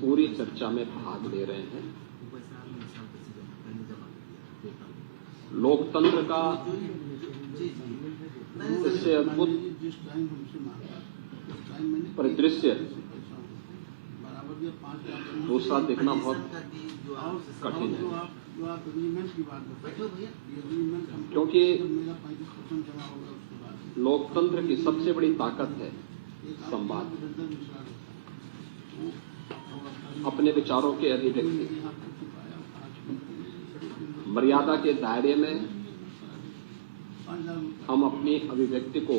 पूरी चर्चा में भाग ले रहे हैं। लोकतंत्र का इससे अद्भुत परिदृश्य दूसरा देखना बहुत कठिन है, क्योंकि लोकतंत्र की सबसे बड़ी ताकत है संवाद, अपने विचारों के अभिव्यक्ति। मर्यादा के दायरे में हम अपनी अभिव्यक्ति को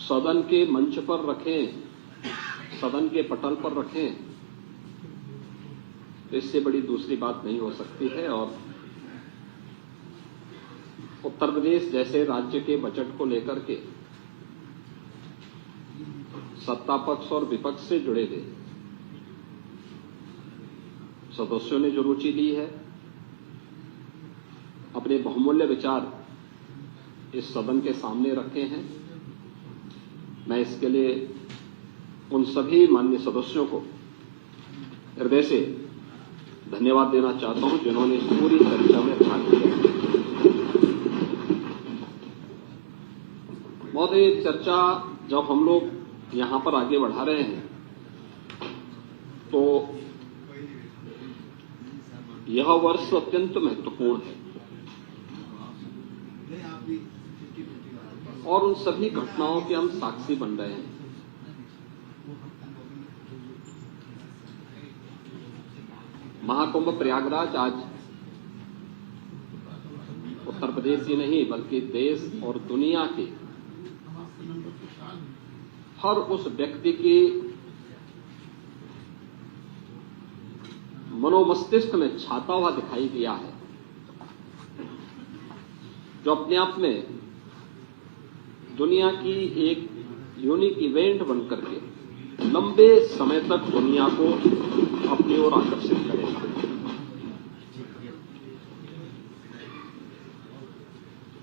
सदन के मंच पर रखें, सदन के पटल पर रखें, तो इससे बड़ी दूसरी बात नहीं हो सकती है। और उत्तर प्रदेश जैसे राज्य के बजट को लेकर के सत्ता पक्ष और विपक्ष से जुड़े हुए सदस्यों ने जो रुचि ली है, अपने बहुमूल्य विचार इस सदन के सामने रखे हैं, मैं इसके लिए उन सभी माननीय सदस्यों को हृदय से धन्यवाद देना चाहता हूं जिन्होंने इस पूरी चर्चा में भाग लिया। महोदय, चर्चा जब हम लोग यहां पर आगे बढ़ा रहे हैं तो यह वर्ष अत्यंत महत्वपूर्ण है और उन सभी घटनाओं के हम साक्षी बन रहे हैं। महाकुंभ प्रयागराज आज उत्तर प्रदेश ही नहीं बल्कि देश और दुनिया के हर उस व्यक्ति की मनोमस्तिष्क में छाता हुआ दिखाई दिया है, जो अपने आप में दुनिया की एक यूनिक इवेंट बनकर के लंबे समय तक दुनिया को अपनी ओर आकर्षित करेगा।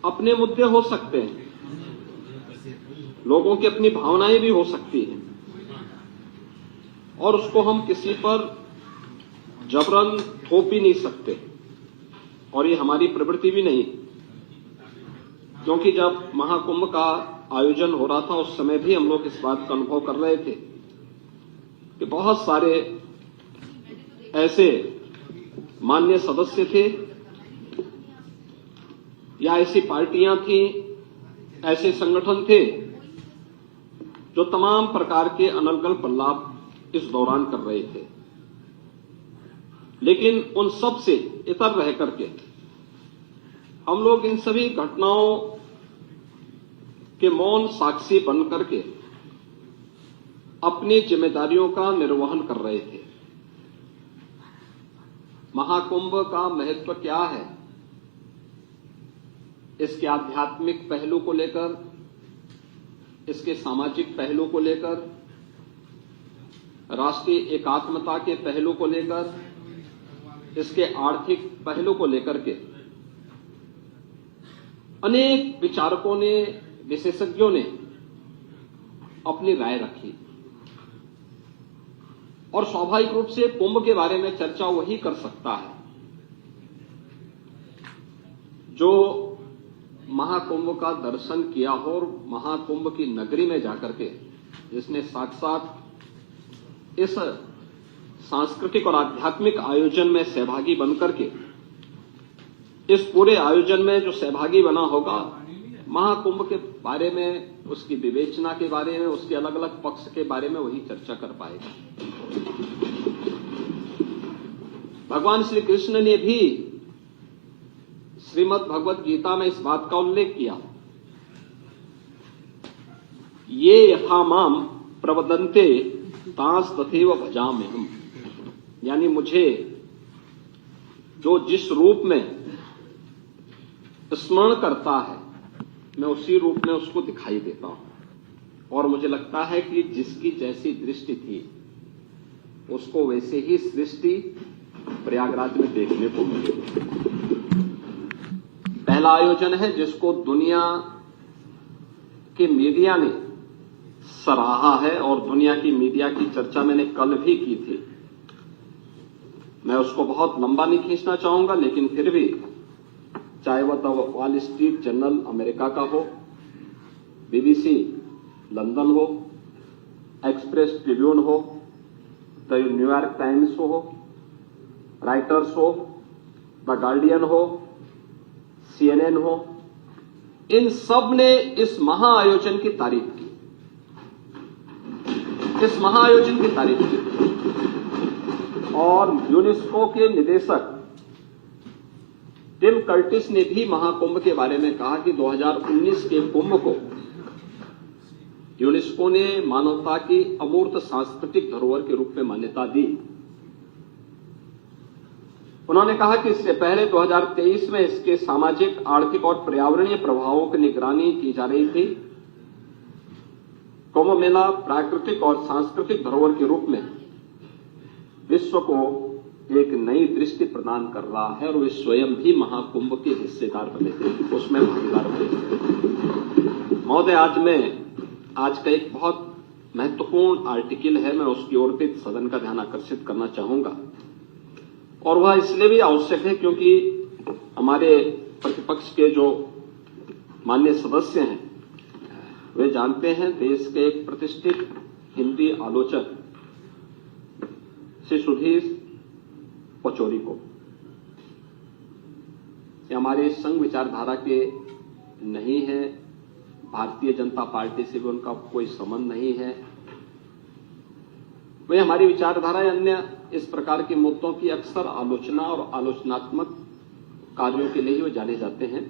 अपने मुद्दे हो सकते हैं, लोगों की अपनी भावनाएं भी हो सकती हैं और उसको हम किसी पर जबरन थोप भी नहीं सकते और ये हमारी प्रवृत्ति भी नहीं, क्योंकि जब महाकुंभ का आयोजन हो रहा था उस समय भी हम लोग इस बात का अनुभव कर रहे थे कि बहुत सारे ऐसे माननीय सदस्य थे या ऐसी पार्टियां थीं, ऐसे संगठन थे जो तमाम प्रकार के अनर्गल लाभ इस दौरान कर रहे थे, लेकिन उन सब से इतर रह करके हम लोग इन सभी घटनाओं के मौन साक्षी बन करके अपनी जिम्मेदारियों का निर्वहन कर रहे थे। महाकुंभ का महत्व क्या है, इसके आध्यात्मिक पहलू को लेकर, इसके सामाजिक पहलू को लेकर, राष्ट्रीय एकात्मता के पहलू को लेकर, इसके आर्थिक पहलू को लेकर के अनेक विचारकों ने, विशेषज्ञों ने अपनी राय रखी और स्वाभाविक रूप से कुंभ के बारे में चर्चा वही कर सकता है जो महाकुंभ का दर्शन किया हो और महाकुंभ की नगरी में जाकर के जिसने साथ इस सांस्कृतिक और आध्यात्मिक आयोजन में सहभागी बनकर के इस पूरे आयोजन में जो सहभागी बना होगा, महाकुंभ के बारे में, उसकी विवेचना के बारे में, उसके अलग अलग पक्ष के बारे में वही चर्चा कर पाएगा। भगवान श्री कृष्ण ने भी श्रीमद् भगवत गीता में इस बात का उल्लेख किया, ये यथा माम प्रवदन्ते तांस तथैव भजाम्यहम्, यानी मुझे जो जिस रूप में स्मरण करता है मैं उसी रूप में उसको दिखाई देता हूं और मुझे लगता है कि जिसकी जैसी दृष्टि थी उसको वैसे ही सृष्टि प्रयागराज में देखने को मिली। पहला आयोजन है जिसको दुनिया के मीडिया ने सराहा है और दुनिया की मीडिया की चर्चा मैंने कल भी की थी। मैं उसको बहुत लंबा नहीं खींचना चाहूंगा, लेकिन फिर भी चाहे वह the wall street journal America का हो, बीबीसी लंदन हो, एक्सप्रेस ट्रिब्यून हो, द न्यूयॉर्क टाइम्स हो, राइटर्स हो, द गार्डियन हो, CNN हो, इन सब ने इस महाआयोजन की तारीफ की, इस महाआयोजन की तारीफ की। और यूनेस्को के निदेशक टिम कर्टिस ने भी महाकुंभ के बारे में कहा कि 2019 के कुंभ को यूनेस्को ने मानवता की अमूर्त सांस्कृतिक धरोहर के रूप में मान्यता दी। उन्होंने कहा कि इससे पहले 2023 में इसके सामाजिक, आर्थिक और पर्यावरणीय प्रभावों की निगरानी की जा रही थी। कुंभ मेला प्राकृतिक और सांस्कृतिक धरोहर के रूप में विश्व को एक नई दृष्टि प्रदान कर रहा है और वे स्वयं भी महाकुंभ के हिस्सेदार बने थे, उसमें भागीदार बने थे। महोदय, आज का एक बहुत महत्वपूर्ण आर्टिकल है, मैं उसकी ओर भी सदन का ध्यान आकर्षित करना चाहूंगा। और वह इसलिए भी आवश्यक है क्योंकि हमारे प्रतिपक्ष के जो माननीय सदस्य हैं वे जानते हैं देश के एक प्रतिष्ठित हिंदी आलोचक श्री सुधीर पचौरी को। ये हमारे संघ विचारधारा के नहीं है, भारतीय जनता पार्टी से भी उनका कोई संबंध नहीं है। वे हमारी विचारधारा या अन्य इस प्रकार के मुद्दों की अक्सर आलोचना और आलोचनात्मक कार्यों के लिए ही वे जाने जाते हैं।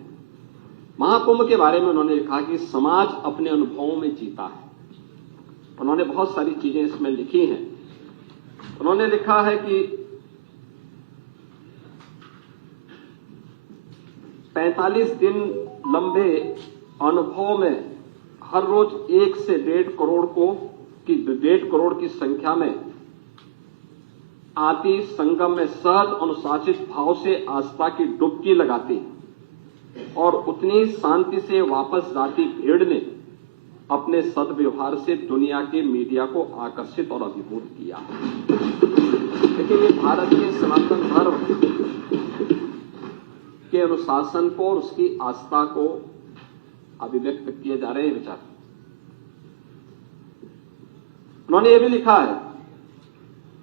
महाकुंभ के बारे में उन्होंने लिखा कि समाज अपने अनुभवों में जीता है। उन्होंने बहुत सारी चीजें इसमें लिखी हैं। उन्होंने लिखा है कि 45 दिन लंबे अनुभव में हर रोज 1 से 1.5 करोड़ की संख्या में आती संगम में सहज अनुशासित भाव से आस्था की डुबकी लगाती और उतनी शांति से वापस जाती भीड़ ने अपने सद्व्यवहार से दुनिया के मीडिया को आकर्षित और अभिभूत किया। लेकिन ये भारत के सनातन धर्म के अनुशासन को और उसकी आस्था को अभिव्यक्त किए जा रहे हैं विचार। उन्होंने ये भी लिखा है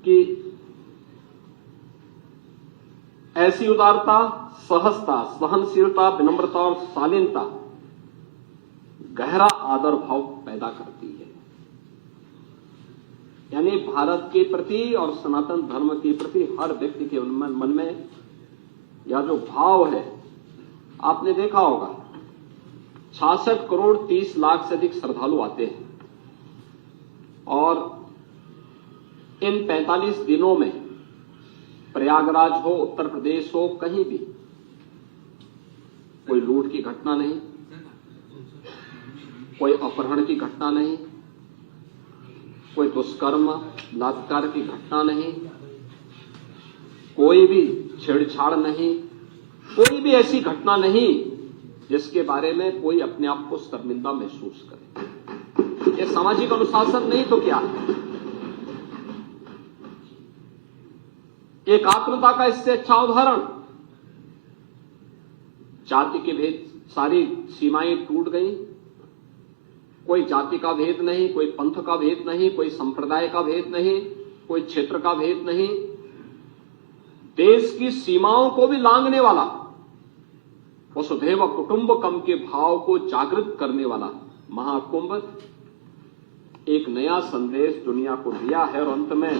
कि ऐसी उदारता, सहजता, सहनशीलता, विनम्रता और शालीनता गहरा आदर भाव पैदा करती है। यानी भारत के प्रति और सनातन धर्म के प्रति हर व्यक्ति के मन में यह जो भाव है, आपने देखा होगा 66 करोड़ 30 लाख से अधिक श्रद्धालु आते हैं और इन 45 दिनों में प्रयागराज हो, उत्तर प्रदेश हो, कहीं भी कोई लूट की घटना नहीं, कोई अपहरण की घटना नहीं, कोई दुष्कर्म बलात्कार की घटना नहीं, कोई भी छेड़छाड़ नहीं, कोई भी ऐसी घटना नहीं जिसके बारे में कोई अपने आप को शर्मिंदा महसूस करे। ये सामाजिक अनुशासन नहीं तो क्या है? एक आत्मता का इससे अच्छा उदाहरण। जाति के भेद, सारी सीमाएं टूट गई। कोई जाति का भेद नहीं, कोई पंथ का भेद नहीं, कोई संप्रदाय का भेद नहीं, कोई क्षेत्र का भेद नहीं। देश की सीमाओं को भी लांघने वाला, वसुधैव कुटुंबकम के भाव को जागृत करने वाला महाकुंभ एक नया संदेश दुनिया को दिया है। और अंत में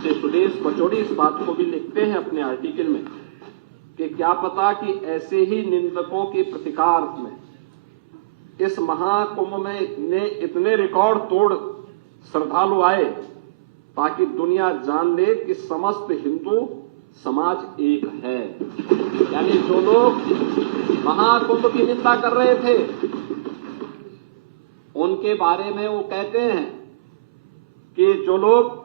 श्री सुदेश पचौरी इस बात को भी लिखते हैं अपने आर्टिकल में कि क्या पता कि ऐसे ही निंदकों के प्रतिकार में इस महाकुंभ में इतने रिकॉर्ड तोड़ श्रद्धालु आए ताकि दुनिया जान ले कि समस्त हिंदू समाज एक है। यानी जो लोग महाकुंभ की निंदा कर रहे थे उनके बारे में वो कहते हैं कि जो लोग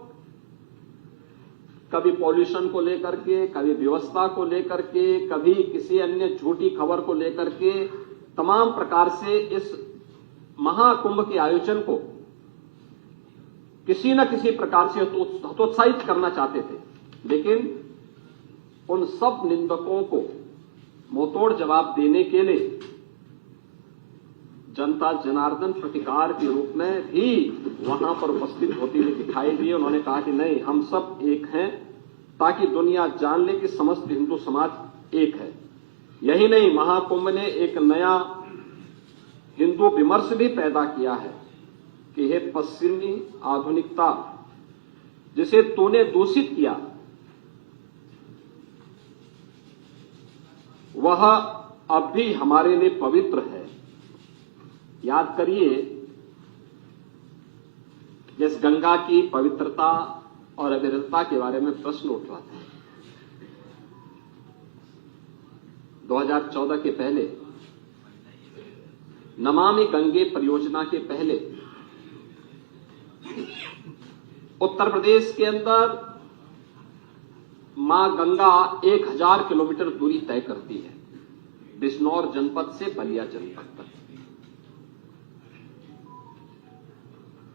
कभी पॉल्यूशन को लेकर के, कभी व्यवस्था को लेकर के, कभी किसी अन्य झूठी खबर को लेकर के तमाम प्रकार से इस महाकुंभ के आयोजन को किसी न किसी प्रकार से हतोत्साहित करना चाहते थे, लेकिन उन सब निंदकों को मुंहतोड़ जवाब देने के लिए जनता जनार्दन प्रतिकार के रूप में भी वहां पर उपस्थित होती हुई दिखाई दी। उन्होंने कहा कि नहीं, हम सब एक हैं, ताकि दुनिया जान ले कि समस्त हिंदू समाज एक है। यही नहीं, महाकुंभ ने एक नया हिंदू विमर्श भी पैदा किया है कि हे पश्चिमी आधुनिकता, जिसे तूने दूषित किया, वह अब भी हमारे लिए पवित्र है। याद करिए, जिस गंगा की पवित्रता और अविरलता के बारे में प्रश्न उठ रहा था, 2014 के पहले, नमामि गंगे परियोजना के पहले उत्तर प्रदेश के अंदर मां गंगा 1000 किलोमीटर दूरी तय करती है, बिजनौर जनपद से बलिया जनपद तक।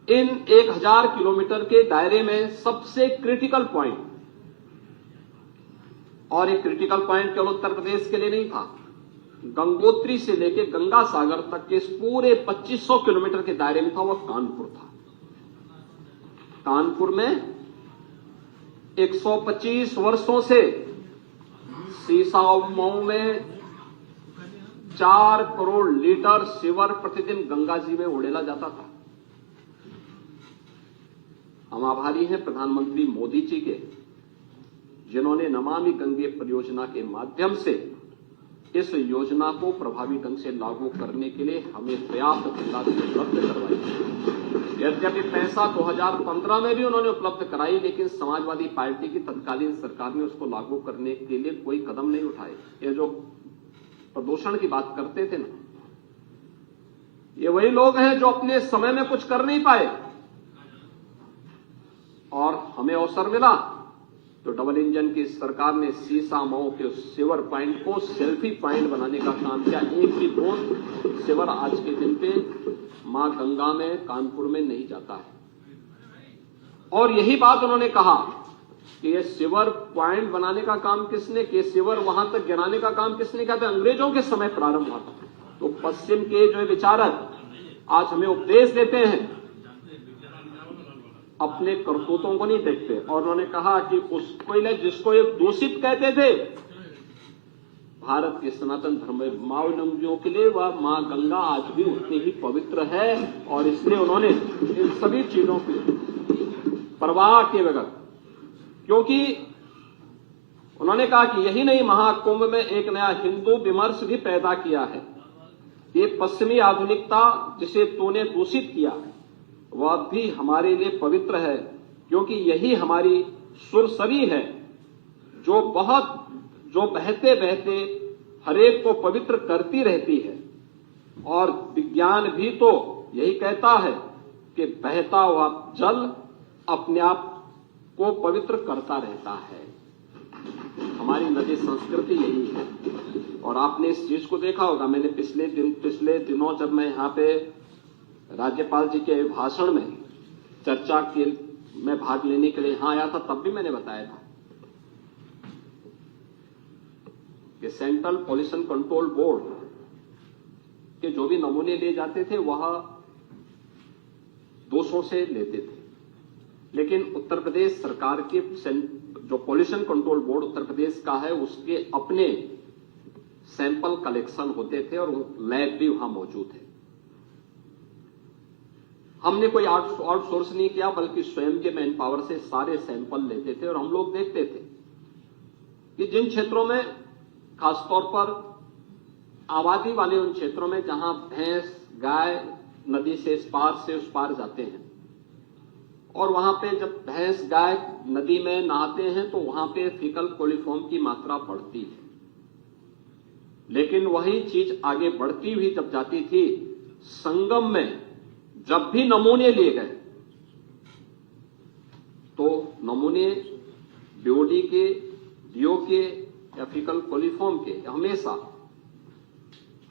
इन 1000 किलोमीटर के दायरे में सबसे क्रिटिकल पॉइंट, और एक क्रिटिकल पॉइंट केवल उत्तर प्रदेश के लिए नहीं था, गंगोत्री से लेकर गंगा सागर तक के इस पूरे 2500 किलोमीटर के दायरे में था, वह कानपुर था। कानपुर में 125 वर्षों से सीसामऊ में 4 करोड़ लीटर सीवर प्रतिदिन गंगा जी में उड़ेला जाता था। हम आभारी हैं प्रधानमंत्री मोदी जी के, जिन्होंने नमामि गंगे परियोजना के माध्यम से इस योजना को प्रभावी ढंग से लागू करने के लिए हमें पर्याप्त धनराशि उपलब्ध करवाई। यद्यपि पैसा 2015 में भी उन्होंने उपलब्ध कराई, लेकिन समाजवादी पार्टी की तत्कालीन सरकार ने उसको लागू करने के लिए कोई कदम नहीं उठाए। ये जो प्रदूषण की बात करते थे ना, ये वही लोग हैं जो अपने समय में कुछ कर नहीं पाए, और हमें अवसर मिला तो डबल इंजन की सरकार ने सीसामऊ के सीवर पॉइंट को सेल्फी पॉइंट बनाने का काम किया। एक भी बूंद सीवर आज के दिन पे मां गंगा में, कानपुर में नहीं जाता है। और यही बात उन्होंने कहा कि ये सीवर पॉइंट बनाने का काम किसने किया, सीवर वहां तक गिराने का काम किसने किया था, अंग्रेजों के समय प्रारंभ हुआ था। तो पश्चिम के जो विचारक आज हमें उपदेश देते हैं, अपने करतूतों को नहीं देखते। और उन्होंने कहा कि उसको जिसको एक दूषित कहते थे, भारत के सनातन धर्मावलंबियों के लिए वह मां गंगा आज भी उतनी ही पवित्र है, और इसलिए उन्होंने इन सभी चीजों की परवाह के बगैर, क्योंकि उन्होंने कहा कि यही नहीं, महाकुंभ में एक नया हिंदू विमर्श भी पैदा किया है। ये पश्चिमी आधुनिकता जिसे तूने दूषित किया, वह भी हमारे लिए पवित्र है, क्योंकि यही हमारी सुरसरी है, जो बहते बहते हरेक को पवित्र करती रहती है। और विज्ञान भी तो यही कहता है कि बहता हुआ जल अपने आप को पवित्र करता रहता है। हमारी नदी संस्कृति यही है। और आपने इस चीज को देखा होगा, मैंने पिछले दिनों जब मैं यहां पे राज्यपाल जी के भाषण में चर्चा में भाग लेने के लिए यहां आया था, तब भी मैंने बताया था कि सेंट्रल पॉल्यूशन कंट्रोल बोर्ड के जो भी नमूने लिए जाते थे वह 200 से लेते थे, लेकिन उत्तर प्रदेश सरकार के जो pollution control board Uttar Pradesh का है, उसके अपने सैंपल कलेक्शन होते थे और लैब भी वहां मौजूद है। हमने कोई आउटसोर्स नहीं किया, बल्कि स्वयं के मैन पावर से सारे सैंपल लेते थे। और हम लोग देखते थे कि जिन क्षेत्रों में, खासतौर पर आबादी वाले उन क्षेत्रों में जहां भैंस गाय नदी से इस पार से उस पार जाते हैं, और वहां पे जब भैंस गाय नदी में नहाते हैं तो वहां पे फीकल कोलिफॉर्म की मात्रा बढ़ती है। लेकिन वही चीज आगे बढ़ती हुई जब जाती थी, संगम में जब भी नमूने लिए गए तो नमूने बीओडी के, डीओ के या फीकल कोलिफॉर्म के हमेशा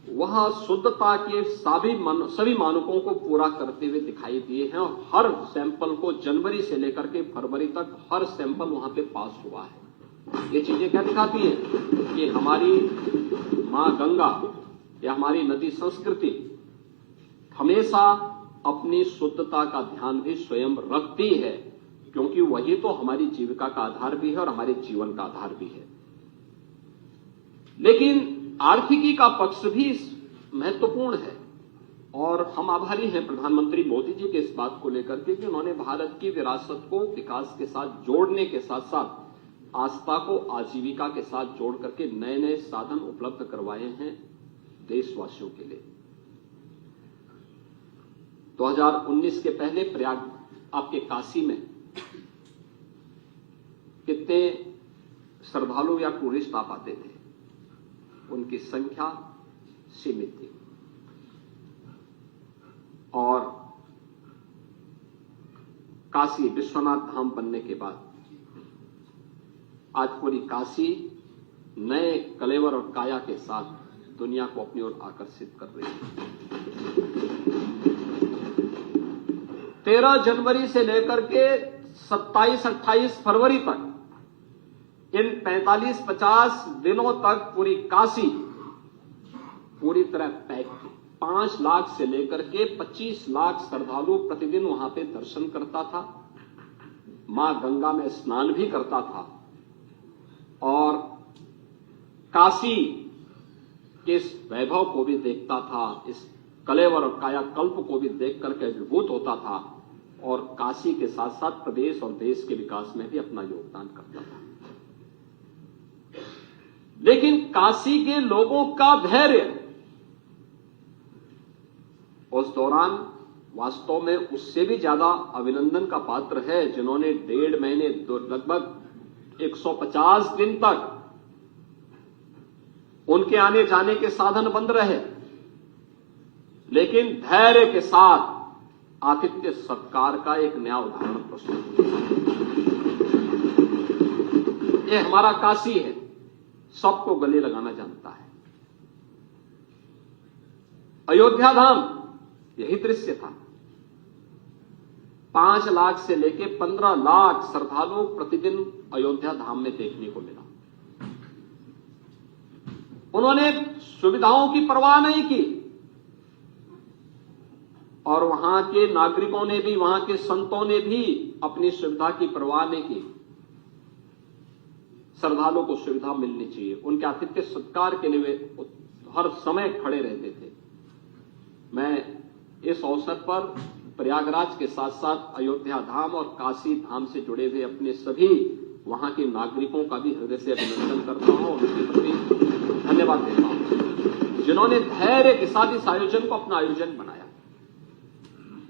वह शुद्धता के सभी मानकों को पूरा करते हुए दिखाई दिए हैं और हर सैंपल को जनवरी से लेकर के फरवरी तक हर सैंपल वहां पे पास हुआ है। ये चीजें क्या दिखाती हैं कि हमारी मां गंगा या हमारी नदी संस्कृति हमेशा अपनी शुद्धता का ध्यान भी स्वयं रखती है, क्योंकि वही तो हमारी जीविका का आधार भी है और हमारे जीवन का आधार भी है। लेकिन आर्थिकी का पक्ष भी महत्वपूर्ण है और हम आभारी हैं प्रधानमंत्री मोदी जी के इस बात को लेकर के कि उन्होंने भारत की विरासत को विकास के साथ जोड़ने के साथ साथ आस्था को आजीविका के साथ जोड़ करके नए नए साधन उपलब्ध करवाए हैं देशवासियों के लिए। 2019 के पहले प्रयाग आपके काशी में कितने श्रद्धालु या टूरिस्ट आ पाते थे, उनकी संख्या सीमित थी और काशी विश्वनाथ धाम बनने के बाद आज पूरी काशी नए कलेवर और काया के साथ दुनिया को अपनी ओर आकर्षित कर रही है। 13 जनवरी से लेकर के 27-28 फरवरी तक इन 45-50 दिनों तक पूरी काशी पूरी तरह पैक थी। 5 लाख से लेकर के 25 लाख श्रद्धालु प्रतिदिन वहां पे दर्शन करता था, मां गंगा में स्नान भी करता था और काशी के इस वैभव को भी देखता था, इस कलेवर और कायाकल्प को भी देख करके अभिभूत होता था और काशी के साथ साथ प्रदेश और देश के विकास में भी अपना योगदान करता था। लेकिन काशी के लोगों का धैर्य उस दौरान वास्तव में उससे भी ज्यादा अभिनंदन का पात्र है, जिन्होंने 1.5 महीने लगभग 150 दिन तक उनके आने जाने के साधन बंद रहे, लेकिन धैर्य के साथ आतिथ्य सत्कार का एक नया उदाहरण प्रस्तुत किया। ये हमारा काशी है, सबको गले लगाना जानता है। अयोध्या धाम यही दृश्य था। 5 लाख से लेके 15 लाख श्रद्धालु प्रतिदिन अयोध्या धाम में देखने को मिला। उन्होंने सुविधाओं की परवाह नहीं की और वहां के नागरिकों ने भी, वहां के संतों ने भी अपनी सुविधा की परवाह नहीं की। श्रद्धालुओं को सुविधा मिलनी चाहिए, उनके आतिथ्य सत्कार के लिए वे हर समय खड़े रहते थे। मैं इस अवसर पर प्रयागराज के साथ साथ अयोध्या धाम और काशी धाम से जुड़े हुए अपने सभी वहां के नागरिकों का भी हृदय से अभिनंदन करता हूं और उनके प्रति धन्यवाद देता हूं, जिन्होंने धैर्य के साथ इस आयोजन को अपना आयोजन बनाया।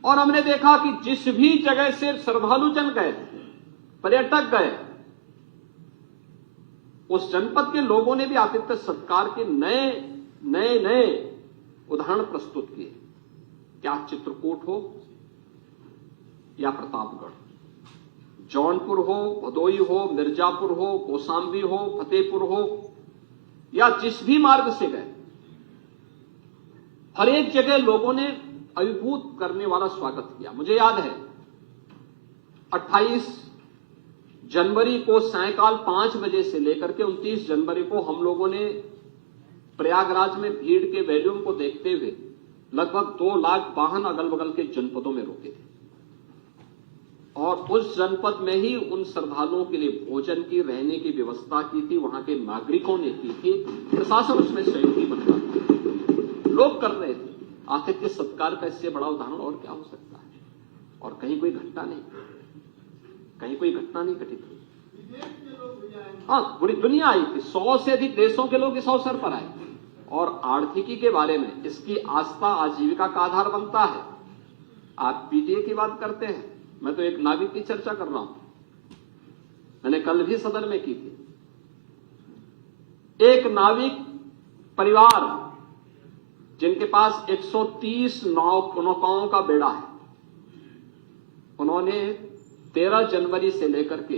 और हमने देखा कि जिस भी जगह से श्रद्धालुजन गए, पर्यटक गए, उस जनपद के लोगों ने भी आतिथ्य सत्कार के नए उदाहरण प्रस्तुत किए। क्या चित्रकूट हो या प्रतापगढ़, जौनपुर हो, भदोई हो, मिर्जापुर हो, कौशाम्बी हो, फतेहपुर हो या जिस भी मार्ग से गए, हर एक जगह लोगों ने अभिभूत करने वाला स्वागत किया। मुझे याद है 28 जनवरी को सायंकाल 5 बजे से लेकर के 29 जनवरी को हम लोगों ने प्रयागराज में भीड़ के वॉल्यूम को देखते हुए लगभग 2 लाख वाहन अगल बगल के जनपदों में रोके थे और उस जनपद में ही उन श्रद्धालुओं के लिए भोजन की, रहने की व्यवस्था की थी, वहां के नागरिकों ने की थी, प्रशासन उसमें सहयोगी बनता था, लोग कर रहे थे। आतिथ्य सत्कार का इससे बड़ा उदाहरण और क्या हो सकता है। और कहीं कोई घटना नहीं घटित हुई। हाँ, पूरी दुनिया आई थी, 100 से अधिक देशों के लोग इस अवसर पर आए और आर्थिकी के बारे में इसकी आस्था आजीविका का आधार बनता है। आप पीटीए की बात करते हैं, मैं तो एक नाविक की चर्चा कर रहा हूं, मैंने कल भी सदन में की थी। एक नाविक परिवार जिनके पास 130 नौकाओं का बेड़ा है, उन्होंने 13 जनवरी से लेकर के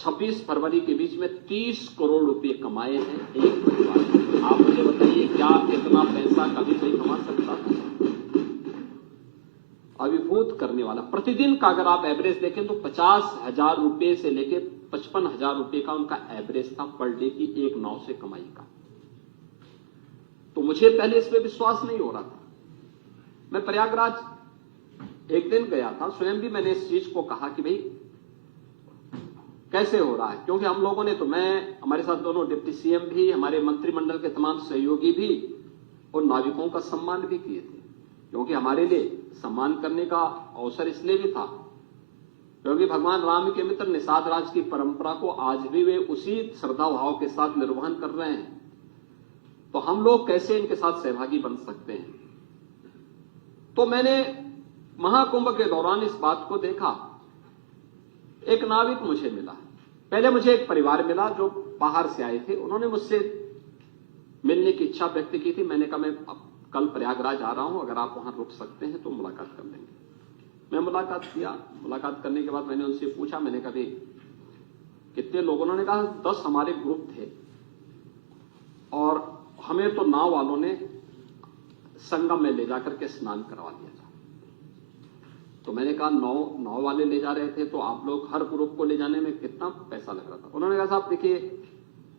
26 फरवरी के बीच में 30 करोड़ रुपए कमाए हैं एक परिवार ने। आप मुझे बताइए, क्या इतना पैसा कभी कोई कमा सकता था? अभिभूत करने वाला। प्रतिदिन का अगर आप एवरेज देखें तो 50,000 रुपए से लेके 55,000 रुपए का उनका एवरेज था पर डे की एक नाव से कमाई का। तो मुझे पहले इस पे विश्वास नहीं हो रहा था। मैं प्रयागराज एक दिन गया था, स्वयं भी मैंने इस चीज को कहा कि भाई कैसे हो रहा है, क्योंकि हम लोगों ने तो, मैं, हमारे साथ दोनों डिप्टी सीएम भी, हमारे मंत्रिमंडल के तमाम सहयोगी भी और नाविकों का सम्मान भी किए थे, क्योंकि हमारे लिए सम्मान करने का अवसर इसलिए भी था क्योंकि भगवान राम के मित्र निषाद राज की परंपरा को आज भी वे उसी श्रद्धा भाव के साथ निर्वहन कर रहे हैं। तो हम लोग कैसे इनके साथ सहभागी बन सकते हैं? तो मैंने महाकुंभ के दौरान इस बात को देखा। एक नाविक मुझे मिला, पहले मुझे एक परिवार मिला जो बाहर से आए थे। उन्होंने मुझसे मिलने की इच्छा व्यक्त की थी। मैंने कहा मैं कल प्रयागराज आ रहा हूं, अगर आप वहां रुक सकते हैं तो मुलाकात कर लेंगे। मैं मुलाकात किया। मुलाकात करने के बाद मैंने उनसे पूछा, मैंने कहा कितने लोग? उन्होंने कहा 10 हमारे ग्रुप थे और हमें तो नाव वालों ने संगम में ले जाकर के स्नान करवा दिया था। तो मैंने कहा नाव वाले ले जा रहे थे तो आप लोग हर ग्रुप को ले जाने में कितना पैसा लग रहा था? उन्होंने कहा साहब देखिए,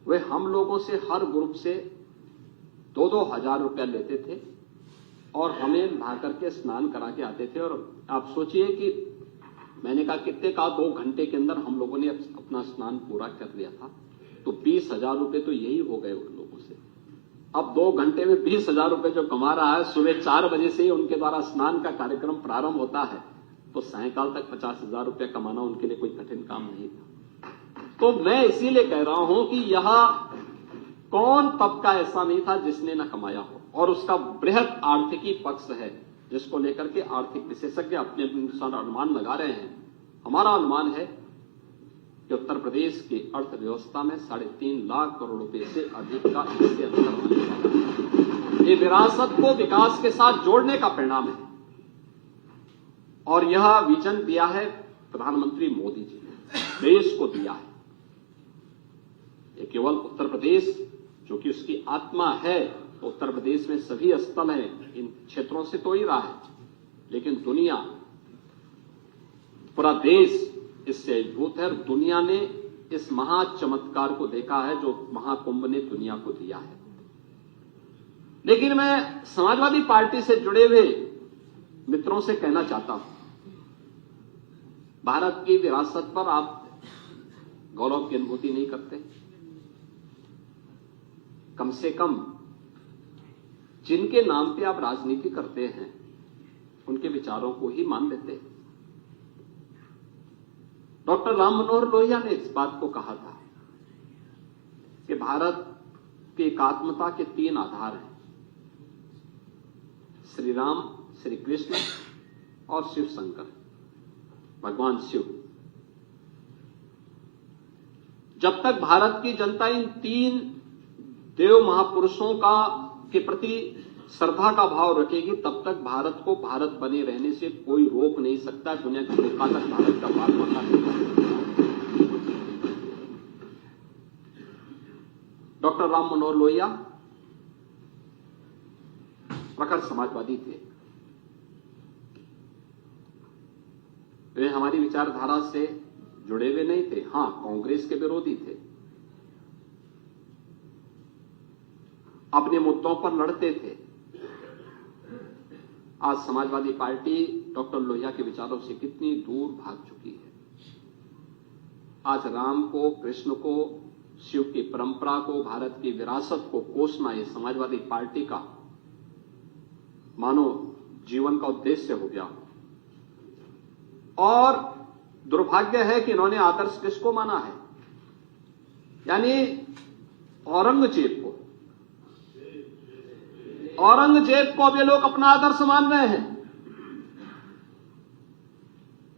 वे हम लोगों से हर ग्रुप से 2-2 हजार रुपया लेते थे और हमें नहा करके स्नान करा के आते थे। और आप सोचिए कि मैंने कहा कितने का 2 घंटे के अंदर हम लोगों ने अपना स्नान पूरा कर लिया था, तो 20,000 रुपए तो यही हो गए उन लोगों से। अब 2 घंटे में 20,000 रुपए जो कमा रहा है, सुबह 4 बजे से ही उनके द्वारा स्नान का कार्यक्रम प्रारंभ होता है, तो सायंकाल तक 50,000 रुपया कमाना उनके लिए कोई कठिन काम नहीं था। तो मैं इसीलिए कह रहा हूं कि यह कौन तबका ऐसा नहीं था जिसने न कमाया हो, और उसका बृहद आर्थिकी पक्ष है जिसको लेकर के आर्थिक विशेषज्ञ अपने अनुसार अनुमान लगा रहे हैं। हमारा अनुमान है कि उत्तर प्रदेश की अर्थव्यवस्था में 3.5 लाख करोड़ रुपए से अधिक का इससे अंतर आने वाला है। ये विरासत को विकास के साथ जोड़ने का परिणाम है और यह विजन दिया है प्रधानमंत्री मोदी जी ने, देश को दिया है। ये केवल उत्तर प्रदेश जो कि उसकी आत्मा है, तो उत्तर प्रदेश में सभी स्थल हैं, इन क्षेत्रों से तो ही रहा है, लेकिन दुनिया, पूरा देश इससे अभिभूत है। दुनिया ने इस महा चमत्कार को देखा है जो महाकुंभ ने दुनिया को दिया है। लेकिन मैं समाजवादी पार्टी से जुड़े हुए मित्रों से कहना चाहता हूं, भारत की विरासत पर आप गौरव की अनुभूति नहीं करते? कम से कम जिनके नाम पे आप राजनीति करते हैं उनके विचारों को ही मान लेते। डॉक्टर राम मनोहर लोहिया ने इस बात को कहा था कि भारत की एकात्मता के 3 आधार हैं, श्री राम, श्री कृष्ण और शिव शंकर, भगवान शिव। जब तक भारत की जनता इन 3 देव महापुरुषों के प्रति श्रद्धा का भाव रखेगी, तब तक भारत को भारत बने रहने से कोई रोक नहीं सकता। दुनिया की कोई ताकत भारत का भाग बनना नहीं कर सकता। डॉक्टर राम मनोहर लोहिया प्रखर समाजवादी थे। वे हमारी विचारधारा से जुड़े हुए नहीं थे, हां, कांग्रेस के विरोधी थे, अपने मुद्दों पर लड़ते थे। आज समाजवादी पार्टी डॉक्टर लोहिया के विचारों से कितनी दूर भाग चुकी है। आज राम को, कृष्ण को, शिव की परंपरा को, भारत की विरासत को कोसना ये समाजवादी पार्टी का मानो जीवन का उद्देश्य हो गया। और दुर्भाग्य है कि इन्होंने आदर्श किसको माना है? यानी औरंगजेब को। औरंगजेब को अब ये लोग अपना आदर्श मान रहे हैं।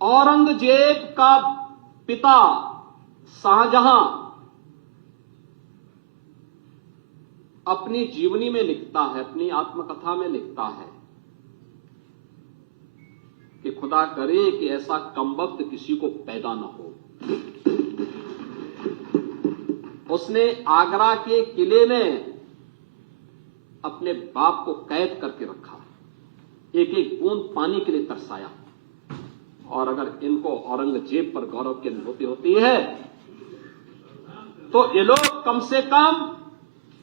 औरंगजेब का पिता शाहजहां अपनी जीवनी में लिखता है, अपनी आत्मकथा में लिखता है कि खुदा करे कि ऐसा कमबख्त किसी को पैदा न हो। उसने आगरा के किले में अपने बाप को कैद करके रखा, एक एक बूंद पानी के लिए तरसाया। और अगर इनको औरंगजेब पर गौरव की अनुभूति होती है तो ये लोग कम से कम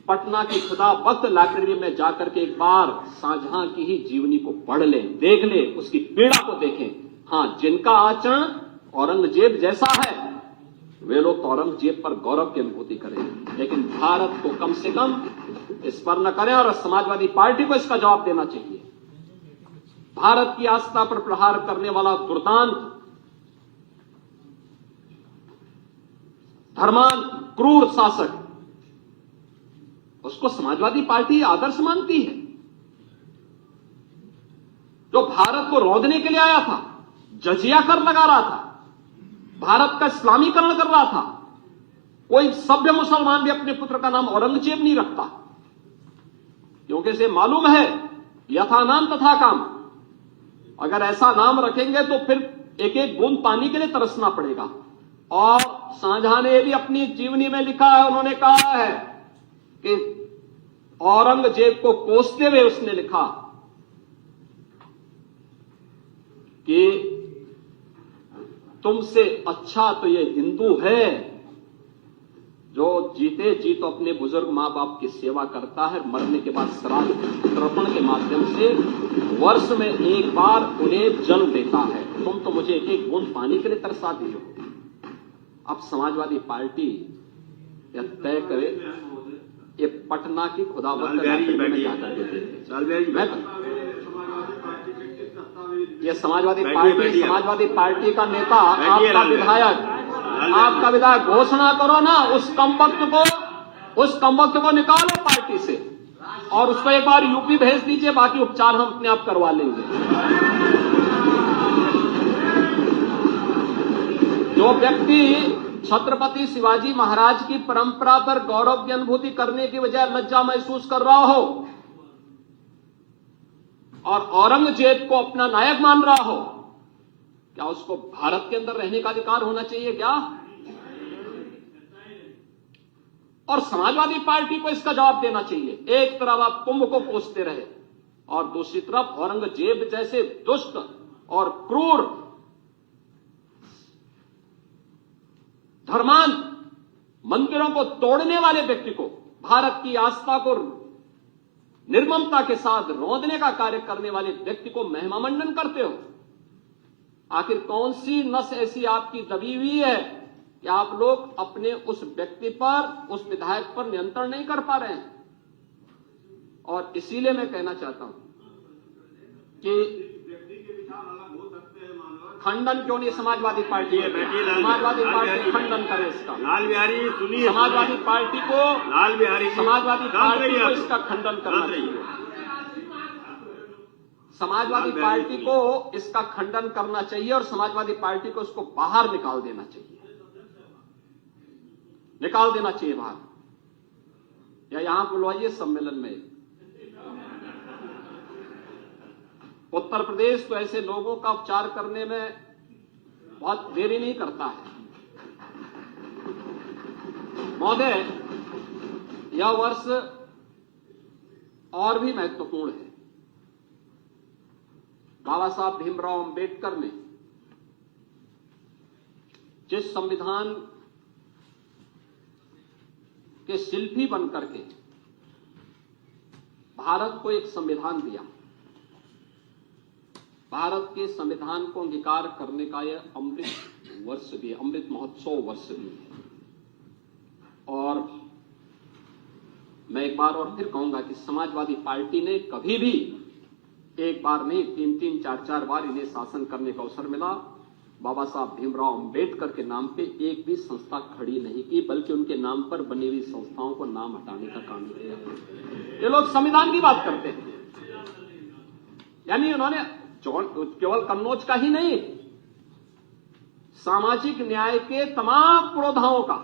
पटना की खुदाबख्त लाइब्रेरी में जाकर के एक बार शाहजहां की ही जीवनी को पढ़ लें, देख लें, उसकी पीड़ा को देखें। हां, जिनका आचरण औरंगजेब जैसा है वे लोग औरंगजेब पर गौरव की अनुभूति करें, लेकिन भारत को कम से कम इस पर न करें। और समाजवादी पार्टी को इसका जवाब देना चाहिए। भारत की आस्था पर प्रहार करने वाला दुर्दांत, धर्मांत, क्रूर शासक, उसको समाजवादी पार्टी आदर्श मानती है। जो भारत को रौंदने के लिए आया था, जजिया कर लगा रहा था, भारत का इस्लामीकरण कर रहा था। कोई सभ्य मुसलमान भी अपने पुत्र का नाम औरंगजेब नहीं रखता, क्योंकि इसे मालूम है यथा नाम तथा काम। अगर ऐसा नाम रखेंगे तो फिर एक एक बूंद पानी के लिए तरसना पड़ेगा। और शाहजहां ने भी अपनी जीवनी में लिखा है, उन्होंने कहा है कि औरंगजेब को कोसते हुए उसने लिखा कि तुमसे अच्छा तो ये हिंदू है जो जीते जी तो अपने बुजुर्ग मां बाप की सेवा करता है, मरने के बाद श्राद्ध तर्पण के माध्यम से वर्ष में एक बार उन्हें जल देता है। तुम तो मुझे एक एक बूंद पानी के लिए तरसा दी हो। अब समाजवादी पार्टी यह तय करे ये पटना की खुदाबख्त में जाकर ये समाजवादी पार्टी का नेता, आपका विधायक घोषणा करो ना, उस कमबख्त को निकालो पार्टी से और उसको एक बार यूपी भेज दीजिए, बाकी उपचार हम अपने आप करवा लेंगे। जो व्यक्ति छत्रपति शिवाजी महाराज की परंपरा पर गौरव की अनुभूति करने की बजाय लज्जा महसूस कर रहा हो और औरंगजेब को अपना नायक मान रहा हो, क्या उसको भारत के अंदर रहने का अधिकार होना चाहिए क्या? और समाजवादी पार्टी को इसका जवाब देना चाहिए। एक तरफ आप कुंभ को कोसते रहे और दूसरी तरफ औरंगजेब जैसे दुष्ट और क्रूर धर्मांत मंदिरों को तोड़ने वाले व्यक्ति को, भारत की आस्था को निर्ममता के साथ रौंदने का कार्य करने वाले व्यक्ति को महिमामंडन करते हो। आखिर कौन सी नस ऐसी आपकी दबी हुई है कि आप लोग अपने उस व्यक्ति पर, उस विधायक पर नियंत्रण नहीं कर पा रहे हैं? और इसीलिए मैं कहना चाहता हूं कि खंडन क्यों नहीं समाजवादी पार्टी खंडन करे इसका। लाल बिहारी सुनिए, समाजवादी पार्टी को इसका खंडन करना चाहिए। समाजवादी पार्टी को इसका खंडन करना चाहिए और समाजवादी पार्टी को उसको बाहर निकाल देना चाहिए बाहर, या यहां बुलवाइए सम्मेलन में। उत्तर प्रदेश तो ऐसे लोगों का उपचार करने में बहुत देरी नहीं करता है। महोदय, यह वर्ष और भी महत्वपूर्ण है। बाबा साहब भीमराव अंबेडकर ने जिस संविधान के शिल्पी बनकर के भारत को एक संविधान दिया, भारत के संविधान को अंगीकार करने का यह अमृत वर्ष भी, अमृत महोत्सव वर्ष भी है। और मैं एक बार और फिर कहूंगा कि समाजवादी पार्टी ने कभी भी एक बार नहीं, 3-3, 4-4 बार इन्हें शासन करने का अवसर मिला, बाबा साहब भीमराव अंबेडकर के नाम पे एक भी संस्था खड़ी नहीं की, बल्कि उनके नाम पर बनी हुई संस्थाओं को नाम हटाने का काम किया। ये लोग संविधान की बात करते हैं, यानी उन्होंने केवल कन्नौज का ही नहीं, सामाजिक न्याय के तमाम पुरोधाओं का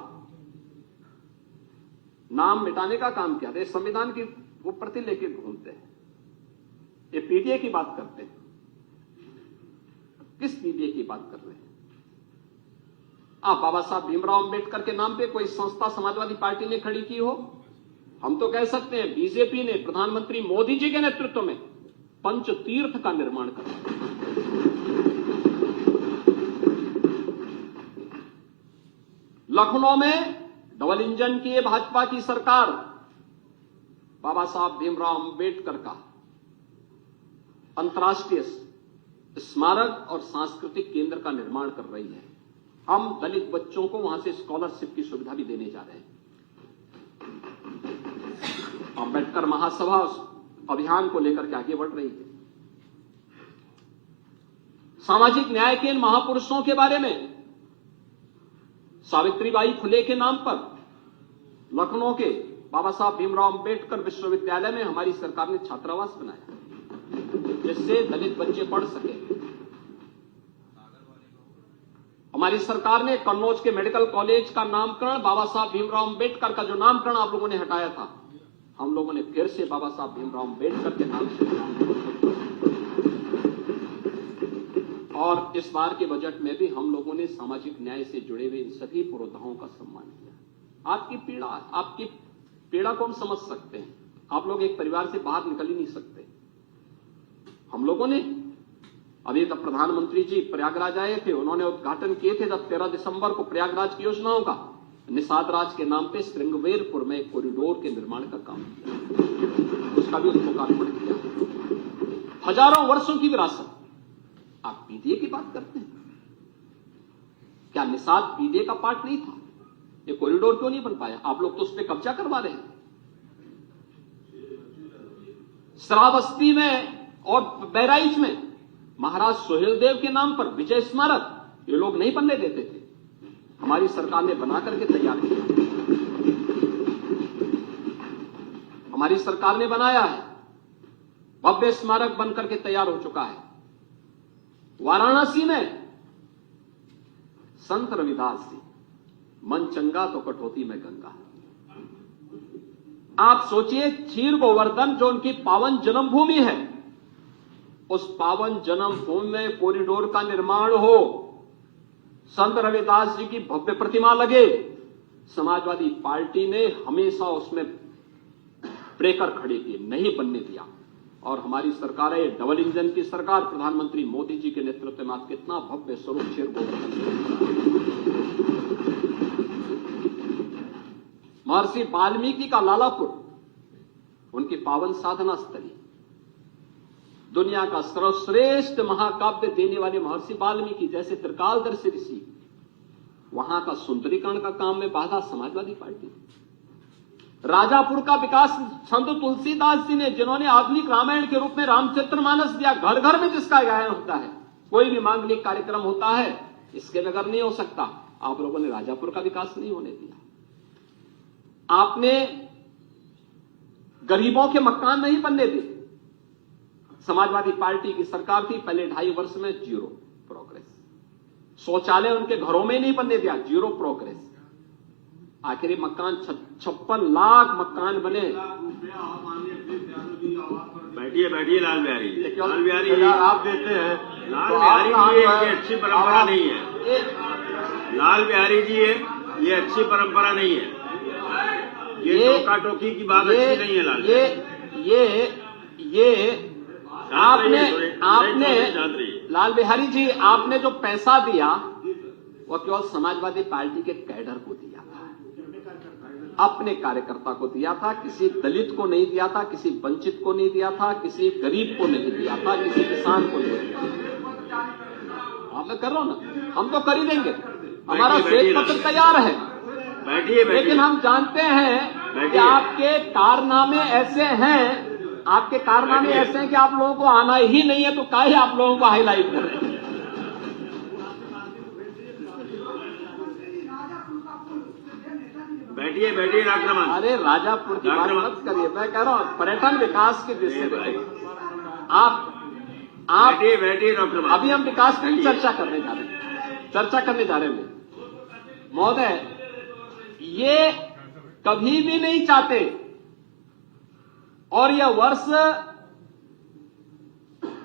नाम मिटाने का काम किया था। संविधान की वो प्रति लेके घूमते हैं। ये पीडीए की बात करते हैं। किस पीडीए की बात कर रहे हैं? आप बाबा साहब भीमराव अंबेडकर के नाम पे कोई संस्था समाजवादी पार्टी ने खड़ी की हो? हम तो कह सकते हैं बीजेपी ने प्रधानमंत्री मोदी जी के नेतृत्व में पंचतीर्थ का निर्माण करा। लखनऊ में डबल इंजन की भाजपा की सरकार बाबा साहब भीमराव अंबेडकर का अंतर्राष्ट्रीय स्मारक और सांस्कृतिक केंद्र का निर्माण कर रही है। हम दलित बच्चों को वहां से स्कॉलरशिप की सुविधा भी देने जा रहे हैं। अंबेडकर महासभा उस अभियान को लेकर के आगे बढ़ रही है। सामाजिक न्याय के इन महापुरुषों के बारे में सावित्रीबाई फुले के नाम पर लखनऊ के बाबा साहब भीमराव अंबेडकर विश्वविद्यालय में हमारी सरकार ने छात्रावास बनाया जिससे दलित बच्चे पढ़ सके। हमारी सरकार ने कन्नौज के मेडिकल कॉलेज का नामकरण बाबा साहब भीमराव अंबेडकर का जो नामकरण आप लोगों ने हटाया था, हम लोगों ने फिर से बाबा साहब भीमराव अंबेडकर के नाम से। और इस बार के बजट में भी हम लोगों ने सामाजिक न्याय से जुड़े हुए इन सभी पुरोधाओं का सम्मान किया। आपकी पीड़ा को हम समझ सकते हैं। आप लोग एक परिवार से बाहर निकल ही नहीं सकते। हम लोगों ने अभी तक प्रधानमंत्री जी प्रयागराज आए थे, उन्होंने उद्घाटन किए थे जब 13 दिसंबर को प्रयागराज की योजनाओं का। निषाद राज के नाम पे श्रृंगवेरपुर में कॉरिडोर के निर्माण का काम किया, उसका भी लोकार्पण किया। हजारों वर्षों की विरासत। आप पीडीए की बात करते हैं, क्या निषाद पीडीए का पार्ट नहीं था? ये कॉरिडोर क्यों नहीं बन पाया? आप लोग तो उस पर कब्जा करवा रहे हैं। श्रावस्ती में और बहराइच में महाराज सुहेलदेव के नाम पर विजय स्मारक ये लोग नहीं बनने देते थे, हमारी सरकार ने बना करके तैयार किया। हमारी सरकार ने बनाया है, भव्य स्मारक बनकर के तैयार हो चुका है। वाराणसी में संत रविदास जी, मन चंगा तो कटौती में गंगा। आप सोचिए, क्षीर गोवर्धन जो उनकी पावन जन्मभूमि है, उस पावन जन्मभूमि में कॉरिडोर का निर्माण हो, संत रविदास जी की भव्य प्रतिमा लगे। समाजवादी पार्टी ने हमेशा उसमें ब्रेकर खड़े किए, नहीं बनने दिया। और हमारी सरकार है डबल इंजन की सरकार, प्रधानमंत्री मोदी जी के नेतृत्व में आज कितना भव्य स्वरूप क्षीर गोवर्धन। महर्षि वाल्मीकि का लालापुर, उनकी पावन साधना स्थली, दुनिया का सर्वश्रेष्ठ महाकाव्य देने वाले महर्षि वाल्मीकि जैसे त्रिकालदर्शी ऋषि, वहां का सुंदरीकरण का काम में बाधा समाजवादी पार्टी। राजापुर का विकास संत तुलसीदास जी ने, जिन्होंने आधुनिक रामायण के रूप में रामचरितमानस दिया। घर घर में जिसका गायन होता है, कोई भी मांगलिक कार्यक्रम होता है, इसके बगैर नहीं हो सकता। आप लोगों ने राजापुर का विकास नहीं होने दिया। आपने गरीबों के मकान नहीं बनने दिए। समाजवादी पार्टी की सरकार थी, पहले 2.5 वर्ष में 0 प्रोग्रेस। शौचालय उनके घरों में नहीं बनने दिया, 0 प्रोग्रेस। आखिरी मकान 56 लाख मकान बने। बैठिए लाल बिहारी आप देते हैं। लाल बिहारी जी, ये अच्छी परंपरा नहीं है। लाल बिहारी जी, ये अच्छी परंपरा नहीं है। ये टोका टोकी की बात अच्छी नहीं है। लाल ये आपने लाल बिहारी जी, आपने जो पैसा दिया वो केवल समाजवादी पार्टी के कैडर को दिया था, अपने कार्यकर्ता को दिया था, किसी दलित को नहीं दिया था, किसी वंचित को नहीं दिया था, किसी गरीब को नहीं दिया था, किसी किसान को नहीं दिया था। मैं कर रहा हूं ना, हम तो कर ही देंगे, हमारा श्वेत पत्र तैयार है। लेकिन हम जानते हैं कि आपके कारनामे ऐसे हैं, कि आप लोगों को आना ही नहीं है, तो काहे आप लोगों को हाईलाइट कर रहे हैं। बैठिए डॉक्टर। अरे राजापुर की बात मत करिए, मैं कह रहा हूँ पर्यटन विकास की दृष्टि से आप बैठिए डॉक्टर। अभी हम विकास की चर्चा करने जा रहे हैं महोदय। ये कभी भी नहीं चाहते, और यह वर्ष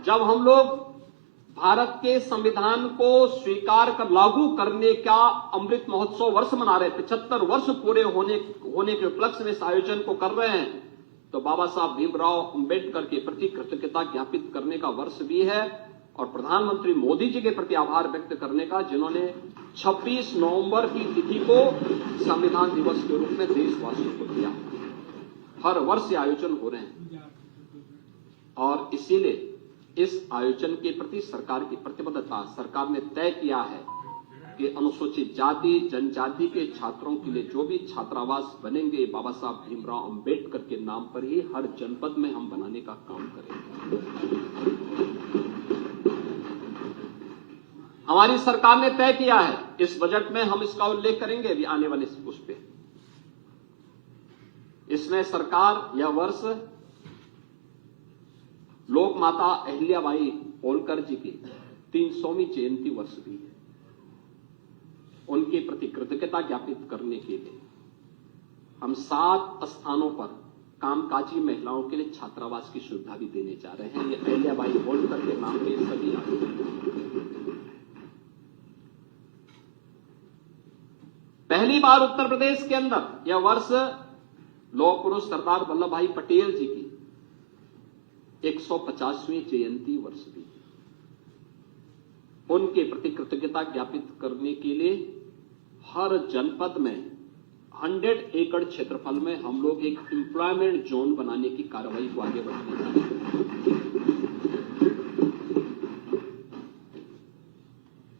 जब हम लोग भारत के संविधान को स्वीकार कर लागू करने का अमृत महोत्सव वर्ष मना रहे, 75 वर्ष पूरे होने के उपलक्ष्य में इस आयोजन को कर रहे हैं, तो बाबा साहब भीमराव अंबेडकर के प्रति कृतज्ञता ज्ञापित करने का वर्ष भी है और प्रधानमंत्री मोदी जी के प्रति आभार व्यक्त करने का, जिन्होंने 26 नवंबर की तिथि को संविधान दिवस के रूप में देशवासियों को दिया। हर वर्ष आयोजन हो रहे हैं और इसीलिए इस आयोजन के प्रति सरकार की प्रतिबद्धता, सरकार ने तय किया है कि अनुसूचित जाति जनजाति के छात्रों के लिए जो भी छात्रावास बनेंगे, बाबा साहब भीमराव अंबेडकर के नाम पर ही हर जनपद में हम बनाने का काम करेंगे। हमारी सरकार ने तय किया है, इस बजट में हम इसका उल्लेख करेंगे अभी आने वाले उस पे। इसमें सरकार यह वर्ष लोक माता अहिल्याबाई होलकर जी की 300वीं जयंती वर्ष भी है। उनके प्रति कृतज्ञता ज्ञापित करने के लिए हम 7 स्थानों पर कामकाजी महिलाओं के लिए छात्रावास की सुविधा भी देने जा रहे हैं। ये अहिल्याबाई होलकर के नाम पे सभी पहली बार उत्तर प्रदेश के अंदर यह वर्ष लौह पुरुष सरदार वल्लभ भाई पटेल जी की 150वीं जयंती वर्ष भी। उनके प्रति कृतज्ञता ज्ञापित करने के लिए हर जनपद में 100 एकड़ क्षेत्रफल में हम लोग एक एम्प्लॉयमेंट जोन बनाने की कार्रवाई को आगे बढ़ाने जा रहे हैं।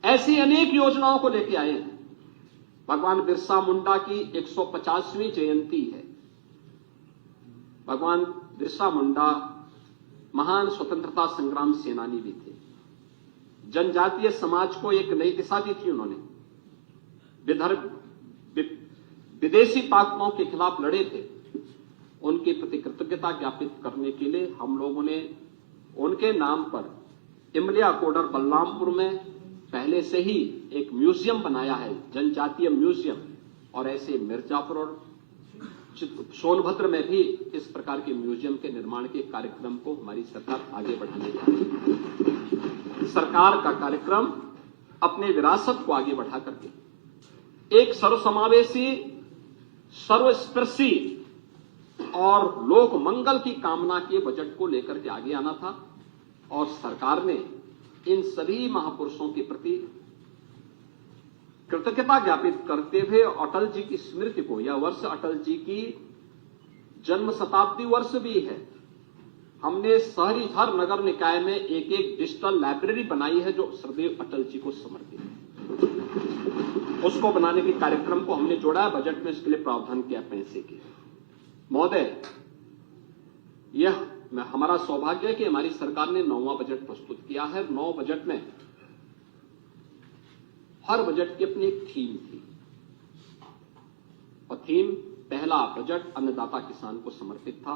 ऐसी अनेक योजनाओं को लेकर आए हैं। भगवान बिरसा मुंडा की 150वीं जयंती है। भगवान बिरसा मुंडा महान स्वतंत्रता संग्राम सेनानी भी थे। जनजातीय समाज को एक नई दिशा दी थी उन्होंने। विदेशी ताकतों के खिलाफ लड़े थे। उनके प्रति कृतज्ञता ज्ञापित करने के लिए हम लोगों ने उनके नाम पर इमलिया कोडर बलरामपुर में पहले से ही एक म्यूजियम बनाया है, जनजातीय म्यूजियम, और ऐसे मिर्जापुर और सोनभद्र में भी इस प्रकार के म्यूजियम के निर्माण के कार्यक्रम को हमारी सरकार आगे बढ़ाने जा रही है। सरकार का कार्यक्रम अपने विरासत को आगे बढ़ा करके एक सर्वसमावेशी, सर्वस्पर्शी और लोक मंगल की कामना के बजट को लेकर के आगे आना था और सरकार ने इन सभी महापुरुषों के प्रति कृतज्ञता ज्ञापित करते हुए अटल जी की स्मृति को, यह वर्ष अटल जी की जन्म शताब्दी वर्ष भी है, हमने शहरी हर नगर निकाय में एक एक डिजिटल लाइब्रेरी बनाई है जो सदैव अटल जी को समर्पित है। उसको बनाने के कार्यक्रम को हमने जोड़ा है, बजट में इसके लिए प्रावधान किया पैसे के। महोदय, यह हमारा सौभाग्य है कि हमारी सरकार ने 9वां बजट प्रस्तुत किया है। 9 बजट में हर बजट की अपनी एक थीम थी और थीम पहला बजट अन्नदाता किसान को समर्पित था।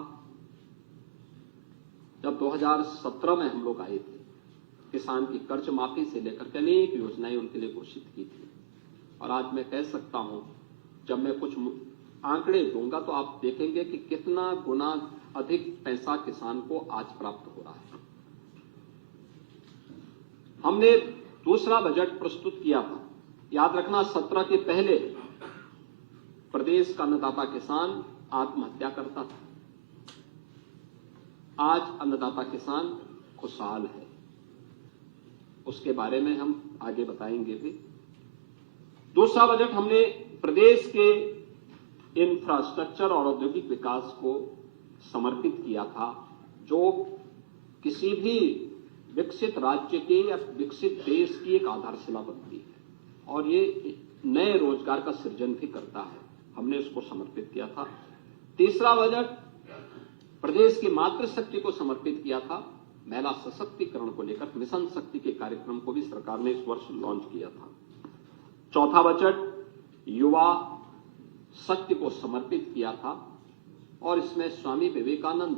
जब 2017 में हम लोग आए थे, किसान की कर्ज माफी से लेकर के अनेक योजनाएं उनके लिए घोषित की थी और आज मैं कह सकता हूं, जब मैं कुछ आंकड़े दूंगा तो आप देखेंगे कि कितना गुना अधिक पैसा किसान को आज प्राप्त हो रहा है। हमने दूसरा बजट प्रस्तुत किया था। याद रखना, 17 के पहले प्रदेश का अन्नदाता किसान आत्महत्या करता था। आज अन्नदाता किसान खुशहाल है। उसके बारे में हम आगे बताएंगे भी। दूसरा बजट हमने प्रदेश के इंफ्रास्ट्रक्चर और औद्योगिक विकास को समर्पित किया था, जो किसी भी विकसित राज्य के या विकसित देश की एक आधारशिला बनती है और ये नए रोजगार का सृजन भी करता है। हमने उसको समर्पित किया था। तीसरा बजट प्रदेश की मातृशक्ति को समर्पित किया था। महिला सशक्तिकरण को लेकर मिशन शक्ति के कार्यक्रम को भी सरकार ने इस वर्ष लॉन्च किया था। चौथा बजट युवा शक्ति को समर्पित किया था और इसमें स्वामी विवेकानंद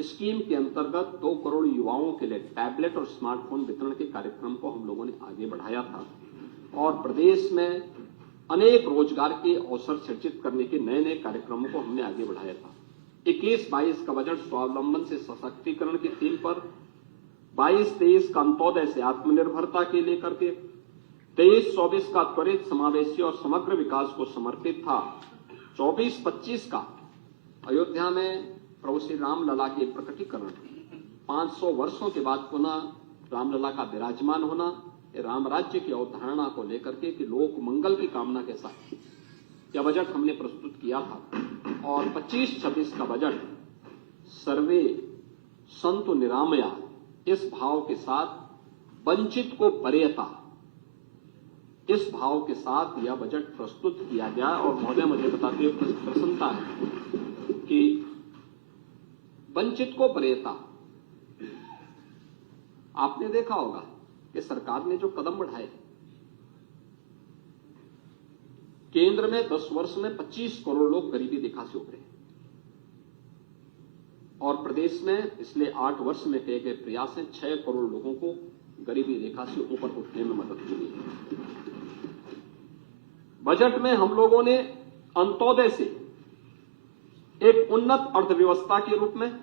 स्कीम के अंतर्गत 2 करोड़ युवाओं के लिए टैबलेट और स्मार्टफोन वितरण के कार्यक्रम को हम लोगों ने आगे बढ़ाया था और प्रदेश में अनेक रोजगार के अवसर सृजित करने के नए नए कार्यक्रमों को हमने आगे बढ़ाया था। 21-22 का बजट स्वावलंबन से सशक्तिकरण की थीम पर 22-23 का अंत्योदय से आत्मनिर्भरता के लेकर के, 23-24 का त्वरित समावेशी और समग्र विकास को समर्पित था, 24-25 का अयोध्या में प्रभु श्री रामलला के प्रकटीकरण, 500 वर्षों के बाद पुनः रामलला का विराजमान होना, राम राज्य की अवधारणा को लेकर के कि लोक मंगल की कामना के साथ यह बजट हमने प्रस्तुत किया था। और 25-26 का बजट सर्वे संतु निरामया, इस भाव के साथ वंचित को वरीयता, इस भाव के साथ यह बजट प्रस्तुत किया गया। और महोदय, मुझे बताते हुए प्रसन्नता है कि वंचित को वरीयता, आपने देखा होगा कि सरकार ने जो कदम बढ़ाए, केंद्र में 10 वर्ष में 25 करोड़ लोग गरीबी रेखा से उभरे और प्रदेश में पिछले 8 वर्ष में किए गए प्रयास हैं 6 करोड़ लोगों को गरीबी रेखा से ऊपर उठने में मदद मिली है। बजट में हम लोगों ने अंत्योदय से एक उन्नत अर्थव्यवस्था के रूप में,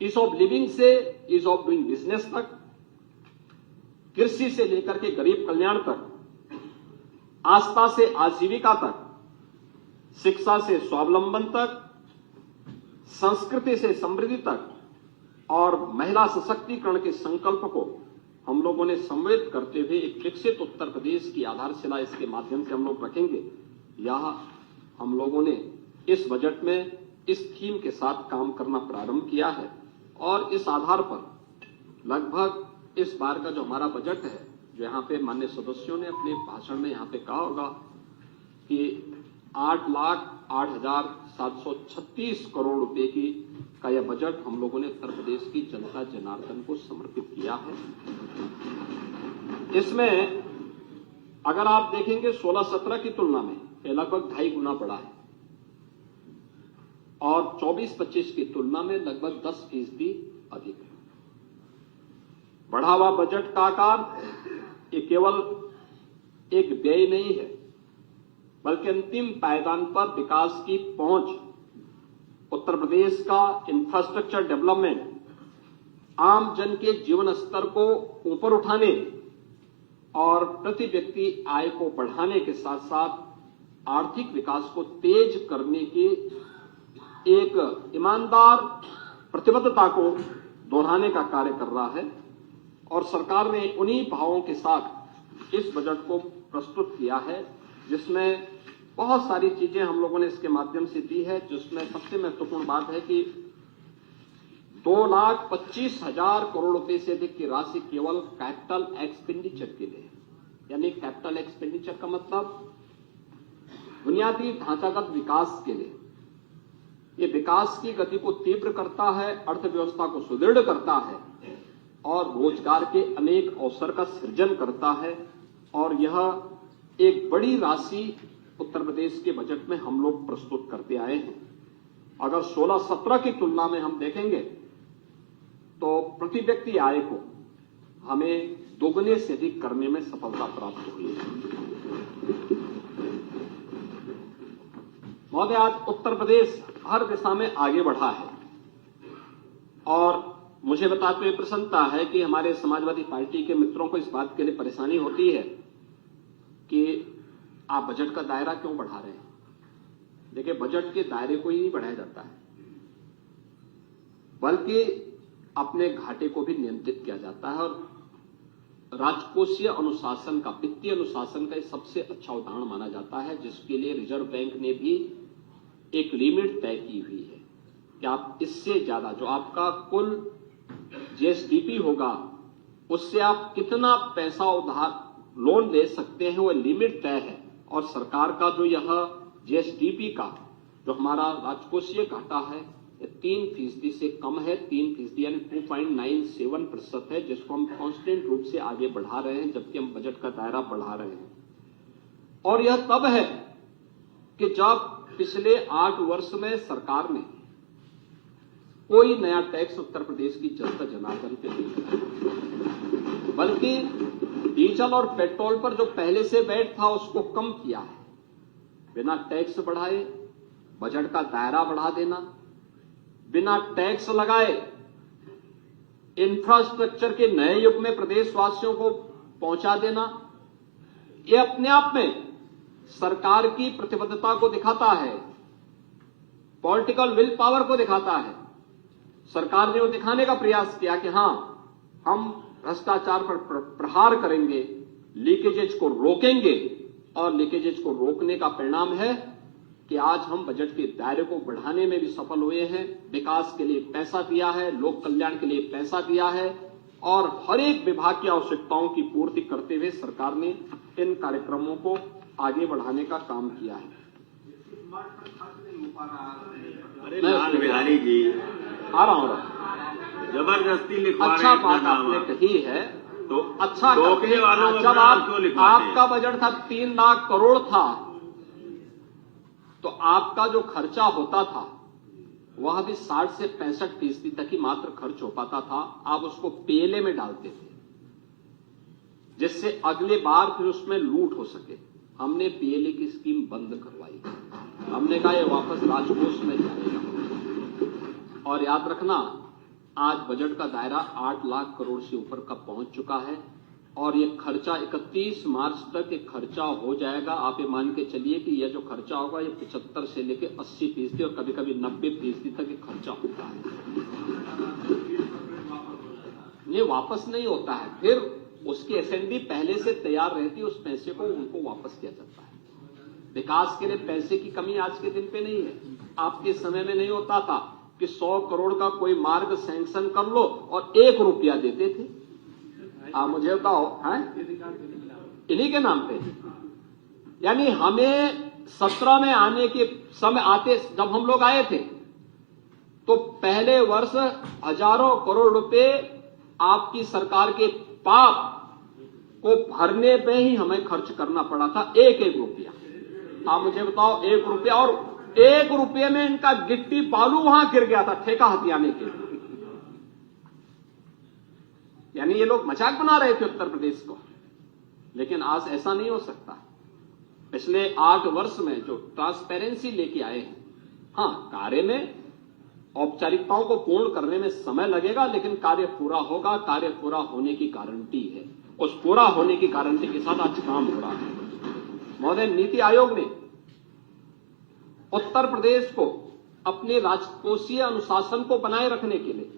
ईज ऑफ लिविंग से ईज ऑफ डूइंग बिजनेस तक, कृषि से लेकर के गरीब कल्याण तक, आस्था से आजीविका तक, शिक्षा से स्वावलंबन तक, संस्कृति से समृद्धि तक और महिला सशक्तिकरण के संकल्प को हम लोगों ने सम्मिलित करते हुए एक विकसित उत्तर प्रदेश की आधारशिला इसके माध्यम से हम लोग रखेंगे। यह हम लोगों ने इस बजट में इस थीम के साथ काम करना प्रारंभ किया है और इस आधार पर लगभग इस बार का जो हमारा बजट है, जो यहाँ पे माननीय सदस्यों ने अपने भाषण में यहाँ पे कहा होगा कि 8,08,736 करोड़ रुपए का यह बजट हम लोगों ने उत्तर प्रदेश की जनता जनार्दन को समर्पित किया है। इसमें अगर आप देखेंगे 16-17 की तुलना में यह लगभग 2.5 गुना बढ़ा है और 24-25 की तुलना में लगभग 10% अधिक है। बढ़ा हुआ बजट का आकार ये केवल एक व्यय नहीं है, बल्कि अंतिम पायदान पर विकास की पहुंच, उत्तर प्रदेश का इंफ्रास्ट्रक्चर डेवलपमेंट, आम जन के जीवन स्तर को ऊपर उठाने और प्रति व्यक्ति आय को बढ़ाने के साथ साथ आर्थिक विकास को तेज करने की एक ईमानदार प्रतिबद्धता को दोहराने का कार्य कर रहा है। और सरकार ने उन्हीं भावों के साथ इस बजट को प्रस्तुत किया है, जिसमें बहुत सारी चीजें हम लोगों ने इसके माध्यम से दी है, जिसमें सबसे महत्वपूर्ण बात है कि 2,25,000 करोड़ रुपए से अधिक की राशि केवल कैपिटल एक्सपेंडिचर के लिए, यानी कैपिटल एक्सपेंडिचर का मतलब बुनियादी ढांचागत विकास के लिए। ये विकास की गति को तीव्र करता है, अर्थव्यवस्था को सुदृढ़ करता है और रोजगार के अनेक अवसर का सृजन करता है। और यह एक बड़ी राशि उत्तर प्रदेश के बजट में हम लोग प्रस्तुत करते आए हैं। अगर 16-17 की तुलना में हम देखेंगे तो प्रति व्यक्ति आय को हमें दोगुने से अधिक करने में सफलता प्राप्त हुई है। महोदय, आज उत्तर प्रदेश हर दिशा में आगे बढ़ा है और मुझे बताते हुए प्रसन्नता है कि हमारे समाजवादी पार्टी के मित्रों को इस बात के लिए परेशानी होती है कि आप बजट का दायरा क्यों बढ़ा रहे हैं। देखिए, बजट के दायरे को ही नहीं बढ़ाया जाता है, बल्कि अपने घाटे को भी नियंत्रित किया जाता है। और राजकोषीय अनुशासन का, वित्तीय अनुशासन का सबसे अच्छा उदाहरण माना जाता है, जिसके लिए रिजर्व बैंक ने भी एक लिमिट तय की हुई है कि आप इससे ज्यादा जो आपका कुल जीएसडीपी होगा उससे आप कितना पैसा उधार लोन ले सकते हैं, वो लिमिट तय है। और सरकार का जो यह जीएसडीपी का जो हमारा राजकोषीय घाटा है, 3% से कम है, 3% यानी 2.97% है, जिसको हम कांस्टेंट रूप से आगे बढ़ा रहे हैं, जबकि हम बजट का दायरा बढ़ा रहे हैं। और यह तब है कि जब पिछले 8 वर्ष में सरकार ने कोई नया टैक्स उत्तर प्रदेश की जनता जनार्दन पे नहीं लगाया, बल्कि डीजल और पेट्रोल पर जो पहले से वैट था उसको कम किया है। बिना टैक्स बढ़ाए बजट का दायरा बढ़ा देना, बिना टैक्स लगाए इंफ्रास्ट्रक्चर के नए युग में प्रदेशवासियों को पहुंचा देना, यह अपने आप में सरकार की प्रतिबद्धता को दिखाता है, पॉलिटिकल विल पावर को दिखाता है। सरकार ने वो दिखाने का प्रयास किया कि हां, हम भ्रष्टाचार पर प्रहार करेंगे, लीकेजेज को रोकेंगे, और लीकेजेज को रोकने का परिणाम है कि आज हम बजट के दायरे को बढ़ाने में भी सफल हुए हैं। विकास के लिए पैसा दिया है, लोक कल्याण के लिए पैसा दिया है, और हर एक विभाग की आवश्यकताओं की पूर्ति करते हुए सरकार ने इन कार्यक्रमों को आगे बढ़ाने का काम किया है। अरे लाल बिहारी जी, आ रहा हूं। जबरदस्ती लिखवा रहे अच्छा हैं बात अपना नाम आपने आप। कही है, तो अच्छा रोकने वालों को जब अपना नाम क्यों लिखवाते हैं? आपका बजट था 3 लाख करोड़ था, तो आपका जो खर्चा होता था वह भी 60 से 65% तक ही मात्र खर्च हो पाता था। आप उसको पीएलए में डालते थे, जिससे अगले बार फिर उसमें लूट हो सके। हमने पीएलए की स्कीम बंद करवाई। हमने कहा ये वापस राजकोष में जाएगा। और याद रखना, आज बजट का दायरा 8 लाख करोड़ से ऊपर का पहुंच चुका है, और ये खर्चा 31 मार्च तक ये खर्चा हो जाएगा। आप ये मान के चलिए कि यह जो खर्चा होगा ये 75 से लेकर 80% और कभी कभी 90% तक ये खर्चा होता है। ये वापस नहीं होता है, फिर उसकी एसएनडी पहले से तैयार रहती है, उस पैसे को उनको वापस किया जाता है। विकास के लिए पैसे की कमी आज के दिन पे नहीं है। आपके समय में नहीं होता था कि 100 करोड़ का कोई मार्ग सैंक्शन कर लो और 1 रुपया देते थे। आप मुझे बताओ, हैं? इन्हीं के नाम पे। यानी हमें 17 में आने के समय आते, जब हम लोग आए थे, तो पहले वर्ष हजारों करोड़ रुपए आपकी सरकार के पाप को भरने पे ही हमें खर्च करना पड़ा था, एक रुपया। आप मुझे बताओ, 1 रुपया, और 1 रुपये में इनका गिट्टी बालू वहां गिर गया था ठेका हथियाने के लिए। यानी ये लोग मजाक बना रहे थे उत्तर प्रदेश को, लेकिन आज ऐसा नहीं हो सकता। पिछले 8 वर्ष में जो ट्रांसपेरेंसी लेके आए हैं, हां, कार्य में औपचारिकताओं को पूर्ण करने में समय लगेगा, लेकिन कार्य पूरा होगा। कार्य पूरा होने की गारंटी है। उस पूरा होने की गारंटी के साथ आज काम हो रहा है। महोदय, नीति आयोग ने उत्तर प्रदेश को अपने राजकोषीय अनुशासन को बनाए रखने के लिए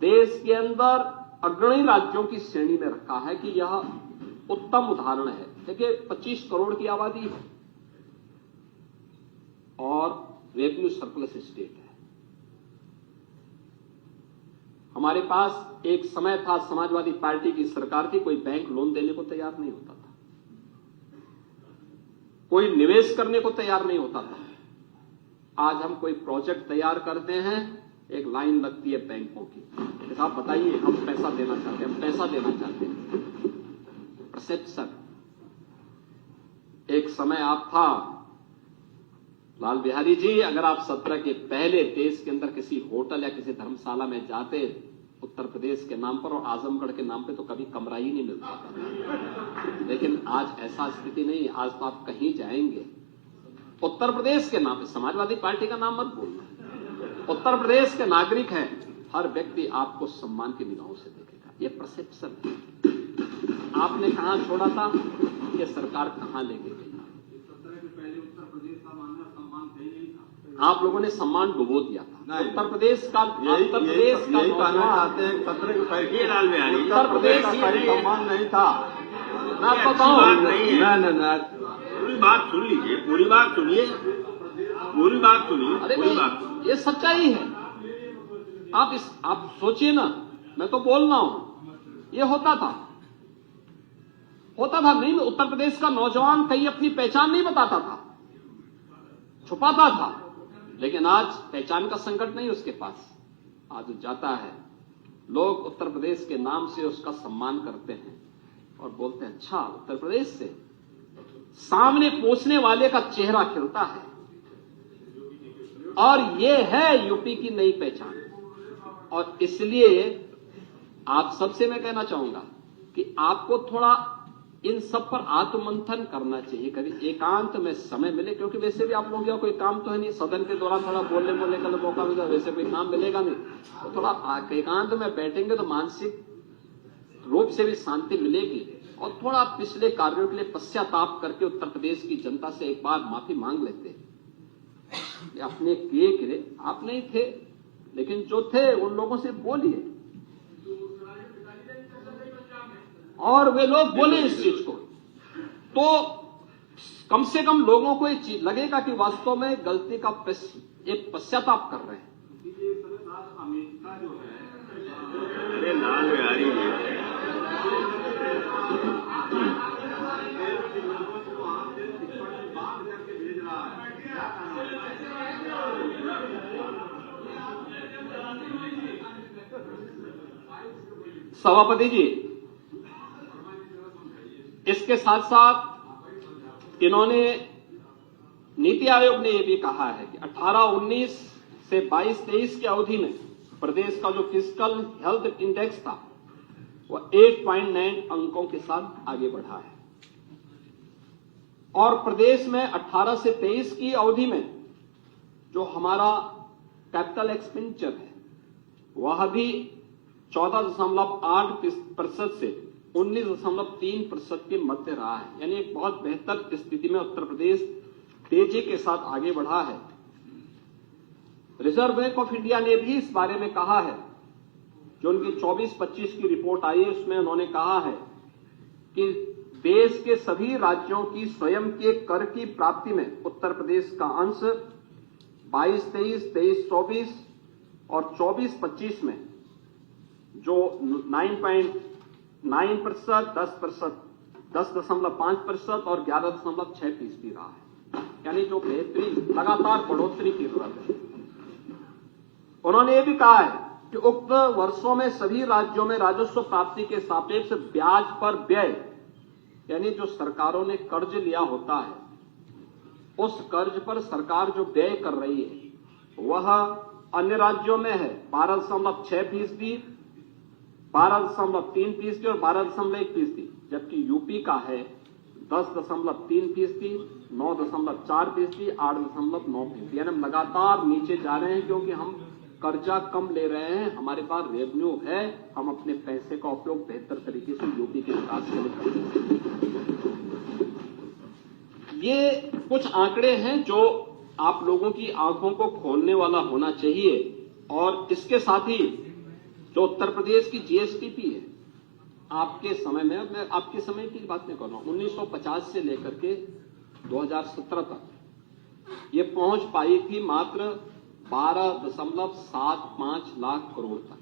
देश के अंदर अग्रणी राज्यों की श्रेणी में रखा है कि यह उत्तम उदाहरण है। देखिए, 25 करोड़ की आबादी है और रेवेन्यू सरप्लस स्टेट है। हमारे पास एक समय था, समाजवादी पार्टी की सरकार थी, कोई बैंक लोन देने को तैयार नहीं होता था, कोई निवेश करने को तैयार नहीं होता था। आज हम कोई प्रोजेक्ट तैयार करते हैं, एक लाइन लगती है बैंकों की, साहब बताइए हम पैसा देना चाहते हैं, हम पैसा देना चाहते हैं। परसेप्शन। एक समय आप था लाल बिहारी जी, अगर आप 17 के पहले देश के अंदर किसी होटल या किसी धर्मशाला में जाते उत्तर प्रदेश के नाम पर और आजमगढ़ के नाम पे, तो कभी कमरा ही नहीं मिलता था। लेकिन आज ऐसा स्थिति नहीं। आज तो आप कहीं जाएंगे, उत्तर प्रदेश के नाम पे, समाजवादी पार्टी का नाम मत बोलना, उत्तर प्रदेश के नागरिक हैं, हर व्यक्ति आपको सम्मान की निगाहों से देखेगा। ये परसेप्शन है। आपने कहां छोड़ा था, ये सरकार कहां लेके गई। आप लोगों ने सम्मान डुबो दिया था। उत्तर प्रदेश का यही कहना चाहते हैं, 17 के पहले लाल बिहारी, उत्तर प्रदेश का कोई सम्मान नहीं था। मैं आपको बताऊं, नहीं, पूरी बात सुन लीजिए, पूरी बात सुनिए, पूरी बात सुनिए, अरे पूरी नहीं, बात। ये सच्चाई है। आप सोचिए ना, मैं तो बोल रहा हूं, ये होता था नहीं। उत्तर प्रदेश का नौजवान कहीं अपनी पहचान नहीं बताता था, छुपाता था, लेकिन आज पहचान का संकट नहीं उसके पास। आज जाता है, लोग उत्तर प्रदेश के नाम से उसका सम्मान करते हैं और बोलते हैं, अच्छा उत्तर प्रदेश से, सामने पहुंचने वाले का चेहरा खिलता है। और ये है यूपी की नई पहचान। और इसलिए आप सबसे मैं कहना चाहूंगा कि आपको थोड़ा इन सब पर आत्ममंथन करना चाहिए, कभी एकांत में समय मिले, क्योंकि वैसे भी आप लोगों का कोई काम तो है नहीं, सदन के दौरान थोड़ा बोलने का मौका मिलेगा, वैसे कोई काम मिलेगा नहीं, तो थोड़ा एकांत में बैठेंगे तो मानसिक रूप से भी शांति मिलेगी और थोड़ा पिछले कार्यों के लिए पश्चाताप करके उत्तर प्रदेश की जनता से एक बार माफी मांग लेते हैं। अपने किए आप नहीं थे, लेकिन जो थे उन लोगों से बोलिए और वे लोग बोले इस चीज को, तो कम से कम लोगों को ये चीज लगेगा कि वास्तव में गलती का एक पश्चाताप कर रहे हैं। अरे लाल बिहारी जी, सभापति जी, इसके साथ साथ इन्होंने नीति आयोग ने यह भी कहा है कि 18-19 से 22-23 की अवधि में प्रदेश का जो फिजिकल हेल्थ इंडेक्स था वह 8.9 अंकों के साथ आगे बढ़ा है और प्रदेश में 18 से 23 की अवधि में जो हमारा कैपिटल एक्सपेंडिचर है वह भी 14.8% से 19.3% के मध्य रहा है, यानी एक बहुत बेहतर स्थिति में उत्तर प्रदेश तेजी के साथ आगे बढ़ा है। रिजर्व बैंक ऑफ इंडिया ने भी इस बारे में कहा है, जो उनकी 24-25 की रिपोर्ट आई है उसमें उन्होंने कहा है कि देश के सभी राज्यों की स्वयं के कर की प्राप्ति में उत्तर प्रदेश का अंश 22-23, 23-24 और 24-25 में जो 9.9%, 10.5% और 11.6% रहा है, यानी जो बेहतरीन लगातार बढ़ोतरी की जरूरत है। उन्होंने ये भी कहा है कि उक्त वर्षों में सभी राज्यों में राजस्व प्राप्ति के सापेक्ष ब्याज पर व्यय, यानी जो सरकारों ने कर्ज लिया होता है उस कर्ज पर सरकार जो व्यय कर रही है वह अन्य राज्यों में है 12.6%, 12.3% और 12.1%, जबकि यूपी का है 10.3%, 9.4%, 8.9%, यानी हम लगातार नीचे जा रहे हैं क्योंकि हम कर्जा कम ले रहे हैं, हमारे पास रेवेन्यू है, हम अपने पैसे का उपयोग बेहतर तरीके से यूपी के विकास के लिए कर रहे हैं। ये कुछ आंकड़े हैं जो आप लोगों की आंखों को खोलने वाला होना चाहिए और इसके साथ ही जो उत्तर प्रदेश की जीएसटीपी है, आपके समय में, मैं आपके समय की बात नहीं कर रहा हूं, 1950 से लेकर के 2017 तक ये पहुंच पाई थी मात्र 12.75 लाख करोड़ तक,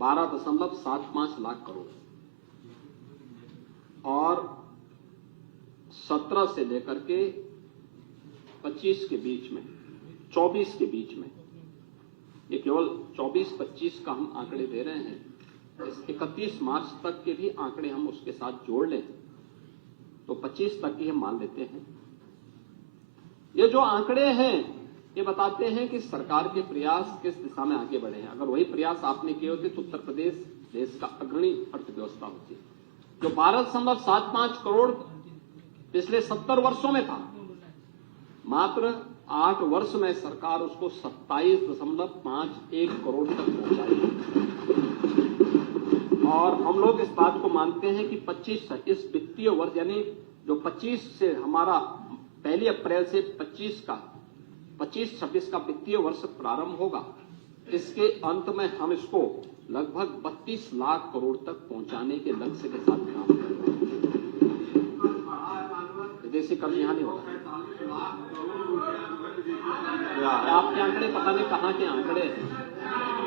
12.75 लाख करोड़, और 17 से लेकर के 25 के बीच में, 24 के बीच में, ये केवल 24-25 का हम आंकड़े दे रहे हैं, इस 31 मार्च तक के भी आंकड़े हम उसके साथ जोड़ लें तो 25 तक ही हम मान लेते हैं। ये जो आंकड़े हैं ये बताते हैं कि सरकार के प्रयास किस दिशा में आगे बढ़े हैं। अगर वही प्रयास आपने किए होते तो उत्तर प्रदेश देश का अग्रणी अर्थव्यवस्था होती। जो 12.75 करोड़ पिछले 70 वर्षों में था, मात्र 8 वर्ष में सरकार उसको 27.51 करोड़ तक पहुंचाई और हम लोग इस बात को मानते हैं कि 25 इस वित्तीय वर्ष, यानी जो 25 से हमारा 1 अप्रैल से 25-26 का वित्तीय वर्ष प्रारंभ होगा, इसके अंत में हम इसको लगभग 32 लाख करोड़ तक पहुंचाने के लक्ष्य के साथ काम कर रहे हैं। विदेशी कर्ज यहां नहीं होगा। आपके आंकड़े पता नहीं कहाँ के आंकड़े हैं।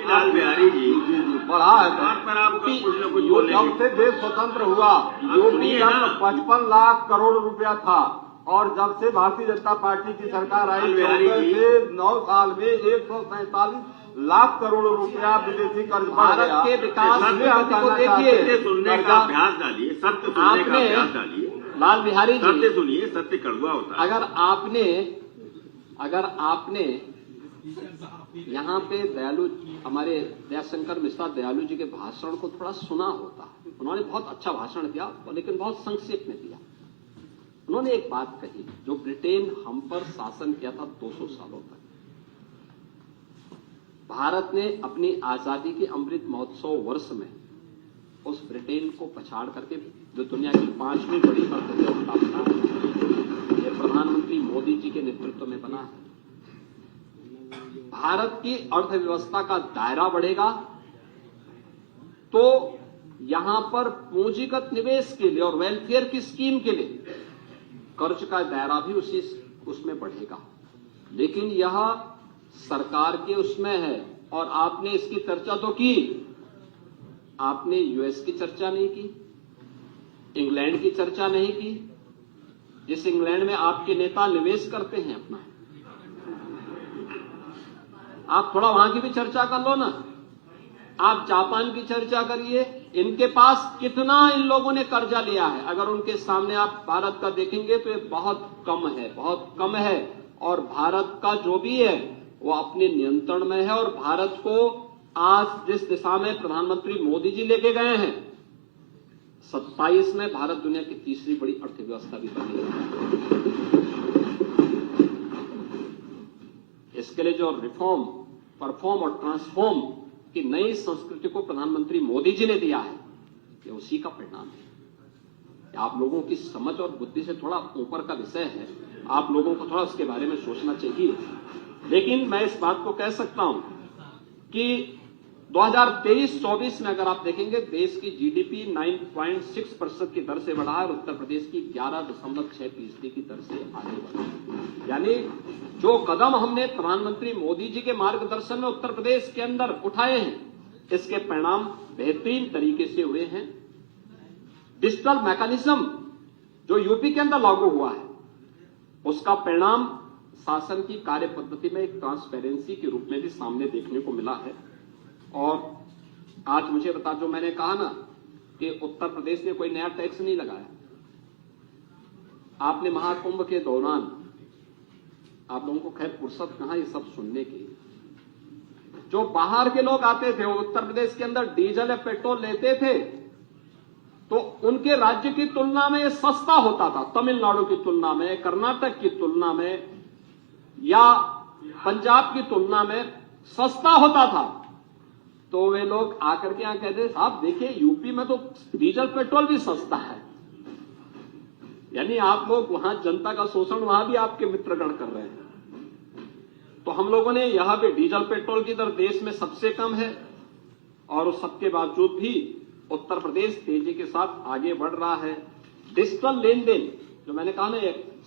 लाल बिहारी जी बढ़ा है पर आप कुछ न कुछ जब से देश स्वतंत्र हुआ यूपी का 55 लाख करोड़ रुपया था और जब से भारतीय जनता पार्टी की सरकार आई से 9 साल में 147 लाख करोड़ रुपया विदेशी कर्ज भारत के विकास को देखिए, सुनने का अभ्यास डालिए, सत्य सुनने का अभ्यास डालिए। लाल बिहारी जी, सत्य सुनिए, सत्य कड़वा होता है। अगर आपने यहाँ पे दयालु हमारे दयाशंकर मिश्रा दयालु जी के भाषण को थोड़ा सुना होता। उन्होंने बहुत अच्छा भाषण दिया, लेकिन बहुत संक्षेप में दिया। उन्होंने एक बात कही, जो ब्रिटेन हम पर शासन किया था 200 सालों तक, भारत ने अपनी आजादी के अमृत महोत्सव वर्ष में उस ब्रिटेन को पछाड़ करके जो दुनिया की 5वीं बड़ी अर्थव्यवस्था बना, ये प्रधानमंत्री मोदी जी के नेतृत्व में बना है। भारत की अर्थव्यवस्था का दायरा बढ़ेगा तो यहां पर पूंजीगत निवेश के लिए और वेलफेयर की स्कीम के लिए कर्ज का दायरा भी उसमें बढ़ेगा। लेकिन यह सरकार के उसमें है, और आपने इसकी चर्चा तो की, आपने यूएस की चर्चा नहीं की, इंग्लैंड की चर्चा नहीं की, जिस इंग्लैंड में आपके नेता निवेश करते हैं अपना। आप थोड़ा वहां की भी चर्चा कर लो ना। आप जापान की चर्चा करिए, इनके पास कितना इन लोगों ने कर्जा लिया है। अगर उनके सामने आप भारत का देखेंगे तो ये बहुत कम है, बहुत कम है। और भारत का जो भी है वो अपने नियंत्रण में है। और भारत को आज जिस दिशा में प्रधानमंत्री मोदी जी लेके गए हैं, 27 में भारत दुनिया की तीसरी बड़ी अर्थव्यवस्था भी बनी है। इसके लिए जो रिफॉर्म, परफॉर्म और ट्रांसफॉर्म की नई संस्कृति को प्रधानमंत्री मोदी जी ने दिया है, ये उसी का परिणाम है। आप लोगों की समझ और बुद्धि से थोड़ा ऊपर का विषय है, आप लोगों को थोड़ा उसके बारे में सोचना चाहिए। लेकिन मैं इस बात को कह सकता हूं कि 2023-24 में अगर आप देखेंगे, देश की जीडीपी 9.6% की दर से बढ़ा है और उत्तर प्रदेश की 11.6% की दर से आगे बढ़ा। यानी जो कदम हमने प्रधानमंत्री मोदी जी के मार्गदर्शन में उत्तर प्रदेश के अंदर उठाए हैं, इसके परिणाम बेहतरीन तरीके से हुए हैं। डिजिटल मैकेनिज्म जो यूपी के अंदर लागू हुआ है, उसका परिणाम शासन की कार्य पद्धति में एक ट्रांसपेरेंसी के रूप में भी सामने देखने को मिला है। और आज मुझे बता, जो मैंने कहा ना कि उत्तर प्रदेश ने कोई नया टैक्स नहीं लगाया। आपने महाकुंभ के दौरान, आप लोगों को खैर फुर्सत कहां ये सब सुनने की, जो बाहर के लोग आते थे वो उत्तर प्रदेश के अंदर डीजल या पेट्रोल लेते थे तो उनके राज्य की तुलना में ये सस्ता होता था। तमिलनाडु की तुलना में, कर्नाटक की तुलना में या पंजाब की तुलना में सस्ता होता था। तो वे लोग आकर के यहां कहते, साहब देखिए यूपी में तो डीजल पेट्रोल भी सस्ता है। यानी आप लोग वहां जनता का शोषण वहां भी आपके मित्रगण कर रहे हैं। तो हम लोगों ने यहां पे डीजल पेट्रोल की दर देश में सबसे कम है, और उस सबके बावजूद भी उत्तर प्रदेश तेजी के साथ आगे बढ़ रहा है। डिजिटल लेन देन, जो मैंने कहा ना,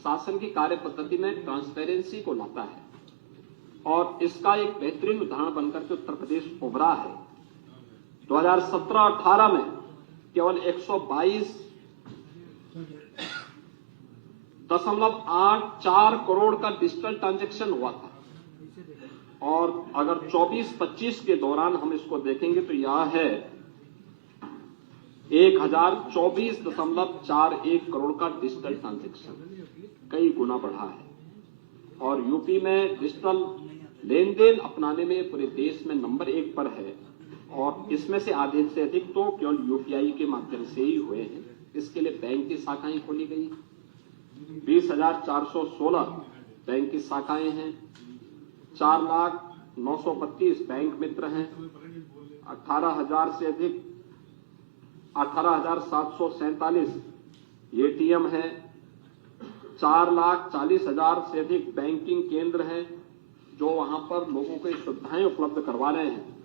शासन की कार्य पद्धति में ट्रांसपेरेंसी को लाता है, और इसका एक बेहतरीन उदाहरण बनकर के उत्तर प्रदेश उभरा है। 2017-18 में केवल 122.84 करोड़ का डिजिटल ट्रांजैक्शन हुआ था, और अगर 24-25 के दौरान हम इसको देखेंगे तो यह है 1024.41 करोड़ का डिजिटल ट्रांजैक्शन, कई गुना बढ़ा है। और यूपी में डिजिटल लेन देन अपनाने में पूरे देश में नंबर 1 पर है, और इसमें से आधे से अधिक तो केवल यूपीआई के माध्यम से ही हुए हैं। इसके लिए बैंक की शाखाएं खोली गई, 20,416 बैंक की शाखाएं हैं, 4,932 बैंक मित्र हैं, 18,000 से अधिक 18,747 एटीएम है, 4,40,000 से अधिक बैंकिंग केंद्र हैं जो वहां पर लोगों को सुविधाएं उपलब्ध करवा रहे हैं।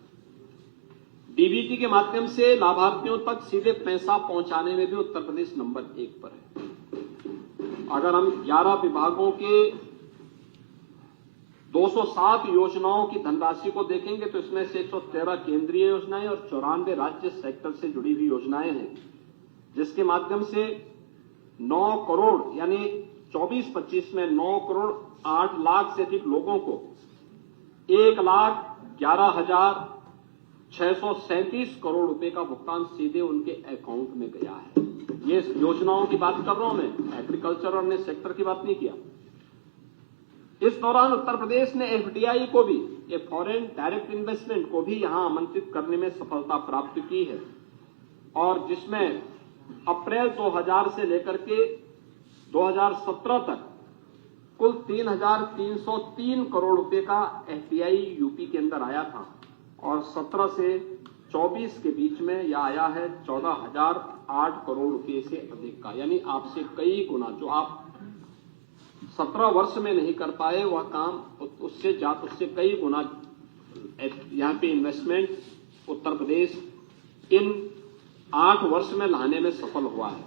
डीबीटी के माध्यम से लाभार्थियों तक सीधे पैसा पहुंचाने में भी उत्तर प्रदेश नंबर 1 पर है। अगर हम 11 विभागों के 207 योजनाओं की धनराशि को देखेंगे तो इसमें से 113 केंद्रीय योजनाएं और 94 राज्य सेक्टर से जुड़ी हुई योजनाएं हैं, जिसके माध्यम से 9 करोड़ यानी 24-25 में 9 करोड़ 8 लाख से अधिक लोगों को 1,11,637 करोड़ रुपए का भुगतान सीधे उनके अकाउंट में गया है। ये योजनाओं की बात कर रहा हूं मैं, एग्रीकल्चर और अन्य सेक्टर की बात नहीं किया। इस दौरान उत्तर प्रदेश ने एफडीआई को भी, ये फॉरेन डायरेक्ट इन्वेस्टमेंट को भी यहां आमंत्रित करने में सफलता प्राप्त की है, और जिसमें अप्रैल 2000 से लेकर के 2017 तक कुल 3,303 करोड़ रुपए का एफडीआई यूपी के अंदर आया था, और 17 से 24 के बीच में यह आया है 14,008 करोड़ रुपए से अधिक का, यानी आपसे कई गुना। जो आप 17 वर्ष में नहीं कर पाए वह काम उससे कई गुना यहाँ पे इन्वेस्टमेंट उत्तर प्रदेश इन 8 वर्ष में लाने में सफल हुआ है।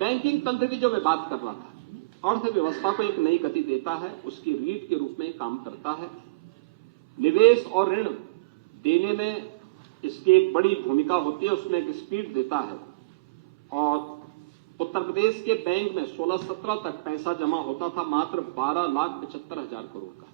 बैंकिंग तंत्र की जो मैं बात कर रहा था, अर्थव्यवस्था को एक नई गति देता है, उसकी रीढ़ के रूप में काम करता है। निवेश और ऋण देने में इसकी एक बड़ी भूमिका होती है, उसमें एक स्पीड देता है। और उत्तर प्रदेश के बैंक में 16-17 तक पैसा जमा होता था मात्र 12,75,000 करोड़ का,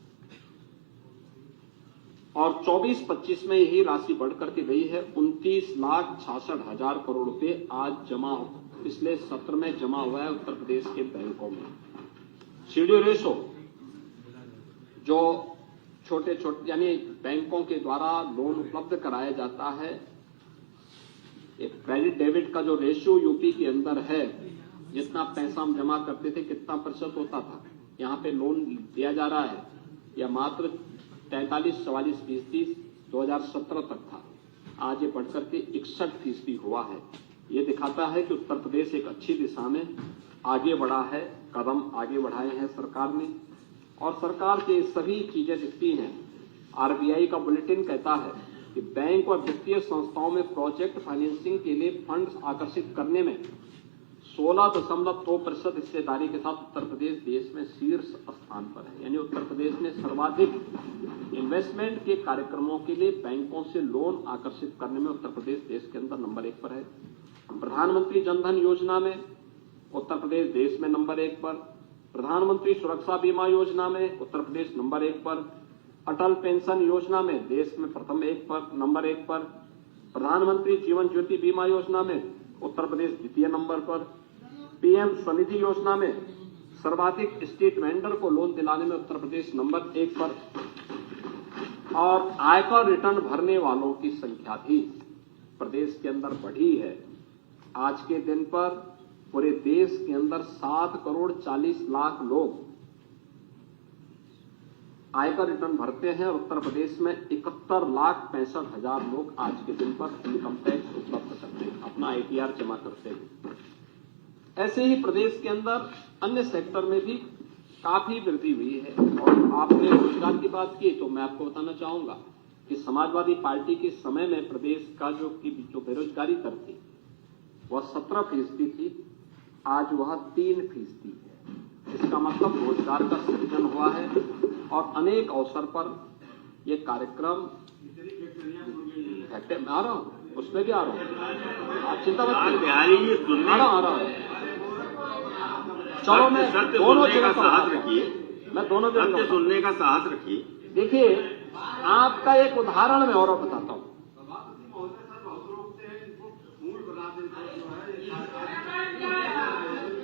और 24-25 में यही राशि बढ़कर के गई है 29,66,000 करोड़ रुपए आज जमा पिछले सत्र में जमा हुआ है उत्तर प्रदेश के बैंकों में। सीडी रेशो जो छोटे यानी बैंकों के द्वारा लोन उपलब्ध कराया जाता है, क्रेडिट डेबिट का जो रेशियो यूपी के अंदर है, जितना पैसा हम जमा करते थे कितना प्रतिशत होता था, यहाँ पे लोन दिया जा रहा है, या मात्र 43-44% 2017 तक था, आज ये बढ़कर के 61% हुआ है। ये दिखाता है कि उत्तर प्रदेश एक अच्छी दिशा में आगे बढ़ा है, कदम आगे बढ़ाए हैं सरकार ने, और सरकार के सभी चीजें दिखती हैं। आरबीआई का बुलेटिन कहता है कि बैंक और वित्तीय संस्थाओं में प्रोजेक्ट फाइनेंसिंग के लिए फंड्स आकर्षित करने में 16.2% हिस्सेदारी के साथ उत्तर प्रदेश देश में शीर्ष स्थान पर है। यानी उत्तर प्रदेश ने सर्वाधिक इन्वेस्टमेंट के कार्यक्रमों के लिए बैंकों से लोन आकर्षित करने में उत्तर प्रदेश देश के अंदर नंबर 1 पर है। प्रधानमंत्री जनधन योजना में उत्तर प्रदेश देश में नंबर 1 पर, प्रधानमंत्री सुरक्षा बीमा योजना में उत्तर प्रदेश नंबर 1 पर, अटल पेंशन योजना में देश में नंबर 1 पर, प्रधानमंत्री जीवन ज्योति बीमा योजना में उत्तर प्रदेश द्वितीय नंबर पर, पीएम स्वनिधि योजना में सर्वाधिक स्ट्रीट वेंडर को लोन दिलाने में उत्तर प्रदेश नंबर 1 पर, और आयकर रिटर्न भरने वालों की संख्या भी प्रदेश के अंदर बढ़ी है। आज के दिन पर पूरे देश के अंदर 7,40,00,000 लोग आयकर रिटर्न भरते हैं, और उत्तर प्रदेश में 71,65,000 लोग आज के दिन पर इनकम टैक्स उपलब्ध करते हैं, अपना आईटीआर जमा करते हैं। ऐसे ही प्रदेश के अंदर अन्य सेक्टर में भी काफी वृद्धि हुई है। और आपने रोजगार की बात की, तो मैं आपको बताना चाहूंगा कि समाजवादी पार्टी के समय में प्रदेश का जो बेरोजगारी दर थी वह 17% थी, आज वह 3% है। इसका मतलब रोजगार का सृजन हुआ है, और अनेक अवसर पर यह कार्यक्रम आ रहा हूं, उसमें भी आ रहा हूं, आप चिंता मत करिए, आ रहा हूं। चलो मैं दोनों जगह का साहस रखिए, मैं दोनों जगह सुनने का साहस रखिए। देखिए, आपका एक उदाहरण मैं और बताता हूं।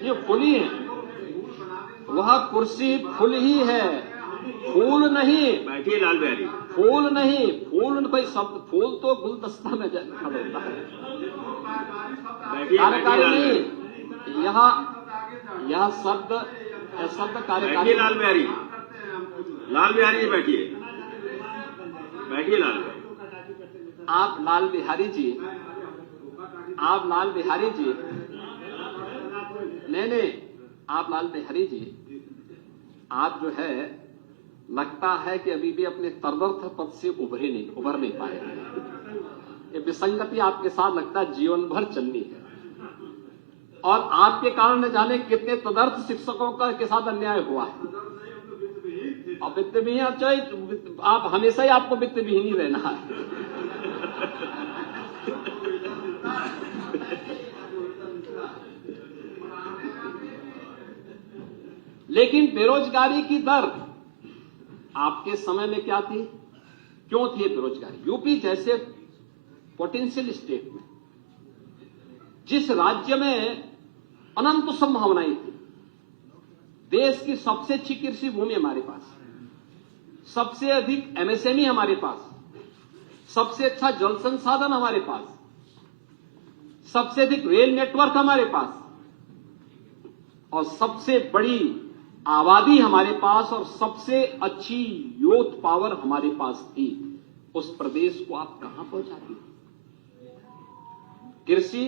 ये फुली है, वह कुर्सी फुल ही है, फूल नहीं। बैठिए लाल बिहारी। फूल नहीं, फूल कोई शब्द, फूल तो गुलदस्ता में खड़ा होता है, कार्यकारी नहीं। यह शब्द कार्यकारी। लाल बिहारी जी बैठिए, लाल बिहारी। आप लाल बिहारी जी, नहीं, आप लाल बिहारी जी, आप जो है लगता है कि अभी भी अपने तरदर्थ पद से उभर नहीं पाए। ये विसंगति आपके साथ लगता है जीवन भर चलनी है, और आपके कारण न जाने कितने तदर्थ शिक्षकों का के साथ अन्याय हुआ है। और वित्तविहीन आप हमेशा ही आपको वित्तविहीन ही रहना है। लेकिन बेरोजगारी की दर आपके समय में क्या थी, क्यों थी बेरोजगारी? यूपी जैसे पोटेंशियल स्टेट में, जिस राज्य में अनंत संभावनाएं थी, देश की सबसे अच्छी कृषि भूमि हमारे पास, सबसे अधिक एमएसएमई हमारे पास, सबसे अच्छा जल संसाधन हमारे पास, सबसे अधिक रेल नेटवर्क हमारे पास और सबसे बड़ी आबादी हमारे पास और सबसे अच्छी यूथ पावर हमारे पास थी। उस प्रदेश को आप कहां पहुंचाती? कृषि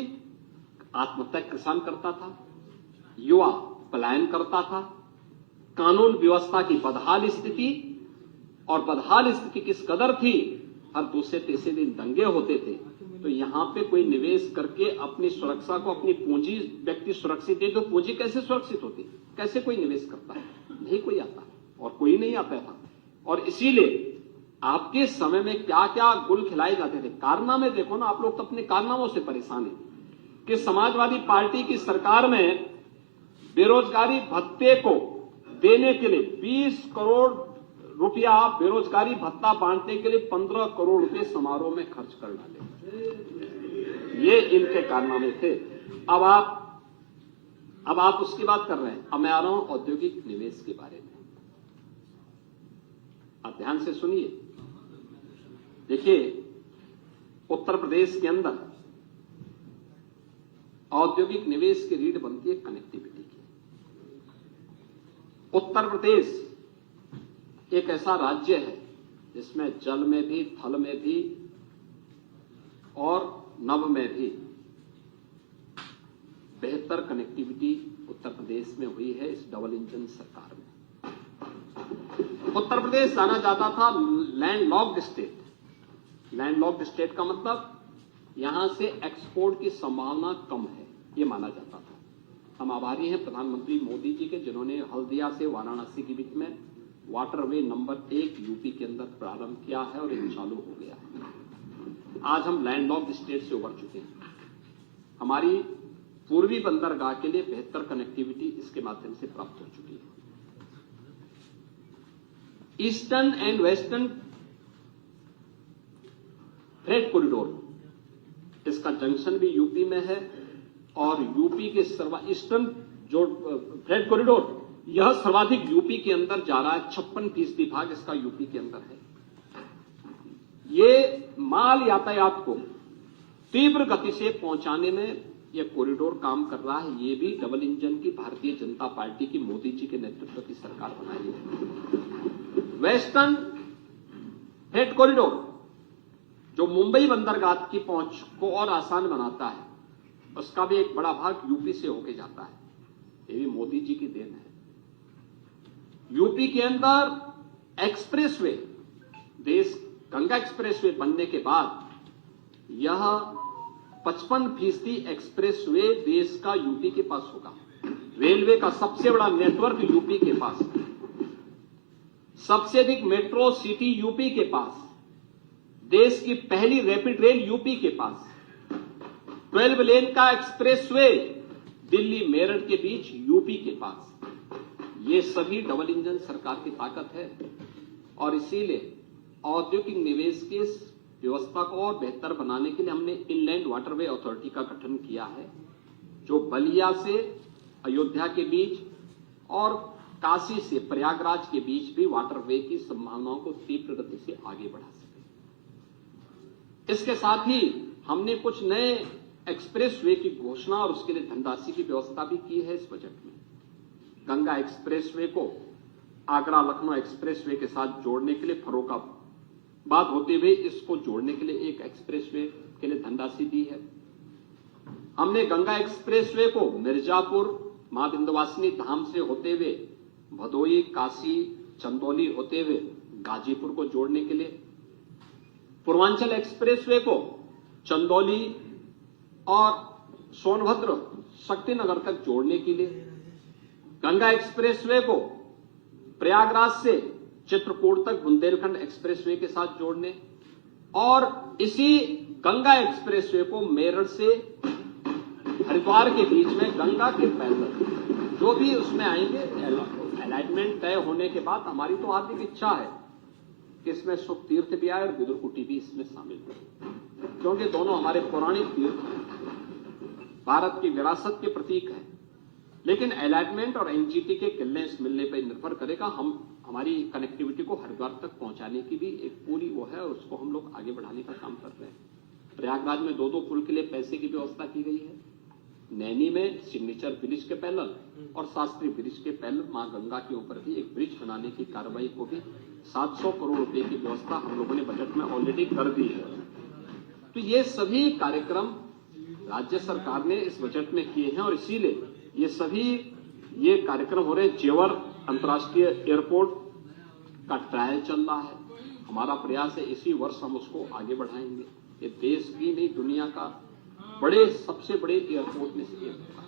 आत्महत्या किसान करता था, युवा पलायन करता था, कानून व्यवस्था की बदहाल स्थिति, और बदहाल स्थिति किस कदर थी, हर दूसरे तीसरे दिन दंगे होते थे। तो यहां पे कोई निवेश करके अपनी सुरक्षा को, अपनी पूंजी व्यक्ति सुरक्षित दे तो पूंजी कैसे सुरक्षित होती? कैसे कोई निवेश करता है? नहीं कोई आता और कोई नहीं आता था। और इसीलिए आपके समय में क्या क्या गुल खिलाए जाते थे, कारनामे देखो ना, आप लोग तो अपने कारनामों से परेशान हैं कि समाजवादी पार्टी की सरकार में बेरोजगारी भत्ते को देने के लिए 20 करोड़ रुपया बेरोजगारी भत्ता बांटने के लिए 15 करोड़ रुपए समारोह में खर्च कर डाले। ये इनके कारनामे थे। अब आप उसकी बात कर रहे हैं। अब मैं आ रहा हूं औद्योगिक निवेश के बारे में। आप ध्यान से सुनिए। देखिए, उत्तर प्रदेश के अंदर औद्योगिक निवेश की रीढ़ बनती है कनेक्टिविटी की। उत्तर प्रदेश एक ऐसा राज्य है जिसमें जल में भी, थल में भी और नभ में भी बेहतर कनेक्टिविटी उत्तर प्रदेश में हुई है इस डबल इंजन सरकार में। उत्तर प्रदेश जाना जाता था लैंडलॉक्ड स्टेट। लैंडलॉक्ड स्टेट का मतलब यहां से एक्सपोर्ट की संभावना कम है, ये माना जाता था। हम आभारी हैं प्रधानमंत्री मोदी जी के, जिन्होंने हल्दिया से वाराणसी के बीच में वाटरवे नंबर 1 यूपी के अंदर प्रारंभ किया है और ये चालू हो गया है। आज हम लैंडलॉक्ड स्टेट से उबर चुके हैं। हमारी पूर्वी बंदरगाह के लिए बेहतर कनेक्टिविटी इसके माध्यम से प्राप्त हो चुकी है। Eastern and western freight corridor, इसका जंक्शन भी यूपी में है और यूपी के ईस्टर्न जो फ्रेट कॉरिडोर, यह सर्वाधिक यूपी के अंदर जा रहा है। 56% भाग इसका यूपी के अंदर है। ये माल यातायात को तीव्र गति से पहुंचाने में यह कॉरिडोर काम कर रहा है। ये भी डबल इंजन की भारतीय जनता पार्टी की, मोदी जी के नेतृत्व की सरकार बनाई है। वेस्टर्न फ्रेट कॉरिडोर जो मुंबई बंदरगाह की पहुंच को और आसान बनाता है, उसका भी एक बड़ा भाग यूपी से होके जाता है। ये भी मोदी जी की देन है। यूपी के अंदर एक्सप्रेसवे, देश गंगा एक्सप्रेसवे बनने के बाद यह 55% एक्सप्रेसवे देश का यूपी के पास होगा। रेलवे का सबसे बड़ा नेटवर्क यूपी के पास, सबसे अधिक मेट्रो सिटी यूपी के पास, देश की पहली रैपिड रेल यूपी के पास, 12 लेन का एक्सप्रेसवे दिल्ली मेरठ के बीच यूपी के पास। ये सभी डबल इंजन सरकार की ताकत है और इसीलिए औद्योगिक निवेश की व्यवस्था को और बेहतर बनाने के लिए हमने इनलैंड वाटरवे अथॉरिटी का गठन किया है, जो बलिया से अयोध्या के बीच और काशी से प्रयागराज के बीच भी वाटरवे की संभावनाओं को तीव्र गति से आगे बढ़ा सके। इसके साथ ही हमने कुछ नए एक्सप्रेसवे की घोषणा और उसके लिए धनराशि की व्यवस्था भी की है इस बजट में। गंगा एक्सप्रेसवे को आगरा लखनऊ एक्सप्रेसवे के साथ जोड़ने के लिए फर्रुखाबाद होते हुए इसको जोड़ने के लिए एक एक्सप्रेसवे के लिए धनराशि दी है। हमने गंगा एक्सप्रेसवे को मिर्जापुर मां विंध्यवासिनी धाम से होते हुए भदोई, काशी, चंदौली होते हुए गाजीपुर को जोड़ने के लिए, पूर्वांचल एक्सप्रेसवे को चंदौली और सोनभद्र शक्तिनगर तक जोड़ने के लिए, गंगा एक्सप्रेसवे को प्रयागराज से चित्रकूट तक बुंदेलखंड एक्सप्रेसवे के साथ जोड़ने और इसी गंगा एक्सप्रेसवे को मेरठ से हरिद्वार के बीच में गंगा के पैदल जो भी उसमें आएंगे, अलाइनमेंट तय होने के बाद हमारी तो हार्दिक इच्छा है कि इसमें सुख तीर्थ भी आए और विदुरकुटी भी इसमें शामिल हो, क्योंकि दोनों हमारे पौराणिक तीर्थ हैं, भारत की विरासत के प्रतीक हैं। लेकिन अलाइनमेंट और एनजीटी के क्लियरेंस मिलने पर निर्भर करेगा। हमारी कनेक्टिविटी को हरिद्वार तक पहुंचाने की भी एक पूरी वो है, और उसको हम लोग आगे बढ़ाने का काम कर रहे हैं। प्रयागराज में 2-2 पुल के लिए पैसे की व्यवस्था की गई है। नैनी में सिग्नेचर ब्रिज के पैरेलल और शास्त्री ब्रिज के पैरेलल मां गंगा के ऊपर भी एक ब्रिज बनाने की कार्रवाई को भी 700 करोड़ रुपए की व्यवस्था हम लोगों ने बजट में ऑलरेडी कर दी है। तो ये सभी कार्यक्रम राज्य सरकार ने इस बजट में किए हैं, और इसीलिए ये कार्यक्रम हो रहे हैं। जेवर अंतर्राष्ट्रीय एयरपोर्ट का ट्रायल चल रहा है। हमारा प्रयास है इसी वर्ष हम उसको आगे बढ़ाएंगे। ये देश की नहीं, दुनिया का सबसे बड़े एयरपोर्ट में से एक होगा,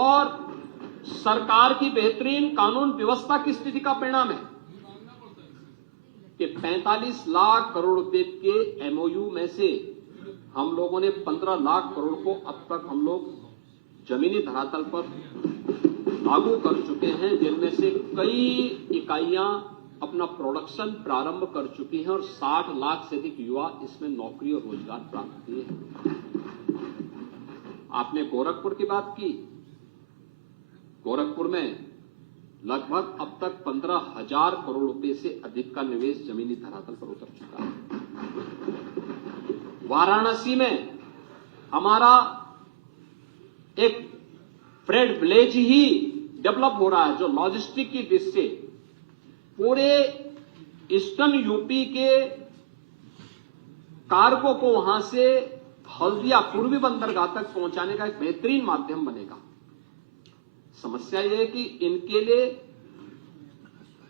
और सरकार की बेहतरीन कानून व्यवस्था की स्थिति का परिणाम है कि 45 लाख करोड़ रुपए के एमओयू में से हम लोगों ने 15 लाख करोड़ को अब तक हम लोग जमीनी धरातल पर लागू कर चुके हैं, जिनमें से कई इकाइयां अपना प्रोडक्शन प्रारंभ कर चुकी हैं, और 60 लाख से अधिक युवा इसमें नौकरी और रोजगार प्राप्त किए हैं। आपने गोरखपुर की बात की। गोरखपुर में लगभग अब तक 15,000 करोड़ रुपए से अधिक का निवेश जमीनी धरातल पर उतर चुका है। वाराणसी में हमारा एक फ्रेड विलेज ही डेवलप हो रहा है, जो लॉजिस्टिक की दृष्टि से पूरे ईस्टर्न यूपी के कार्गो को वहां से हल्दिया पूर्वी बंदरगाह तक पहुंचाने का एक बेहतरीन माध्यम बनेगा। समस्या यह है कि इनके लिए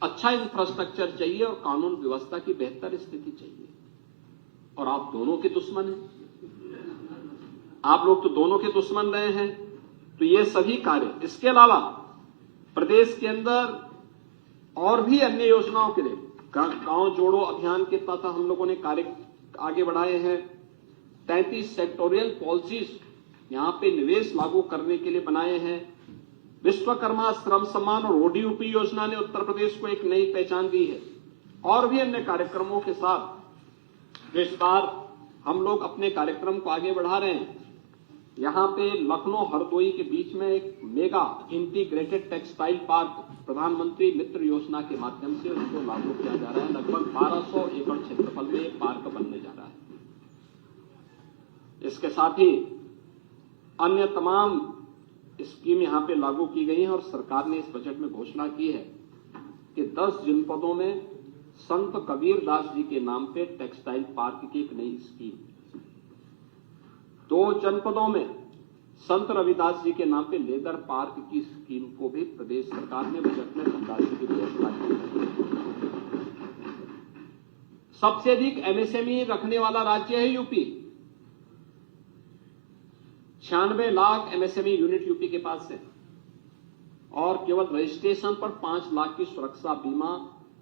अच्छा इंफ्रास्ट्रक्चर चाहिए और कानून व्यवस्था की बेहतर स्थिति चाहिए, और आप दोनों के दुश्मन हैं। आप लोग तो दोनों के दुश्मन रहे हैं। तो ये सभी कार्य, इसके अलावा प्रदेश के अंदर और भी अन्य योजनाओं के लिए गांव जोड़ो अभियान के तहत हम लोगों ने कार्य आगे बढ़ाए हैं। 33 सेक्टोरियल पॉलिसीज यहां पे निवेश लागू करने के लिए बनाए हैं। विश्वकर्मा श्रम सम्मान और ओडीयूपी योजना ने उत्तर प्रदेश को एक नई पहचान दी है, और भी अन्य कार्यक्रमों के साथ इस बार हम लोग अपने कार्यक्रम को आगे बढ़ा रहे हैं। यहां पे लखनऊ हरदोई के बीच में एक मेगा इंटीग्रेटेड टेक्सटाइल पार्क प्रधानमंत्री मित्र योजना के माध्यम से उसको लागू किया जा रहा है। लगभग 1200 एकड़ क्षेत्रफल में एक पार्क बनने जा रहा है। इसके साथ ही अन्य तमाम स्कीम यहां पे लागू की गई हैं, और सरकार ने इस बजट में घोषणा की है कि 10 जनपदों में संत कबीर दास जी के नाम पे टेक्सटाइल पार्क की एक नई स्कीम, 2 जनपदों में संत रविदास जी के नाम पे लेदर पार्क की स्कीम को भी प्रदेश सरकार ने बजट में धनराशि की व्यवस्था की है। सबसे अधिक एमएसएमई रखने वाला राज्य है UP. 96 lakh MSME unit UP के पास है, और केवल रजिस्ट्रेशन पर 5 लाख की सुरक्षा बीमा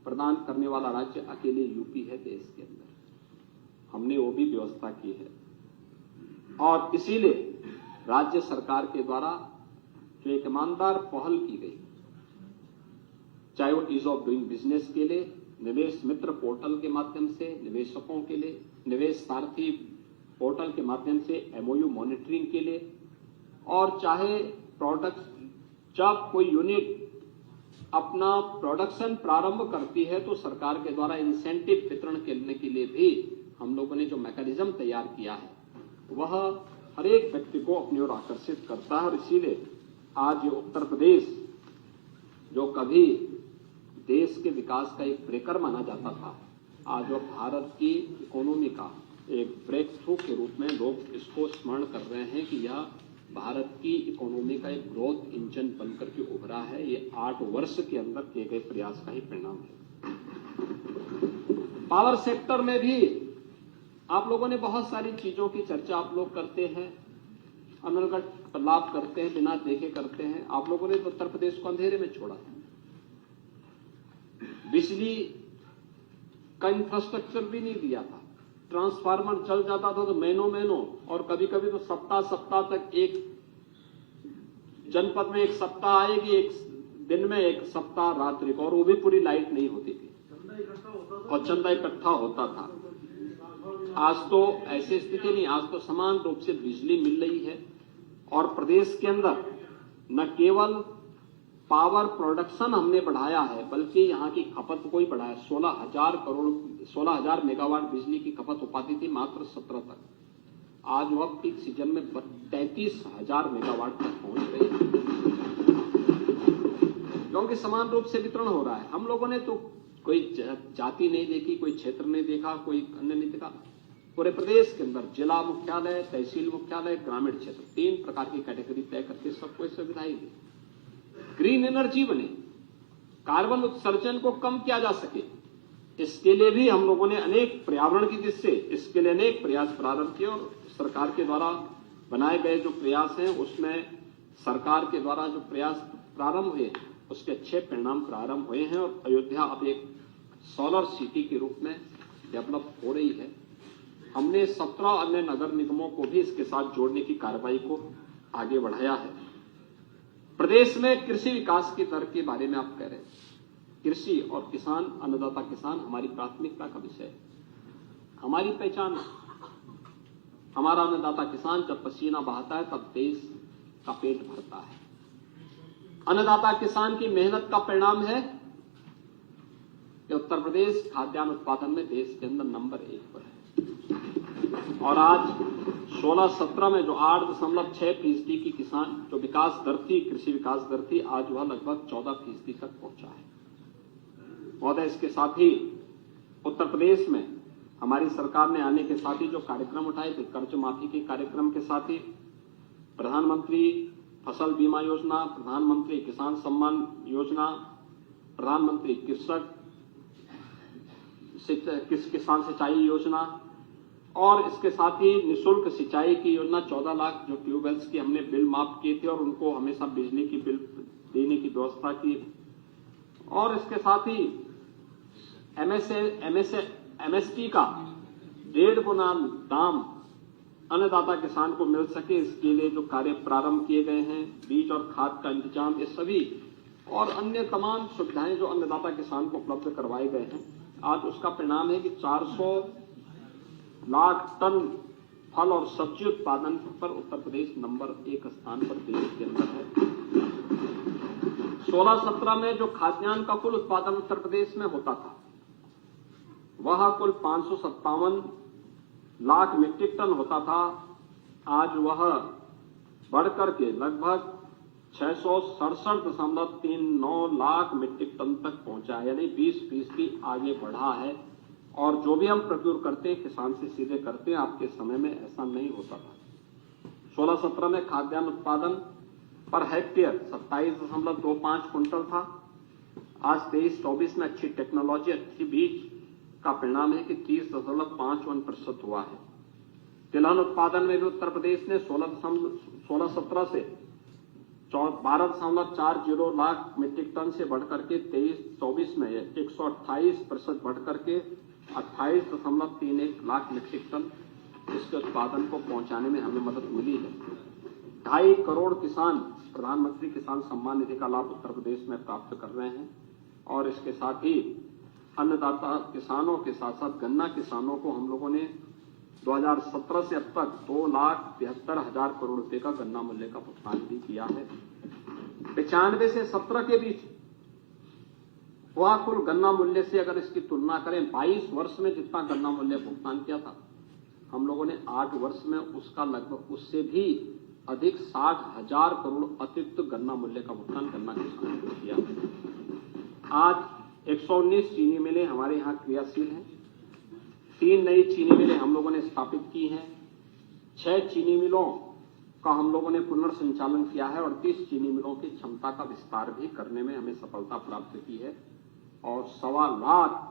प्रदान करने वाला राज्य अकेले यूपी है देश के अंदर। हमने वो भी व्यवस्था की है, और इसीलिए राज्य सरकार के द्वारा जो एक ईमानदार पहल की गई, चाहे वो ईज ऑफ डूइंग बिजनेस के लिए निवेश मित्र पोर्टल के माध्यम से निवेशकों के लिए, निवेश सारथी पोर्टल के माध्यम से एमओयू मॉनिटरिंग के लिए, और चाहे प्रोडक्ट जब कोई यूनिट अपना प्रोडक्शन प्रारंभ करती है तो सरकार के द्वारा इंसेंटिव वितरण करने के लिए भी हम लोगों ने जो मैकेनिज्म तैयार किया है वह हर एक व्यक्ति को अपनी ओर आकर्षित करता है। और इसीलिए आज ये उत्तर प्रदेश जो कभी देश के विकास का एक ब्रेकर माना जाता था, आज वो भारत की इकोनॉमी का एक ब्रेक थ्रू के रूप में लोग इसको स्मरण कर रहे हैं कि यह भारत की इकोनॉमी का एक ग्रोथ इंजन बनकर के उभरा है। ये 8 वर्ष के अंदर किए गए प्रयास का ही परिणाम है। पावर सेक्टर में भी आप लोगों ने बहुत सारी चीजों की चर्चा आप लोग करते हैं, अनर्गत लाभ करते हैं, बिना देखे करते हैं। आप लोगों ने उत्तर प्रदेश को अंधेरे में छोड़ा। बिजली का इंफ्रास्ट्रक्चर भी नहीं दिया था। ट्रांसफार्मर चल जाता था तो महीनों और कभी कभी तो सप्ताह तक एक जनपद में एक सप्ताह आएगी, एक दिन में एक सप्ताह रात्रि को, और वो भी पूरी लाइट नहीं होती थी और चंदा इकट्ठा होता था। आज तो ऐसी स्थिति नहीं, आज तो समान रूप से बिजली मिल रही है। और प्रदेश के अंदर न केवल पावर प्रोडक्शन हमने बढ़ाया है बल्कि यहाँ की खपत को ही बढ़ाया। 16,000 मेगावाट बिजली की खपत हो पाती थी मात्र 17 तक, आज वह पीक सीजन में 33,000 मेगावाट तक पहुंच गई है, क्योंकि समान रूप से वितरण हो रहा है। हम लोगों ने तो कोई जाति नहीं देखी, कोई क्षेत्र नहीं देखा, कोई अन्य नहीं देखा। पूरे प्रदेश के अंदर जिला मुख्यालय, तहसील मुख्यालय, ग्रामीण क्षेत्र 3 प्रकार की कैटेगरी तय करके सबको सुविधाएं दी। ग्रीन एनर्जी बने, कार्बन उत्सर्जन को कम किया जा सके, इसके लिए भी हम लोगों ने अनेक पर्यावरण की दृष्टि से इसके लिए अनेक प्रयास प्रारंभ किए और सरकार के द्वारा बनाए गए जो प्रयास हैं उसमें सरकार के द्वारा जो प्रयास प्रारंभ हुए उसके अच्छे परिणाम प्रारंभ हुए हैं और अयोध्या अब एक सोलर सिटी के रूप में डेवलप हो रही है। हमने 17 अन्य नगर निगमों को भी इसके साथ जोड़ने की कार्रवाई को आगे बढ़ाया है। प्रदेश में कृषि विकास की दर के बारे में आप कह रहे हैं, कृषि और किसान, अन्नदाता किसान हमारी प्राथमिकता का विषय है, हमारी पहचान है। हमारा अन्नदाता किसान जब पसीना बहाता है तब देश का पेट भरता है। अन्नदाता किसान की मेहनत का परिणाम है कि उत्तर प्रदेश खाद्यान्न उत्पादन में देश के अंदर नंबर 1 पर है और आज 16-17 में जो 8.6% की किसान जो विकास दर थी, कृषि विकास दर थी, आज वह लगभग 14% तक पहुंचा है। महोदय, इसके साथ ही उत्तर प्रदेश में हमारी सरकार ने आने के साथ ही जो कार्यक्रम उठाए थे, कर्ज माफी के कार्यक्रम के साथ ही प्रधानमंत्री फसल बीमा योजना, प्रधानमंत्री किसान सम्मान योजना, प्रधानमंत्री किसान सिंचाई योजना और इसके साथ ही निःशुल्क सिंचाई की योजना 14 लाख जो ट्यूबवेल्स की हमने बिल माफ किए थे और उनको हमेशा बिजली की बिल देने की व्यवस्था की और इसके साथ ही एमएसटी का 1.5 गुना दाम अन्नदाता किसान को मिल सके, इसके लिए जो कार्य प्रारंभ किए गए हैं, बीज और खाद का इंतजाम, ये सभी और अन्य तमाम सुविधाएं जो अन्नदाता किसान को उपलब्ध करवाए गए हैं, आज उसका परिणाम है कि 400 लाख टन फल और सब्जी उत्पादन पर उत्तर प्रदेश नंबर 1 स्थान पर देश के अंदर है। 16-17 में जो खाद्यान्न का कुल उत्पादन उत्तर प्रदेश में होता था वह कुल 557 लाख मीट्रिक टन होता था, आज वह बढ़कर के लगभग 667.39 लाख मीट्रिक टन तक पहुंचा है, यानी 20% आगे बढ़ा है। और जो भी हम प्रोक्योर करते हैं किसान से सीधे करते हैं, आपके समय में ऐसा नहीं होता था। 16-17 में खाद्यान्न उत्पादन पर हेक्टेयर 27.25 कुंटल था, आज 23-24 में अच्छी टेक्नोलॉजी, अच्छी बीज का परिणाम है कि 30.51% हुआ है। तिलहन उत्पादन में भी उत्तर प्रदेश ने 16-17 से 12.40 लाख मीट्रिक टन से बढ़कर के 23-24 में 128% बढ़कर के 28.31 लाख मीट्रिक टन इसके उत्पादन को पहुंचाने में हमें मदद मिली है। 2.5 करोड़ किसान प्रधानमंत्री किसान सम्मान निधि का लाभ उत्तर प्रदेश में प्राप्त कर रहे हैं और इसके साथ ही अन्नदाता किसानों के साथ साथ गन्ना किसानों को हम लोगों ने 2017 से अब तक 2,73,000 करोड़ रुपए का गन्ना मूल्य का भुगतान भी किया है। 95 से 17 के बीच वह कुल गन्ना मूल्य से अगर इसकी तुलना करें 22 वर्ष में जितना गन्ना मूल्य भुगतान किया था, हम लोगों ने 8 वर्ष में उसका लगभग उससे भी अधिक 60,000 करोड़ अतिरिक्त गन्ना मूल्य का भुगतान गन्ना किसानों को किया। आज 119 चीनी मिलें हमारे यहाँ क्रियाशील हैं, 3 नई चीनी मिलें हम लोगों ने स्थापित की हैं, 6 चीनी मिलों का हम लोगों ने पुनर्संचालन किया है और 30 चीनी मिलों की क्षमता का विस्तार भी करने में हमें सफलता प्राप्त की है और 1.25 लाख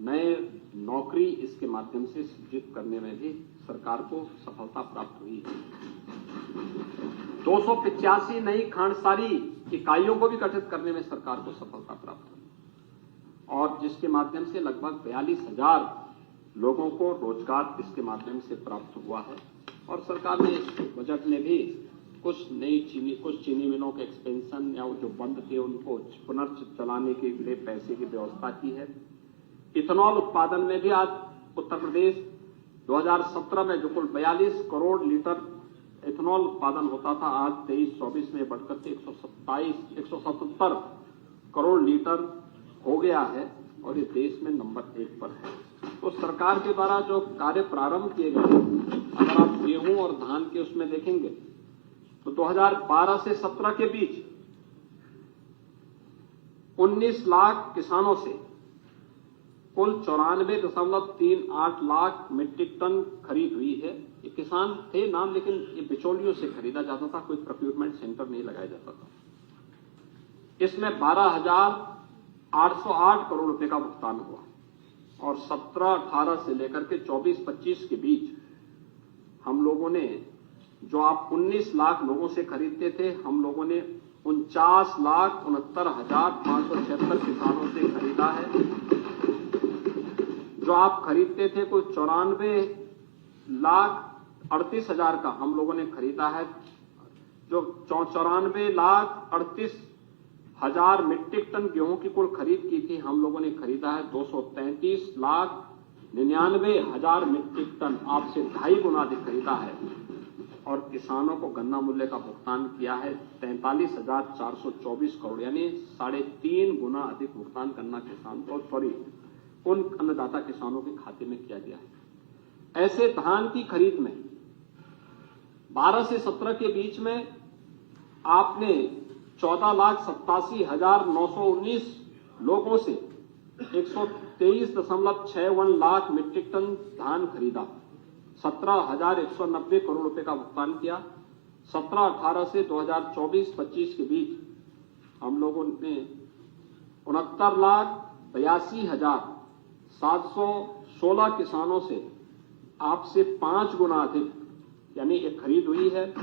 नए नौकरी इसके माध्यम से सृजित करने में भी सरकार को सफलता प्राप्त हुई है। 285 नई खांडसारी इकाइयों को भी गठित करने में सरकार को सफलता प्राप्त हुई और जिसके माध्यम से लगभग 42,000 लोगों को रोजगार इसके माध्यम से प्राप्त हुआ है और सरकार ने इस बजट में भी कुछ चीनी मिलों के एक्सपेंशन या जो बंद थे उनको पुनर्चलाने के लिए पैसे की व्यवस्था की है। इथेनॉल उत्पादन में भी आज उत्तर प्रदेश 2017 में जो कुल 42 करोड़ लीटर इथेनॉल उत्पादन होता था, आज 23-24 में बढ़कर के 177 करोड़ लीटर हो गया है और ये देश में नंबर 1 पर है। तो सरकार के द्वारा जो कार्य प्रारंभ किए गए, अगर आप गेहूं और धान के उसमें देखेंगे तो 2012 से 17 के बीच 19 लाख किसानों से कुल 94.38 लाख मीट्रिक टन खरीद हुई है। ये किसान थे नाम, लेकिन ये बिचौलियों से खरीदा जाता था, कोई प्रोक्योरमेंट सेंटर नहीं लगाया जाता था। इसमें 12,808 करोड़ रुपए का भुगतान हुआ और 17-18 से लेकर के 24-25 के बीच हम लोगों ने, जो आप 19 लाख लोगों से खरीदते थे, हम लोगों ने 49,69,576 किसानों से खरीदा है। जो आप खरीदते थे कुल 94,38,000 का हम लोगों ने खरीदा है। जो 94,38,000 मीट्रिक टन गेहूं की कुल खरीद की थी, हम लोगों ने खरीदा है 233,99,000 मीट्रिक टन, आपसे 2.5 गुना अधिक खरीदा है। और किसानों को गन्ना मूल्य का भुगतान किया है 43,424 करोड़, यानी 3.5 गुना अधिक भुगतान गन्ना किसान को उन अन्नदाता किसानों के खाते में किया गया है। ऐसे धान की खरीद में 12 से 17 के बीच में आपने 14,87,919 लोगों से 123.61 लाख मीट्रिक टन धान खरीदा, 17,190 करोड़ रुपए का भुगतान किया। 17-18 से 2024-25 के बीच हम लोगों ने 69,82,716 किसानों से आपसे 5 गुना अधिक, यानी एक खरीद हुई है।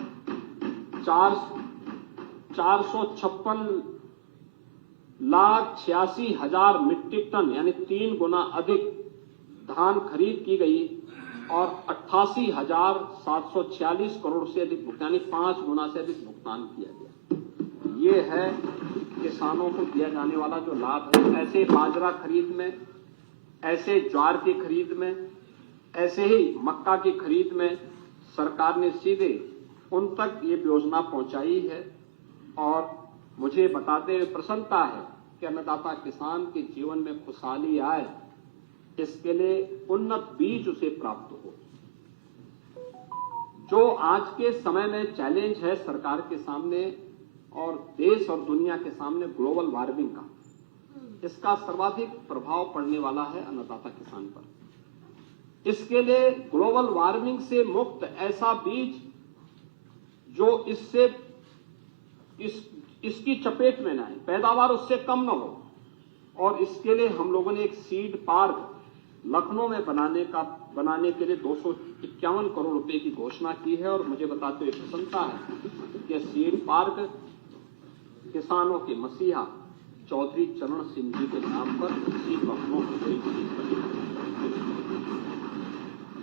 456,86,000 मीट्रिक टन, यानी 3 गुना अधिक धान खरीद की गई और 88,746 करोड़ से अधिक भुगतान, यानी 5 गुना से अधिक भुगतान किया गया। ये है किसानों को दिया जाने वाला जो लाभ है। ऐसे बाजरा खरीद में, ऐसे ज्वार की खरीद में, ऐसे ही मक्का की खरीद में सरकार ने सीधे उन तक ये योजना पहुंचाई है। और मुझे बताते हुए प्रसन्नता है कि अन्नदाता किसान के जीवन में खुशहाली आए, इसके लिए उन्नत बीज उसे प्राप्त हो। जो आज के समय में चैलेंज है सरकार के सामने और देश और दुनिया के सामने ग्लोबल वार्मिंग का, इसका सर्वाधिक प्रभाव पड़ने वाला है अन्नदाता किसान पर। इसके लिए ग्लोबल वार्मिंग से मुक्त ऐसा बीज जो इसकी चपेट में न आए, पैदावार उससे कम न हो, और इसके लिए हम लोगों ने एक सीड पार्क लखनऊ में बनाने के लिए 251 करोड़ रुपए की घोषणा की है। और मुझे बताते हुए प्रसन्नता है कि सीड पार्क किसानों के मसीहा चौधरी चरण सिंह जी के नाम पर इसी लखनऊ में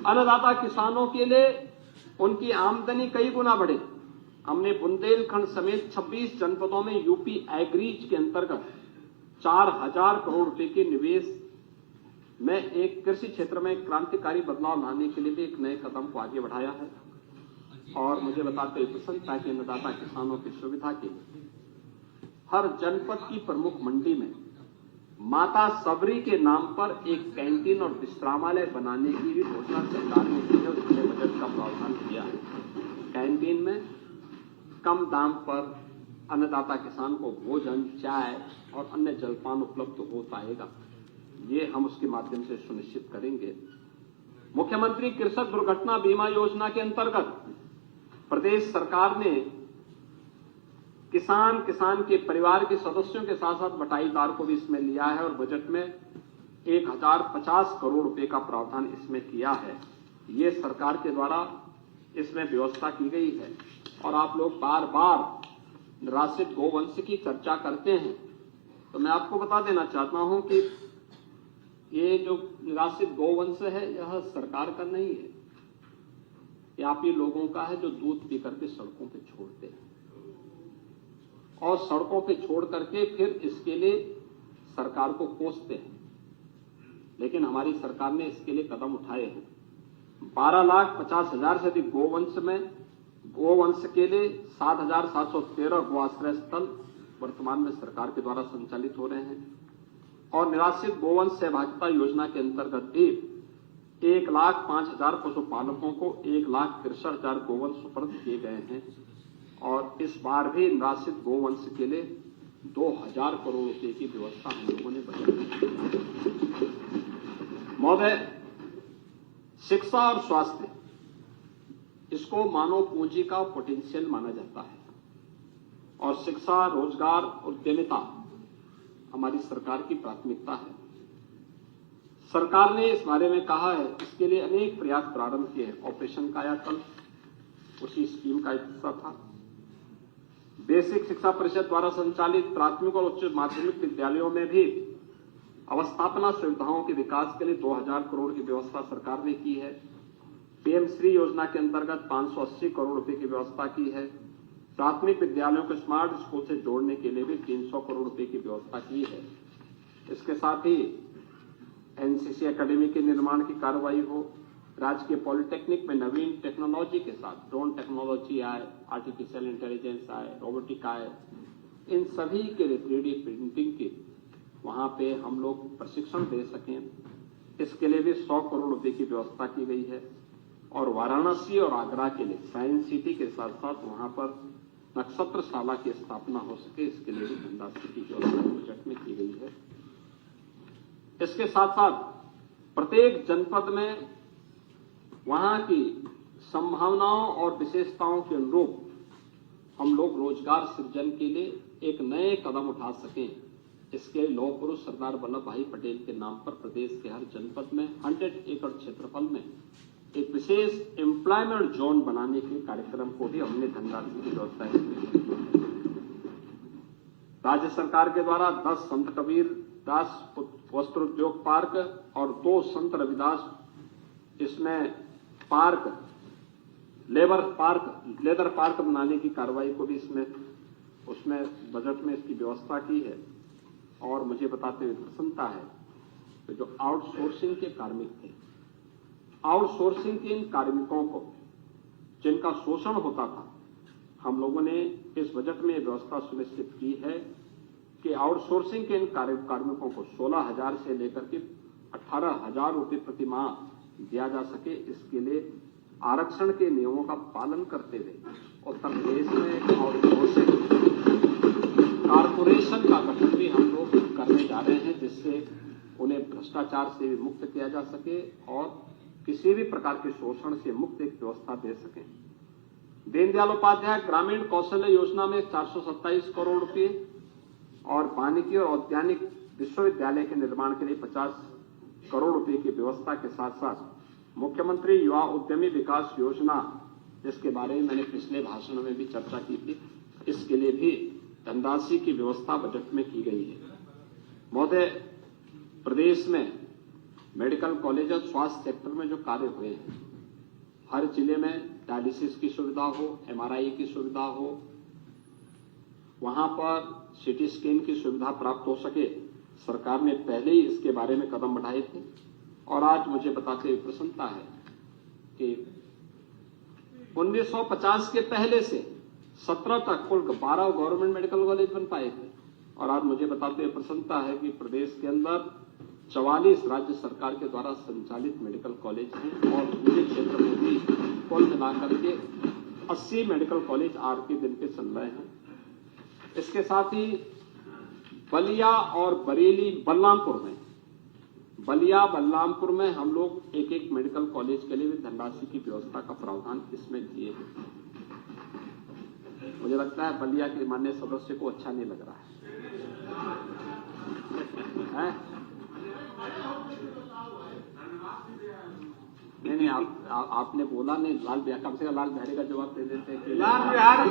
अन्नदाता किसानों के लिए उनकी आमदनी कई गुना बढ़े। हमने बुंदेलखंड समेत 26 जनपदों में यूपी एग्रीज के अंतर्गत 4,000 करोड़ रुपए के निवेश में एक कृषि क्षेत्र में क्रांतिकारी बदलाव लाने के लिए भी एक नए कदम को आगे बढ़ाया है। और मुझे बताते हुए प्रसन्नता है कि अन्नदाता किसानों की सुविधा के लिए हर जनपद की प्रमुख मंडी में माता सबरी के नाम पर एक कैंटीन और विश्रामालय बनाने की भी घोषणा सरकार ने की है। उसने बजट का प्रावधान किया है। कैंटीन में कम दाम पर अन्नदाता किसान को भोजन, चाय और अन्य जलपान उपलब्ध हो पाएगा। ये हम उसके माध्यम से सुनिश्चित करेंगे। मुख्यमंत्री कृषक दुर्घटना बीमा योजना के अंतर्गत प्रदेश सरकार ने किसान के परिवार के सदस्यों के साथ साथ बटाईदार को भी इसमें लिया है और बजट में 1,050 करोड़ रुपए का प्रावधान इसमें किया है। ये सरकार के द्वारा इसमें व्यवस्था की गई है। और आप लोग बार बार निराश्रित गोवंश की चर्चा करते हैं, तो मैं आपको बता देना चाहता हूं कि ये जो निराश्रित गोवंश है यह सरकार का नहीं है, ये आप ही लोगों का है जो दूध पी करके सड़कों पे छोड़ते हैं और सड़कों पे छोड़ करके फिर इसके लिए सरकार को कोसते हैं। लेकिन हमारी सरकार ने इसके लिए कदम उठाए हैं। 12,50,000 से अधिक गोवंश में गोवंश के लिए 7,713 गोआश्रय स्थल वर्तमान में सरकार के द्वारा संचालित हो रहे हैं और निराश्रित गोवंश सहभागिता योजना के अंतर्गत भी 1,05,000 पशुपालकों को 1,63,000 गोवंश सुपुर्द किए गए हैं और इस बार भी निराश्रित गोवंश के लिए 2,000 करोड़ रुपए की व्यवस्था हम लोगों ने बजट में की। महोदय, शिक्षा और स्वास्थ्य इसको मानव पूंजी का पोटेंशियल माना जाता है और शिक्षा, रोजगार, उद्यमिता हमारी सरकार की प्राथमिकता है। सरकार ने इस बारे में कहा है, इसके लिए अनेक प्रयास प्रारंभ किए हैं। ऑपरेशन कायाकल्प उसी स्कीम का एक हिस्सा था। बेसिक शिक्षा परिषद द्वारा संचालित प्राथमिक और उच्च माध्यमिक विद्यालयों में भी अवस्थापना सुविधाओं के विकास के लिए 2,000 करोड़ की व्यवस्था सरकार ने की है। पीएम श्री योजना के अंतर्गत 580 करोड़ रुपए की व्यवस्था की है। प्राथमिक विद्यालयों को स्मार्ट स्कूल से जोड़ने के लिए भी 300 करोड़ रुपए की व्यवस्था की है। इसके साथ ही एनसीसी एकेडमी के निर्माण की कार्रवाई हो, राजकीय पॉलिटेक्निक में नवीन टेक्नोलॉजी के साथ ड्रोन टेक्नोलॉजी आए, आर्टिफिशियल इंटेलिजेंस आए, रोबोटिक आए, इन सभी के लिए 3D प्रिंटिंग की वहां पे हम लोग प्रशिक्षण दे सकें, इसके लिए भी 100 करोड़ रुपए की व्यवस्था की गई है। और वाराणसी और आगरा के लिए साइंस सिटी के साथ साथ वहां पर नक्षत्रशाला की स्थापना हो सके, इसके लिए भी धनराशि की व्यवस्था बजट में की गई है। इसके साथ साथ प्रत्येक जनपद में वहां की संभावनाओं और विशेषताओं के अनुरूप हम लोग रोजगार सृजन के लिए एक नए कदम उठा सकें, इसके लौह पुरुष सरदार वल्लभ भाई पटेल के नाम पर प्रदेश के हर जनपद में 100 एकड़ क्षेत्रफल में एक विशेष एम्प्लॉयमेंट जोन बनाने के कार्यक्रम को भी हमने धनराशि की व्यवस्था की। राज्य सरकार के द्वारा 10 संत कबीर दास वस्त्र उद्योग पार्क और 2 संत रविदास इसमें पार्क लेदर पार्क बनाने की कार्रवाई को भी उसमें बजट में इसकी व्यवस्था की है। और मुझे बताते हुए प्रसन्नता है कि जो आउटसोर्सिंग के कार्मिक थे, आउटसोर्सिंग के इन कार्मिकों को जिनका शोषण होता था, हम लोगों ने इस बजट में व्यवस्था सुनिश्चित की है कि आउटसोर्सिंग के इन कार्मिकों को 16,000 से लेकर के 18,000 रुपये प्रति माह दिया जा सके। इसके लिए आरक्षण के नियमों का पालन करते हुए उत्तर प्रदेश में एक आउटसोर्सिंग कारपोरेशन का गठन भी हम लोग करने जा रहे हैं, जिससे उन्हें भ्रष्टाचार से भी मुक्त किया जा सके और किसी भी प्रकार के शोषण से मुक्त एक व्यवस्था दे सकें। दीनदयाल उपाध्याय ग्रामीण कौशल्य योजना में 427 करोड़ रुपए और वानिकी और औद्यानिक विश्वविद्यालय के निर्माण के लिए 50 करोड़ रुपए की व्यवस्था के साथ साथ मुख्यमंत्री युवा उद्यमी विकास योजना, जिसके बारे में मैंने पिछले भाषण में भी चर्चा की थी, इसके लिए भी धनराशि की व्यवस्था बजट में की गई है। महोदय, प्रदेश में मेडिकल कॉलेज और स्वास्थ्य सेक्टर में जो कार्य हुए हैं, हर जिले में डायलिसिस की सुविधा हो, MRI की सुविधा हो, वहां पर CT स्कैन की सुविधा प्राप्त हो सके, सरकार ने पहले ही इसके बारे में कदम बढ़ाए थे। और आज मुझे बताते हुए प्रसन्नता है कि 1950 के पहले से 17 तक कुल 12 गवर्नमेंट मेडिकल कॉलेज बन पाए थे और आज मुझे बताते हुए प्रसन्नता है कि प्रदेश के अंदर 44 राज्य सरकार के द्वारा संचालित मेडिकल कॉलेज हैं और पूरे क्षेत्र में भी कुल मिलाकर के 80 मेडिकल कॉलेज आज के दिन पे चल रहे हैं। इसके साथ ही बलिया और बरेली बल्लामपुर में हम लोग एक मेडिकल कॉलेज के लिए भी धनराशि की व्यवस्था का प्रावधान इसमें किए हैं। मुझे लगता है बलिया के माननीय सदस्य को अच्छा नहीं लग रहा है? नहीं, आपने बोला नहीं, कम से कम लाल बिहारी का जवाब दे देते हैं कि लाल बिहारी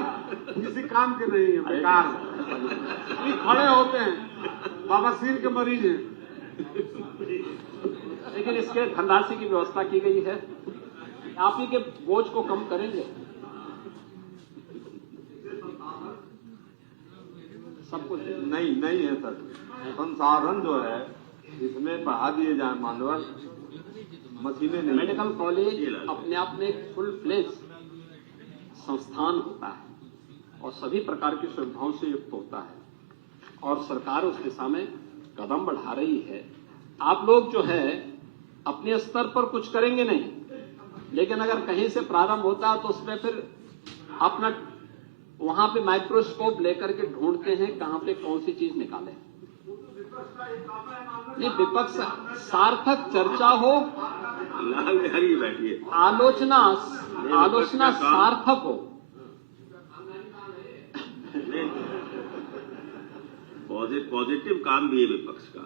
किसी काम के नहीं है, बेकार खड़े होते हैं, बवासीर के मरीज हैं। लेकिन इसके धनराशि की व्यवस्था की गई है, आप ही के बोझ को कम करेंगे। सब कुछ नहीं है सर, संसाधन जो है इसमें बढ़ा दिए जाए, मानवर मशीनें नहीं। मेडिकल कॉलेज अपने आप में फुल फ्लेज संस्थान होता है और सभी प्रकार की सुविधाओं से युक्त होता है और सरकार उस दिशा में कदम बढ़ा रही है। आप लोग जो है अपने स्तर पर कुछ करेंगे नहीं, लेकिन अगर कहीं से प्रारंभ होता है तो उसमें फिर अपना वहां पे माइक्रोस्कोप लेकर के ढूंढते हैं कहां पे कौन सी चीज निकालें। ये विपक्ष सार्थक चर्चा हो, लाल बिहारी बैठिए, आलोचना सार्थक हो। पॉजिटिव काम भी है विपक्ष का।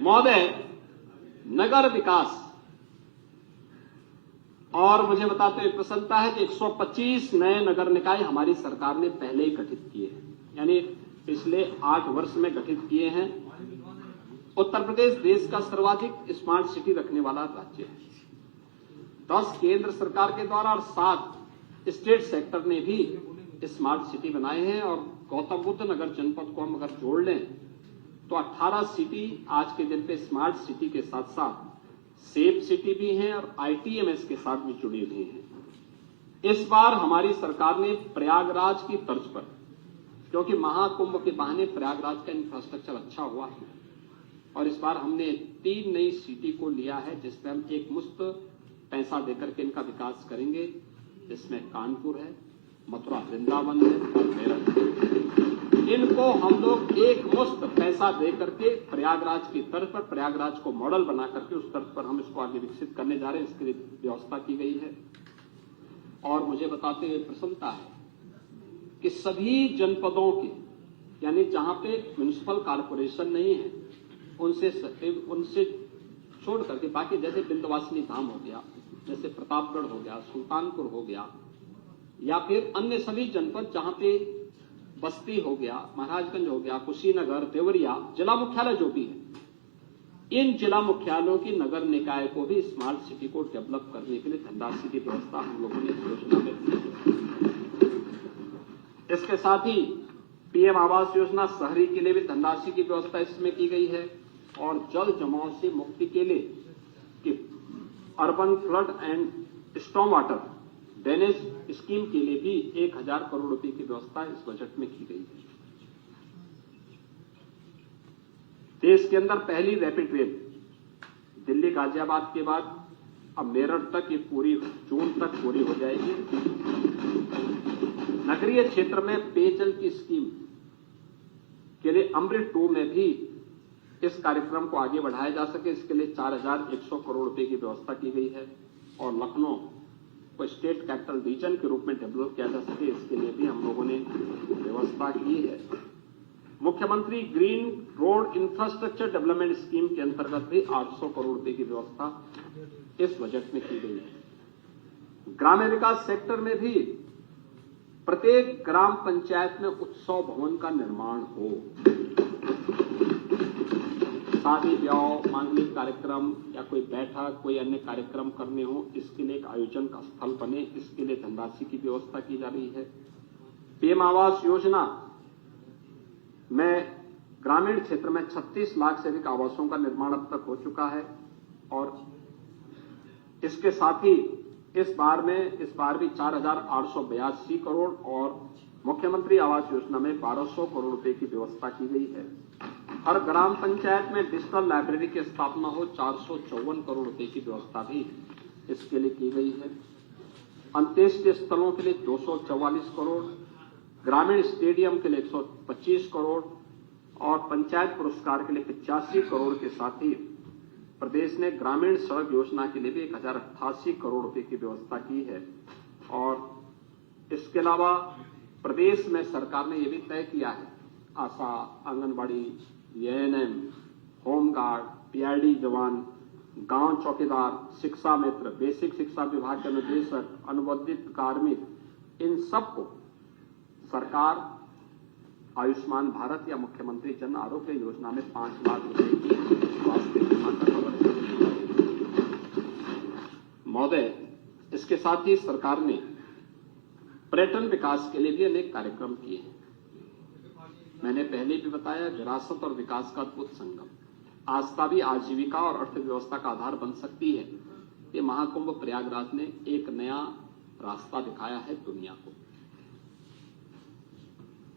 महोदय, नगर विकास और मुझे बताते हुए प्रसन्नता है कि 125 नए नगर निकाय हमारी सरकार ने पहले ही गठित किए हैं, यानी पिछले 8 वर्ष में गठित किए हैं। उत्तर प्रदेश देश का सर्वाधिक स्मार्ट सिटी रखने वाला राज्य है। 10 केंद्र सरकार के द्वारा और 7 स्टेट सेक्टर ने भी स्मार्ट सिटी बनाए हैं और गौतम बुद्ध नगर जनपद को हम अगर जोड़ लें तो 18 सिटी आज के दिन पे स्मार्ट सिटी के साथ साथ सेफ सिटी भी हैं और ITMS के साथ भी जुड़ी हुई हैं। इस बार हमारी सरकार ने प्रयागराज की तर्ज पर, क्योंकि महाकुंभ के बहाने प्रयागराज का इंफ्रास्ट्रक्चर अच्छा हुआ है और इस बार हमने 3 नई सिटी को लिया है जिसमें हम एक मुश्त पैसा देकर के इनका विकास करेंगे, जिसमें कानपुर है, मथुरा वृंदावन है और मेरठ है। इनको हम लोग एक मुश्त पैसा दे करके प्रयागराज की तर्ज पर, प्रयागराज को मॉडल बना करके उस तर्ज पर हम इसको आगे विकसित करने जा रहे हैं। इसके लिए व्यवस्था की गई है और मुझे बताते हुए प्रसन्नता है कि सभी जनपदों के, यानी जहां पे म्युनिसिपल कॉर्पोरेशन नहीं है उनसे छोड़ करके बाकी, जैसे विंध्यवासिनी धाम हो गया, जैसे प्रतापगढ़ हो गया, सुल्तानपुर हो गया, या फिर अन्य सभी जनपद जहां पे बस्ती हो गया, महाराजगंज हो गया, कुशीनगर, देवरिया, जिला मुख्यालय जो भी है, इन जिला मुख्यालयों की नगर निकाय को भी स्मार्ट सिटी को डेवलप करने के लिए धनराशि की व्यवस्था हम लोगों ने इस योजना में की। इसके साथ ही PM आवास योजना शहरी के लिए भी धनराशि की व्यवस्था इसमें की गई है और जल जमाव से मुक्ति के लिए कि urban flood and storm water drainage scheme के लिए भी 1000 करोड़ रुपए की व्यवस्था इस बजट में की गई है। देश के अंदर पहली रैपिड रेल दिल्ली गाजियाबाद के बाद अब मेरठ तक ये पूरी जून तक पूरी हो जाएगी। नगरीय क्षेत्र में पेयजल की स्कीम के लिए अमृत 2 में भी इस कार्यक्रम को आगे बढ़ाया जा सके, इसके लिए 4100 करोड़ रुपए की व्यवस्था की गई है और लखनऊ को स्टेट कैपिटल रीजन के रूप में डेवलप किया जा सके, इसके लिए भी हम लोगों ने व्यवस्था की है। मुख्यमंत्री green road infrastructure development scheme के अंतर्गत भी 800 करोड़ रुपए की व्यवस्था इस बजट में की गई है। ग्रामीण विकास सेक्टर में भी प्रत्येक ग्राम पंचायत में उत्सव भवन का निर्माण हो। शादी ब्याह, मांगलिक कार्यक्रम या कोई बैठक, कोई अन्य कार्यक्रम करने हो, इसके लिए एक आयोजन का स्थल बने, इसके लिए धनराशि की व्यवस्था की जा रही है। PM आवास योजना में ग्रामीण क्षेत्र में 36 लाख से अधिक आवासों का निर्माण अब तक हो चुका है और इसके साथ ही इस बार भी 4882 करोड़ और मुख्यमंत्री आवास योजना में 1200 करोड़ रुपए की व्यवस्था की गई है। हर ग्राम पंचायत में डिजिटल लाइब्रेरी की स्थापना हो, 454 करोड़ रुपए की व्यवस्था भी इसके लिए की गई है। अंत्येष्टि स्थलों के लिए 244 करोड़, ग्रामीण स्टेडियम के लिए 125 करोड़ और पंचायत पुरस्कार के लिए 85 करोड़ के साथ ही प्रदेश ने ग्रामीण सड़क योजना के लिए भी 1088 करोड़ रुपए की व्यवस्था की है। और इसके अलावा प्रदेश में सरकार ने यह भी तय किया है, आशा, आंगनबाड़ी, ANM, होमगार्ड, PID जवान, गांव चौकीदार, शिक्षा मित्र, बेसिक शिक्षा विभाग के निदेशक, अनुबंधित कार्मिक, इन सबको सरकार आयुष्मान भारत या मुख्यमंत्री जन आरोग्य योजना में 5 लाख रुपए की स्वास्थ्य बीमा का कवर किया। महोदय, इसके साथ ही सरकार ने पर्यटन विकास के लिए भी अनेक कार्यक्रम किए हैं। मैंने पहले भी बताया, विरासत और विकास का अद्भुत संगम, आस्था भी आजीविका और अर्थव्यवस्था का आधार बन सकती है। ये महाकुंभ प्रयागराज ने एक नया रास्ता दिखाया है दुनिया को।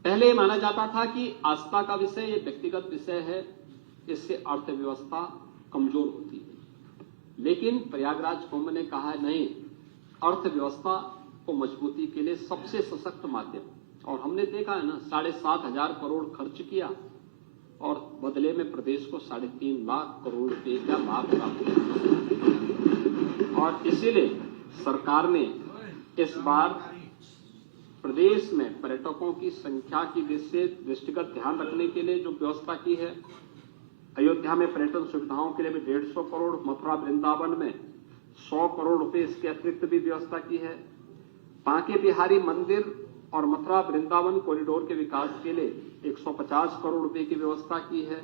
पहले माना जाता था कि आस्था का विषय ये व्यक्तिगत विषय है, इससे अर्थव्यवस्था कमजोर होती है, लेकिन प्रयागराज कुंभ ने कहा है नहीं, अर्थव्यवस्था को मजबूती के लिए सबसे सशक्त माध्यम, और हमने देखा है ना 7,500 करोड़ खर्च किया और बदले में प्रदेश को 3.5 लाख करोड़ रुपए का लाभ प्राप्त हुआ। और इसीलिए सरकार ने इस बार प्रदेश में पर्यटकों की संख्या की दृष्टिगत ध्यान रखने के लिए जो व्यवस्था की है, अयोध्या में पर्यटन सुविधाओं के लिए भी 150 करोड़, मथुरा वृंदावन में 100 करोड़ रुपए इसके अतिरिक्त भी व्यवस्था की है। बांके बिहारी मंदिर और मथुरा वृंदावन कॉरिडोर के विकास के लिए 150 करोड़ रुपए की व्यवस्था की है।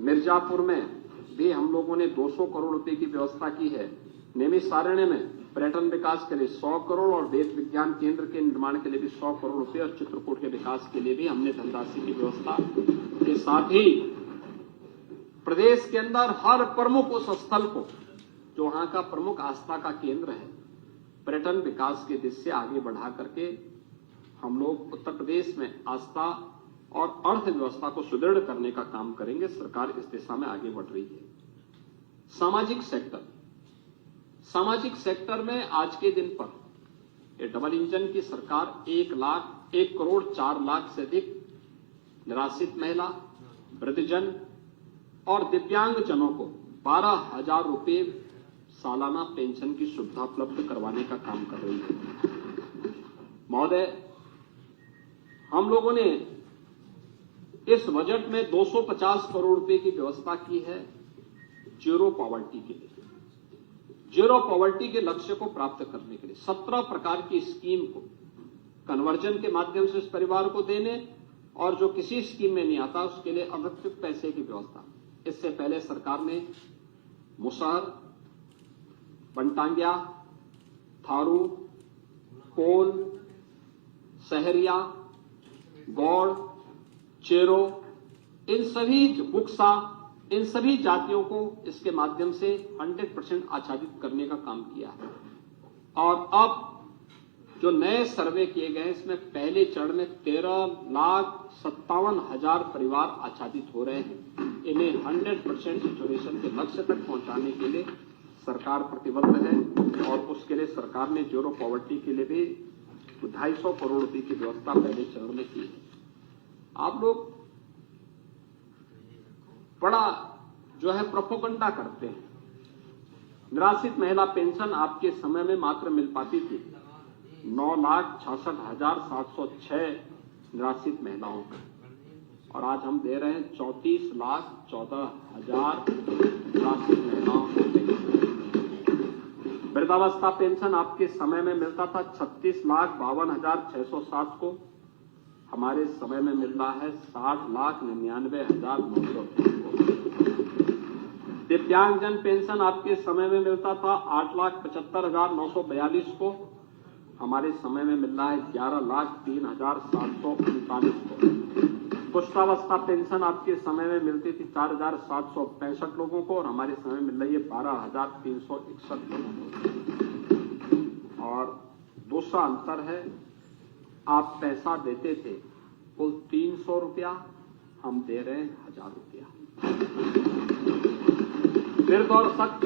मिर्जापुर में भी हम लोगों ने 200 करोड़ रुपए की व्यवस्था की है। नैमिषारण्य में पर्यटन विकास के लिए 100 करोड़ और वेद विज्ञान केंद्र के निर्माण के लिए भी 100 करोड़ रुपए और चित्रकूट के विकास के लिए भी हमने धनराशि की व्यवस्था के साथ ही प्रदेश के अंदर हर प्रमुख उस स्थल को जो वहां का प्रमुख आस्था का केंद्र है, पर्यटन विकास के दिशा से आगे बढ़ा करके हम लोग उत्तर प्रदेश में आस्था और अर्थव्यवस्था को सुदृढ़ करने का काम करेंगे। सरकार इस दिशा में आगे बढ़ रही है। सामाजिक सेक्टर में आज के दिन पर ये डबल इंजन की सरकार 1 करोड़ 4 लाख से अधिक निराश्रित महिला, वृद्धजन और दिव्यांग जनों को 12,000 रुपए सालाना पेंशन की सुविधा उपलब्ध करवाने का काम कर रही है। महोदय, हम लोगों ने इस बजट में 250 करोड़ रुपए की व्यवस्था की है जीरो पॉवर्टी के लिए। जीरो पॉवर्टी के लक्ष्य को प्राप्त करने के लिए 17 प्रकार की स्कीम को कन्वर्जन के माध्यम से उस परिवार को देने, और जो किसी स्कीम में नहीं आता उसके लिए अतिरिक्त पैसे की व्यवस्था। इससे पहले सरकार ने मुसहर, बनटांगिया, थारू, कोल, सहरिया, गौड़, चेरो, इन सभी बुक्सा, इन सभी जातियों को इसके माध्यम से 100% आच्छादित करने का काम किया है। और अब जो नए सर्वे किए गए इसमें पहले चरण में 13,57,000 परिवार आच्छादित हो रहे हैं। इन्हें 100% सैचुरेशन के लक्ष्य तक पहुंचाने के लिए सरकार प्रतिबद्ध है, और उसके लिए सरकार ने जीरो पॉवर्टी के लिए भी 250 करोड़ रुपए की व्यवस्था पहले चरण में की है। आप लोग बड़ा जो है प्रोपोगंडा करते हैं। निराश्रित महिला पेंशन आपके समय में मात्र मिल पाती थी 9,66,706 निराश्रित महिलाओं को, और आज हम दे रहे हैं 34,14,000 निराश्रित महिलाओं को। वृद्धावस्था पेंशन आपके समय में मिलता था 36,52,607 को, हमारे समय में मिल रहा है 60,99,900 को। दिव्यांगजन पेंशन आपके समय में मिलता था 8,75,942 को, हमारे समय में मिल रहा है 11,03,739 को। कुष्ठावस्था पेंशन आपके समय में मिलती थी 4,765 लोगों को, और हमारे समय में मिल रही है 12,361 लोगों को। और दूसरा अंतर है, आप पैसा देते थे कुल 300 रुपया, हम दे रहे हैं 1,000 रुपया। वृद्ध और सख्त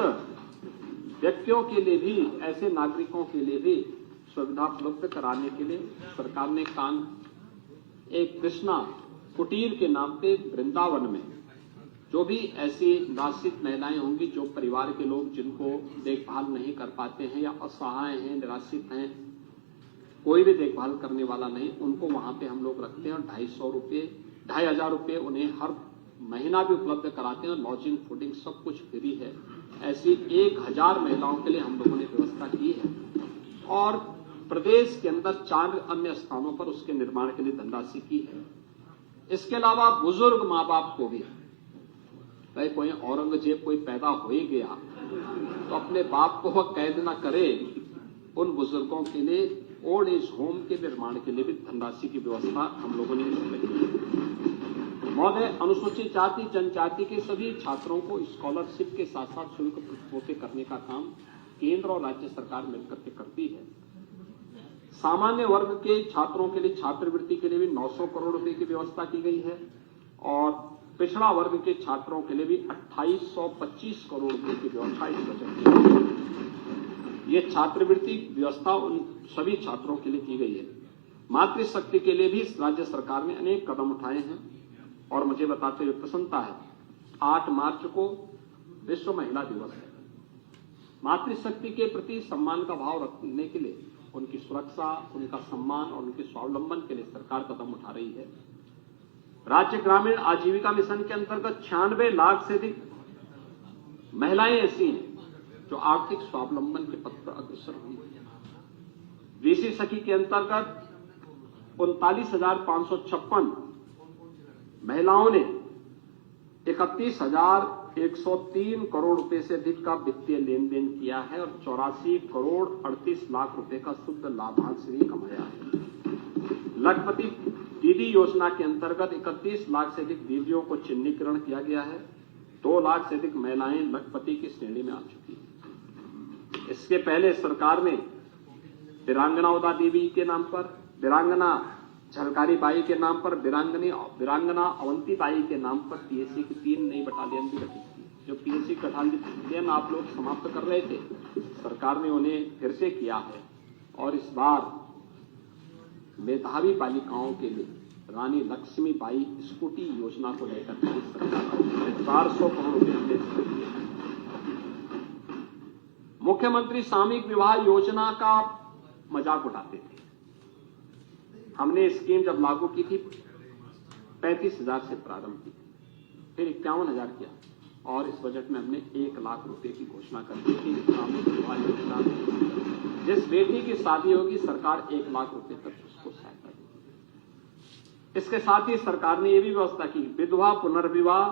व्यक्तियों के लिए भी, ऐसे नागरिकों के लिए भी सुविधा उपलब्ध कराने के लिए सरकार ने एक कृष्णा कुटीर के नाम पे वृंदावन में जो भी ऐसी निराश्रित महिलाएं होंगी, जो परिवार के लोग जिनको देखभाल नहीं कर पाते हैं या असहाय हैं, निराश्रित हैं, कोई भी देखभाल करने वाला नहीं, उनको वहां पे हम लोग रखते हैं और 2,500 रुपए उन्हें हर महीना भी उपलब्ध कराते हैं, और लॉजिंग, फूडिंग सब कुछ फ्री है। ऐसी 1,000 महिलाओं के लिए हम लोगों ने व्यवस्था की है, और प्रदेश के अंदर 4 अन्य स्थानों पर उसके निर्माण के लिए धनराशि की है। इसके अलावा बुजुर्ग माँ बाप को भी, भाई कोई औरंगजेब कोई पैदा हो ही गया तो अपने बाप को वह कैद न करे, उन बुजुर्गों के लिए ओल्ड एज होम के निर्माण के लिए भी धनराशि की व्यवस्था हम लोगों ने की है। महोदय, अनुसूचित जाति जनजाति के सभी छात्रों को स्कॉलरशिप के साथ साथ शुल्क प्रतिपूर्ति करने का काम केंद्र और राज्य सरकार मिलकर के करती है। सामान्य वर्ग के छात्रों के लिए छात्रवृत्ति के लिए भी 900 करोड़ रुपए की व्यवस्था की गई है और पिछड़ा वर्ग के छात्रों के लिए भी 2825 करोड़ रुपए की व्यवस्था इस बजट में की है। ये छात्रवृत्ति व्यवस्था उन सभी छात्रों के लिए की गई है। मातृशक्ति के लिए भी राज्य सरकार ने अनेक कदम उठाए हैं और मुझे बताते हुए प्रसन्नता है 8 मार्च को विश्व महिला दिवस है। मातृशक्ति के प्रति सम्मान का भाव रखने के लिए उनकी सुरक्षा, उनका सम्मान और उनके स्वावलंबन के लिए सरकार कदम उठा रही है। राज्य ग्रामीण आजीविका मिशन के अंतर्गत 96 लाख से अधिक महिलाएं ऐसी हैं जो आर्थिक स्वावलंबन के पथ पर अग्रसर हुई है। वीसी सखी के अंतर्गत 39,556 महिलाओं ने 31,103 करोड़ रुपए से अधिक का वित्तीय लेन देन किया है और 84 करोड़ 38 लाख रुपए का शुद्ध लाभांश भी कमाया है। लखपति दीदी योजना के अंतर्गत 31 लाख से अधिक दीदियों को चिन्हीकरण किया गया है। 2 लाख से अधिक महिलाएं लखपति की श्रेणी में आ चुकी हैं। इसके पहले सरकार ने वीरांगना उदा देवी के नाम पर, वीरांगना झलकारी बाई के नाम पर, वीरांगना अवंती बाई के नाम पर पीएससी की 3 नई बटालियन भी गठित की। जो पीएससी बटालियन आप लोग समाप्त कर रहे थे, सरकार ने उन्हें फिर से किया है और इस बार मेधावी बालिकाओं के लिए रानी लक्ष्मीबाई स्कूटी योजना को लेकर सरकार 400 करोड़ रुपए। मुख्यमंत्री सामूहिक विवाह योजना का मजाक उड़ाते थे। हमने स्कीम जब लागू की थी 35,000 से प्रारंभ की, फिर 51,000 किया और इस बजट में हमने 1 लाख रुपए की घोषणा कर दी थी। सामूहिक विवाह योजना में जिस बेटी की शादी होगी सरकार 1 लाख रुपए तक उसको सहायता देगी। इसके साथ ही सरकार ने यह भी व्यवस्था की, विधवा पुनर्विवाह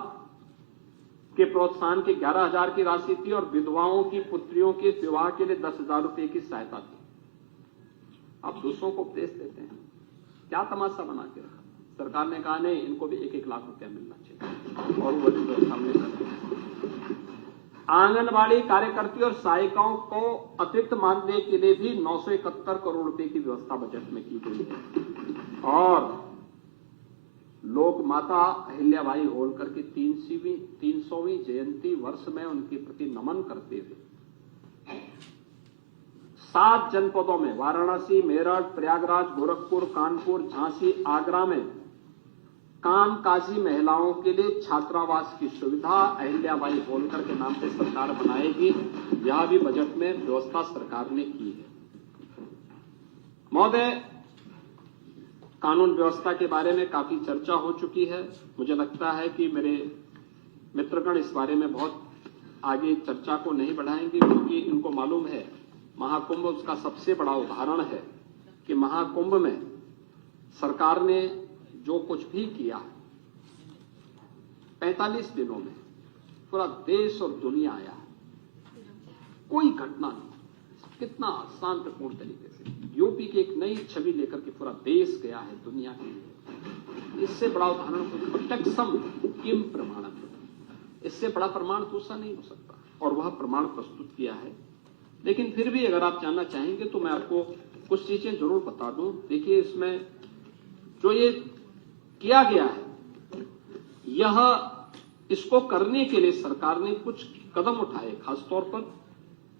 के प्रोत्साहन के 11,000 की राशि थी और विधवाओं की पुत्रियों के विवाह के लिए 10,000 रुपए की सहायता थी। अब दूसरों को उपदेश देते हैं, क्या तमाशा बना के रखा। सरकार ने कहा नहीं, इनको भी 1-1 लाख रुपया मिलना चाहिए और वो व्यवस्था हमने कर दी। आंगनबाड़ी कार्यकर्ती और सहायिकाओं को अतिरिक्त मानदेय के लिए भी 971 करोड़ रुपए की व्यवस्था बजट में की गई है और लोक माता अहिल्याबाई होलकर की 300वीं जयंती वर्ष में उनके प्रति नमन करते हुए 7 जनपदों में वाराणसी, मेरठ, प्रयागराज, गोरखपुर, कानपुर, झांसी, आगरा में कामकाजी महिलाओं के लिए छात्रावास की सुविधा अहिल्याबाई होलकर के नाम से सरकार बनाएगी। यह भी बजट में व्यवस्था सरकार ने की है। महोदय, कानून व्यवस्था के बारे में काफी चर्चा हो चुकी है। मुझे लगता है कि मेरे मित्रगण इस बारे में बहुत आगे चर्चा को नहीं बढ़ाएंगे क्योंकि इनको मालूम है महाकुंभ उसका सबसे बड़ा उदाहरण है कि महाकुंभ में सरकार ने जो कुछ भी किया 45 दिनों में पूरा देश और दुनिया आया, कोई घटना नहीं, कितना शांतिपूर्ण तरीके से यूपी की एक नई छवि लेकर के पूरा देश गया है दुनिया के लिए। इससे बड़ा उदाहरण प्रत्यक्षम किम प्रमाणम, इससे बड़ा प्रमाण दूसरा नहीं हो सकता और वह प्रमाण प्रस्तुत किया है। लेकिन फिर भी अगर आप जानना चाहेंगे तो मैं आपको कुछ चीजें जरूर बता दूं। देखिए, इसमें जो ये किया गया है, यह इसको करने के लिए सरकार ने कुछ कदम उठाए, खासतौर पर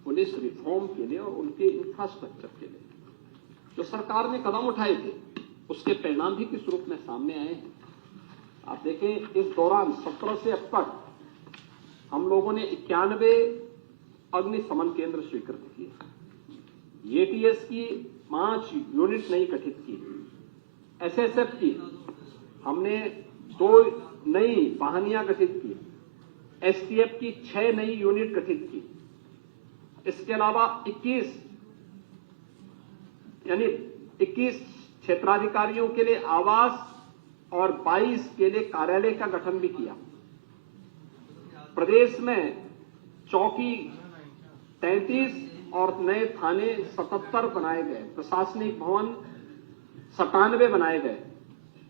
पुलिस रिफॉर्म के लिए और उनके इंफ्रास्ट्रक्चर के लिए जो सरकार ने कदम उठाए थे, उसके परिणाम भी किस रूप में सामने आए हैं। आप देखें, इस दौरान 17 से अब तक हम लोगों ने 91 अग्निशमन केंद्र स्वीकृत किए, एटीएस की 5 यूनिट नई गठित की, एसएसएफ की हमने 2 नई वाहनियां गठित की, एसटीएफ की 6 नई यूनिट गठित की। इसके अलावा 21 क्षेत्राधिकारियों के लिए आवास और 22 के लिए कार्यालय का गठन भी किया। प्रदेश में चौकी 33 और नए थाने 77 बनाए गए, प्रशासनिक भवन 97 बनाए गए।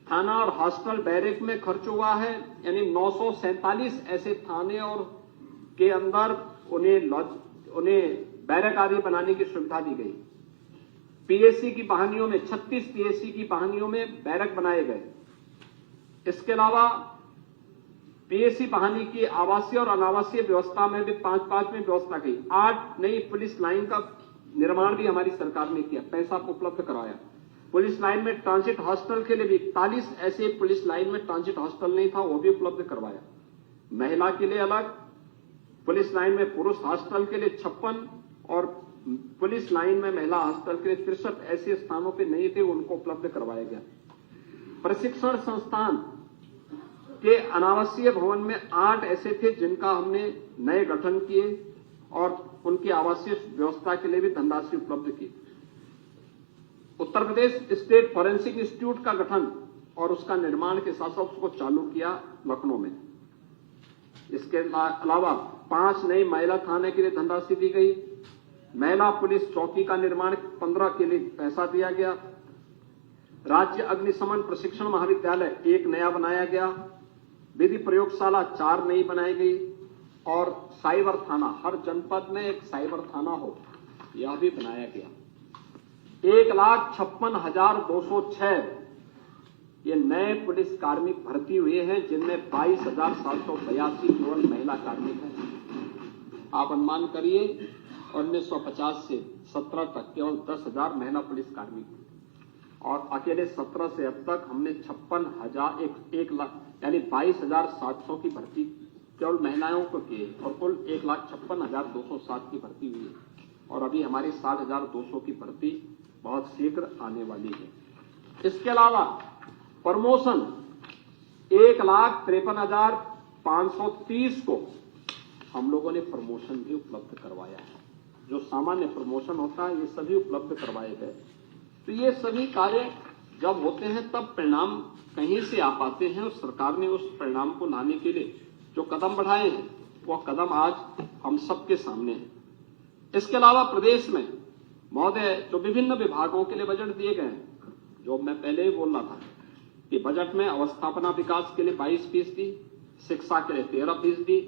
थाना और हॉस्टल बैरक में खर्च हुआ है, यानी 947 ऐसे थाने और के अंदर उन्हें बैरक आदि बनाने की सुविधा दी गई। पीएसी की बहानियों में 36 पीएसी की बहानियों में बैरक बनाए गए। इसके अलावा पीएसी बहानी की आवासीय और अनावासीय व्यवस्था में भी 5-5 में व्यवस्था की। 8 नई पुलिस लाइन का निर्माण भी हमारी सरकार ने किया, पैसा उपलब्ध कराया। पुलिस लाइन में ट्रांजिट हॉस्टल के लिए भी 41 ऐसे पुलिस लाइन में ट्रांजिट हॉस्टल नहीं था, वो भी उपलब्ध करवाया। महिला के लिए अलग, पुलिस लाइन में पुरुष हॉस्टल के लिए 56 और पुलिस लाइन में महिला हॉस्टल के लिए 63 ऐसे स्थानों पे नहीं थे, उनको उपलब्ध करवाया गया। प्रशिक्षण संस्थान के अनावासीय भवन में 8 ऐसे थे जिनका हमने नए गठन किए और उनकी आवासीय व्यवस्था के लिए भी धनराशि उपलब्ध की। Uttar Pradesh state forensic institute का गठन और उसका निर्माण के साथ साथ उसको चालू किया लखनऊ में। इसके अलावा 5 नए महिला थाने के लिए धनराशि दी गई। महिला पुलिस चौकी का निर्माण 15 के लिए पैसा दिया गया। राज्य अग्निशमन प्रशिक्षण महाविद्यालय 1 नया बनाया गया। विधि प्रयोगशाला 4 नई बनाई गई और साइबर थाना, हर जनपद में एक साइबर थाना हो, यह भी बनाया गया। 1,56,206 ये नए पुलिस कार्मिक भर्ती हुए हैं, जिनमें 22,782 केवल महिला कार्मिक हैं। आप अनुमान करिए 1950 से 17 तक केवल 10,000 महिला पुलिस कार्मिक और अकेले 17 से अब तक हमने 1 लाख यानी 22,700 की भर्ती केवल महिलाओं को किए और कुल 1,56,207 की भर्ती हुई है और अभी हमारी 60,200 की भर्ती बहुत शीघ्र आने वाली है। इसके अलावा प्रमोशन 1,53,530 को हम लोगों ने प्रमोशन भी उपलब्ध करवाया है। जो सामान्य प्रमोशन होता है ये सभी उपलब्ध करवाए गए। तो ये सभी कार्य जब होते हैं तब परिणाम कहीं से आ पाते हैं और सरकार ने उस परिणाम को लाने के लिए जो कदम बढ़ाए हैं वो कदम आज हम सबके सामने है। इसके अलावा प्रदेश में महोदय जो विभिन्न विभागों के लिए बजट दिए गए हैं, जो मैं पहले ही बोल रहा था कि बजट में अवस्थापना विकास के लिए 22%, शिक्षा के लिए 13%,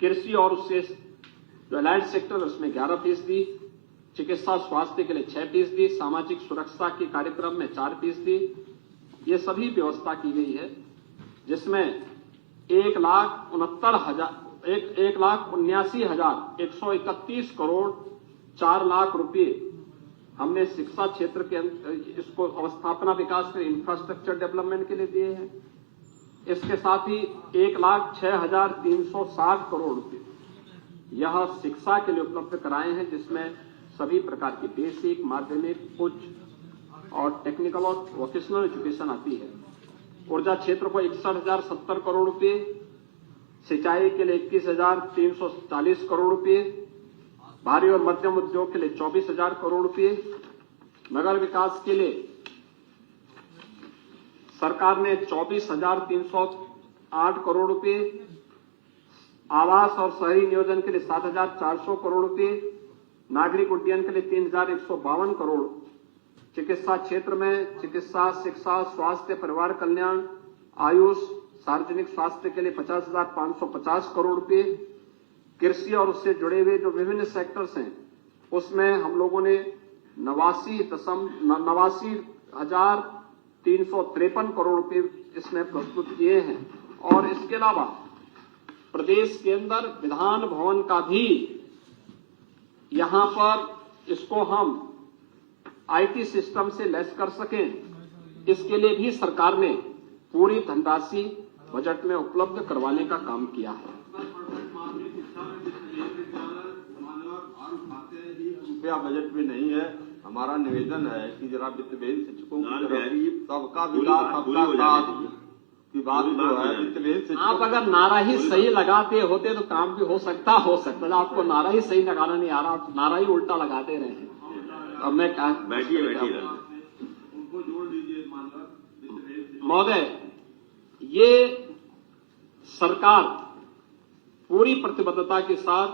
कृषि और उससे जो एलाइड सेक्टर उसमें 11%, चिकित्सा स्वास्थ्य के लिए 6%, सामाजिक सुरक्षा के कार्यक्रम में 4%, ये सभी व्यवस्था की गई है, जिसमें 1,79,131 करोड़ 4 लाख रुपए हमने शिक्षा क्षेत्र के इसको अवस्थापना विकास के इंफ्रास्ट्रक्चर डेवलपमेंट के लिए दिए हैं। इसके साथ ही 1,06,360 करोड़ रुपए यह शिक्षा के लिए उपलब्ध कराए हैं, जिसमें सभी प्रकार की बेसिक, माध्यमिक, उच्च और टेक्निकल और वोकेशनल एजुकेशन आती है। ऊर्जा क्षेत्र को 61,070 करोड़ रुपए, सिंचाई के लिए 21,340 करोड़ रुपए, भारी और मध्यम उद्योग के लिए 24,000 करोड़ रुपए, नगर विकास के लिए सरकार ने 24,308 करोड़ रुपए, आवास और शहरी नियोजन के लिए 7,400 करोड़ रुपए, नागरिक उड्डयन के लिए 3,152 करोड़, चिकित्सा क्षेत्र में चिकित्सा, शिक्षा, स्वास्थ्य, परिवार कल्याण, आयुष, सार्वजनिक स्वास्थ्य के लिए 50,550 करोड़ रुपए, कृषि और उससे जुड़े हुए जो विभिन्न सेक्टर्स हैं उसमें हम लोगों ने 89,353 करोड़ रुपए इसमें प्रस्तुत किए हैं। और इसके अलावा प्रदेश के अंदर विधान भवन का भी यहां पर इसको हम आईटी सिस्टम से लैस कर सकें, इसके लिए भी सरकार ने पूरी धनराशि बजट में उपलब्ध करवाने का काम किया है। रुपया बजट में नहीं है। हमारा निवेदन है कि जरा वित्तविहीन शिक्षकों की सबका विकास सबका साथ की बात जो है वित्तविहीन आप अगर नारा ही सही लगाते होते तो काम भी हो सकता है। आपको नारा ही सही लगाना नहीं आ रहा, आप नारा ही उल्टा लगाते रहे हैं। अब मैं बैठिए उनको जोड़ दीजिए महोदय, ये सरकार पूरी प्रतिबद्धता के साथ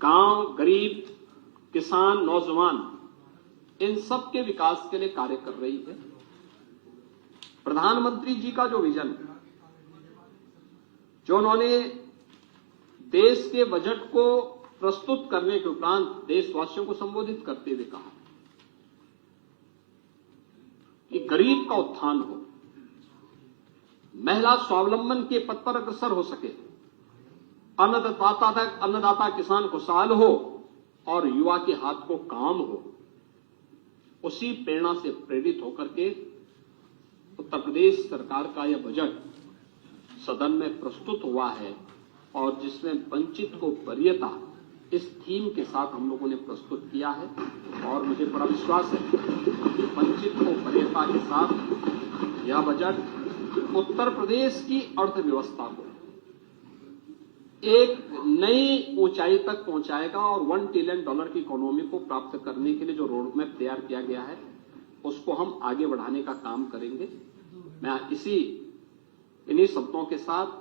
गांव, गरीब, किसान, नौजवान इन सब के विकास के लिए कार्य कर रही है। प्रधानमंत्री जी का जो विजन, जो उन्होंने देश के बजट को प्रस्तुत करने के उपरांत देशवासियों को संबोधित करते हुए कहा कि गरीब का उत्थान हो, महिला स्वावलंबन के पथ पर अग्रसर हो सके, अन्नदाता किसान खुशहाल हो और युवा के हाथ को काम हो। उसी प्रेरणा से प्रेरित होकर के उत्तर प्रदेश सरकार का यह बजट सदन में प्रस्तुत हुआ है और जिसमें वंचित को वरीयता इस थीम के साथ हम लोगों ने प्रस्तुत किया है। और मुझे बड़ा विश्वास है कि वंचित को वरीयता के साथ यह बजट उत्तर प्रदेश की अर्थव्यवस्था को एक नई ऊंचाई तक पहुंचाएगा और $1 ट्रिलियन की इकोनॉमी को प्राप्त करने के लिए जो रोड मैप तैयार किया गया है उसको हम आगे बढ़ाने का काम करेंगे। मैं इन्हीं शब्दों के साथ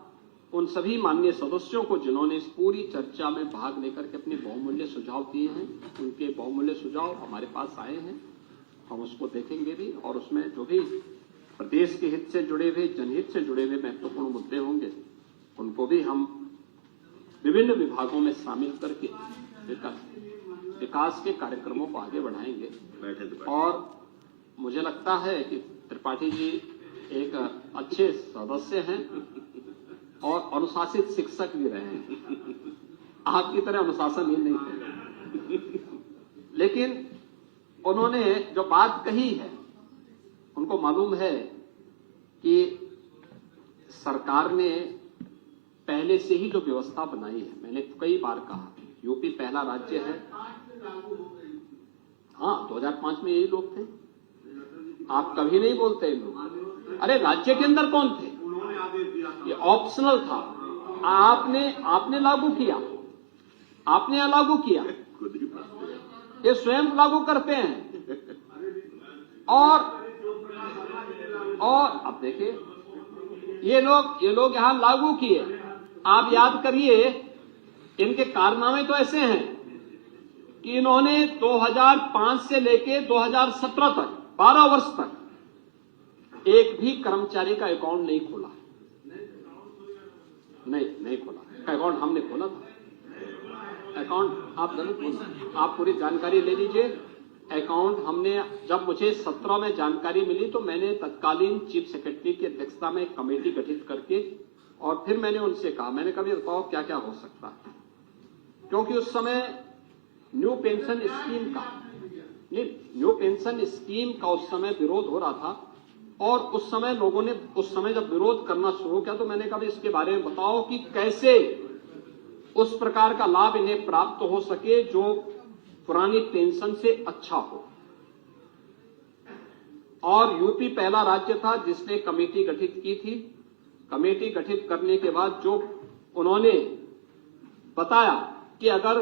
उन सभी माननीय सदस्यों को जिन्होंने इस पूरी चर्चा में भाग लेकर के अपने बहुमूल्य सुझाव दिए हैं, उनके बहुमूल्य सुझाव हमारे पास आए हैं, हम उसको देखेंगे भी और उसमें जो भी प्रदेश के हित से जुड़े हुए, जनहित से जुड़े हुए महत्वपूर्ण मुद्दे होंगे उनको भी हम विभिन्न विभागों में शामिल करके विकास के कार्यक्रमों को आगे बढ़ाएंगे। और मुझे लगता है कि त्रिपाठी जी एक अच्छे सदस्य हैं और अनुशासित शिक्षक भी रहे हैं। आपकी तरह अनुशासन ही नहीं थे, लेकिन उन्होंने जो बात कही है उनको मालूम है कि सरकार ने पहले से ही जो व्यवस्था बनाई है, मैंने कई बार कहा यूपी पहला राज्य है। हाँ, 2005 में यही लोग थे, आप कभी नहीं बोलते लोग। अरे राज्य के अंदर कौन थे? ये ऑप्शनल था, आपने लागू किया, आपने यहां लागू किया, ये स्वयं लागू करते हैं। और अब देखिए ये लोग यहां लागू किए। आप याद करिए इनके कारनामे तो ऐसे हैं कि इन्होंने 2005 से लेके 2017 तक 12 वर्ष तक एक भी कर्मचारी का अकाउंट नहीं खोला। नहीं खोला अकाउंट, हमने खोला था अकाउंट। आप जरूर खोला, आप पूरी जानकारी ले लीजिए। अकाउंट हमने, जब मुझे 17 में जानकारी मिली तो मैंने तत्कालीन चीफ सेक्रेटरी की अध्यक्षता में एक कमेटी गठित करके और फिर मैंने उनसे कहा, मैंने कहा बताओ क्या क्या हो सकता है, क्योंकि उस समय न्यू पेंशन स्कीम का उस समय विरोध हो रहा था। और उस समय लोगों ने जब विरोध करना शुरू किया तो मैंने कहा इसके बारे में बताओ कि कैसे उस प्रकार का लाभ इन्हें प्राप्त हो सके जो पुरानी पेंशन से अच्छा हो। और यूपी पहला राज्य था जिसने कमेटी गठित की थी। कमेटी गठित करने के बाद जो उन्होंने बताया कि अगर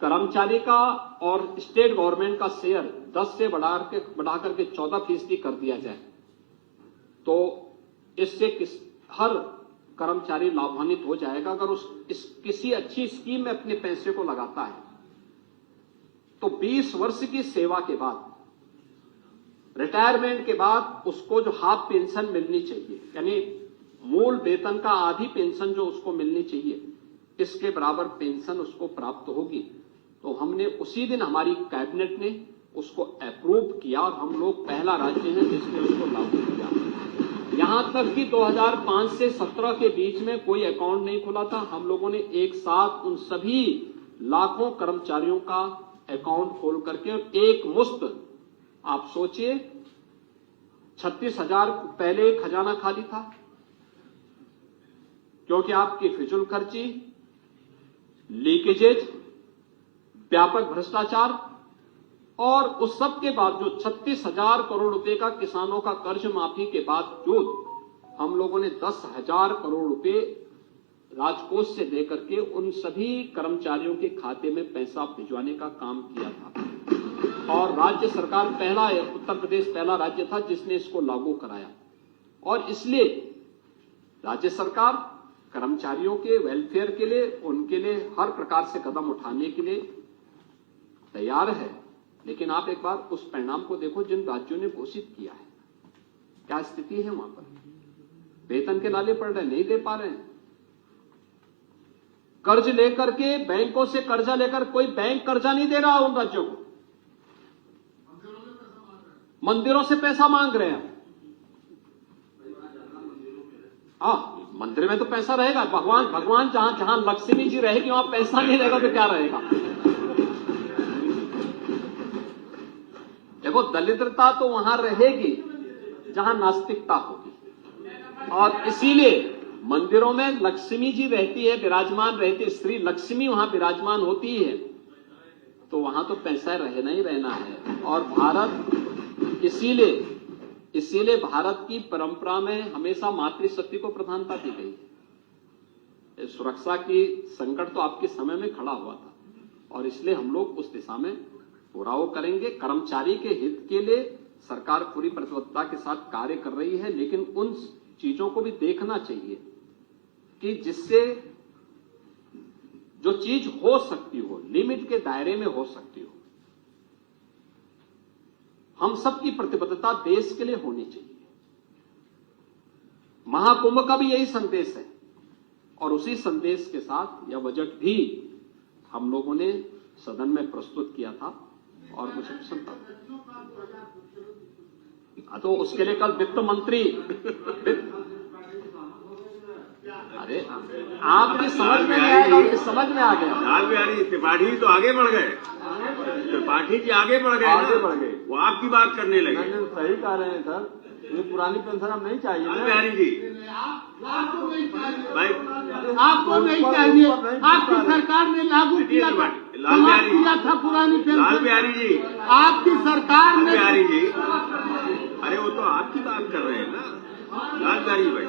कर्मचारी का और स्टेट गवर्नमेंट का शेयर 10 से बढ़ाकर के 14% कर दिया जाए तो इससे हर कर्मचारी लाभान्वित हो जाएगा। अगर किसी अच्छी स्कीम में अपने पैसे को लगाता है तो 20 वर्ष की सेवा के बाद, रिटायरमेंट के बाद उसको जो हाफ पेंशन मिलनी चाहिए, यानी मूल वेतन का आधी पेंशन जो उसको मिलनी चाहिए, इसके बराबर पेंशन उसको प्राप्त होगी। तो हमने उसी दिन, हमारी कैबिनेट ने उसको अप्रूव किया और हम लोग पहला राज्य हैं जिसने उसको लागू किया। यहां तक कि 2005 से 17 के बीच में कोई अकाउंट नहीं खुला था। हम लोगों ने एक साथ उन सभी लाखों कर्मचारियों का अकाउंट खोल करके एक मुश्त, आप सोचिए 36,000 पहले एक खजाना खाली था क्योंकि आपकी फिजूल खर्ची, लीकेजेज, व्यापक भ्रष्टाचार और उस सब के बावजूद 36,000 करोड़ रुपए का किसानों का कर्ज माफी के बावजूद हम लोगों ने 10,000 करोड़ रुपए राजकोष से देकर के उन सभी कर्मचारियों के खाते में पैसा भिजवाने का काम किया था। और राज्य सरकार उत्तर प्रदेश पहला राज्य था जिसने इसको लागू कराया। और इसलिए राज्य सरकार कर्मचारियों के वेलफेयर के लिए, उनके लिए हर प्रकार से कदम उठाने के लिए तैयार है। लेकिन आप एक बार उस परिणाम को देखो जिन राज्यों ने घोषित किया है, क्या स्थिति है वहां पर। वेतन के लाले पड़ रहे, नहीं दे पा रहे हैं। कर्ज लेकर के, बैंकों से कर्जा लेकर, कोई बैंक कर्जा नहीं दे रहा उन राज्यों को, मंदिरों से पैसा मांग रहे हैं। हाँ, मंदिर में तो पैसा रहेगा, भगवान जहां लक्ष्मी जी रहेगी वहां पैसा नहीं रहेगा तो क्या रहेगा। देखो, दरिद्रता तो वहां रहेगी जहां नास्तिकता होगी, और इसीलिए मंदिरों में लक्ष्मी जी रहती है, विराजमान रहती है, श्री लक्ष्मी वहां विराजमान होती है, तो वहां तो पैसा रहना ही रहना है। और भारत इसीलिए भारत की परंपरा में हमेशा मातृशक्ति को प्रधानता दी गई है। सुरक्षा की संकट तो आपके समय में खड़ा हुआ था, और इसलिए हम लोग उस दिशा में पूरा वो करेंगे। कर्मचारी के हित के लिए सरकार पूरी प्रतिबद्धता के साथ कार्य कर रही है, लेकिन उन चीजों को भी देखना चाहिए कि जिससे जो चीज हो सकती हो, लिमिट के दायरे में हो सकती हो। हम सबकी प्रतिबद्धता देश के लिए होनी चाहिए। महाकुंभ का भी यही संदेश है, और उसी संदेश के साथ यह बजट भी हम लोगों ने सदन में प्रस्तुत किया था, और मुझे प्रसन्नता। तो उसके लिए कल वित्त मंत्री, अरे आपकी समझ में नहीं आएगा, उनकी समझ में आ गया। लाल बिहारी त्रिपाठी तो आगे बढ़ गए, त्रिपाठी जी आगे बढ़ गए, वो आपकी बात करने लगे। नहीं, सही कह रहे हैं सर, ये पुरानी पेंशन अब नहीं चाहिए। लाल बिहारी जी भाई, आपको नहीं चाहिए, आपकी सरकार ने लागू किया था, समाप्त किया था पुरानी पेंशन। लाल बिहारी जी, आपकी सरकार ने, बिहारी जी, अरे वो तो आपकी बात कर रहे हैं ना लाल बिहारी भाई।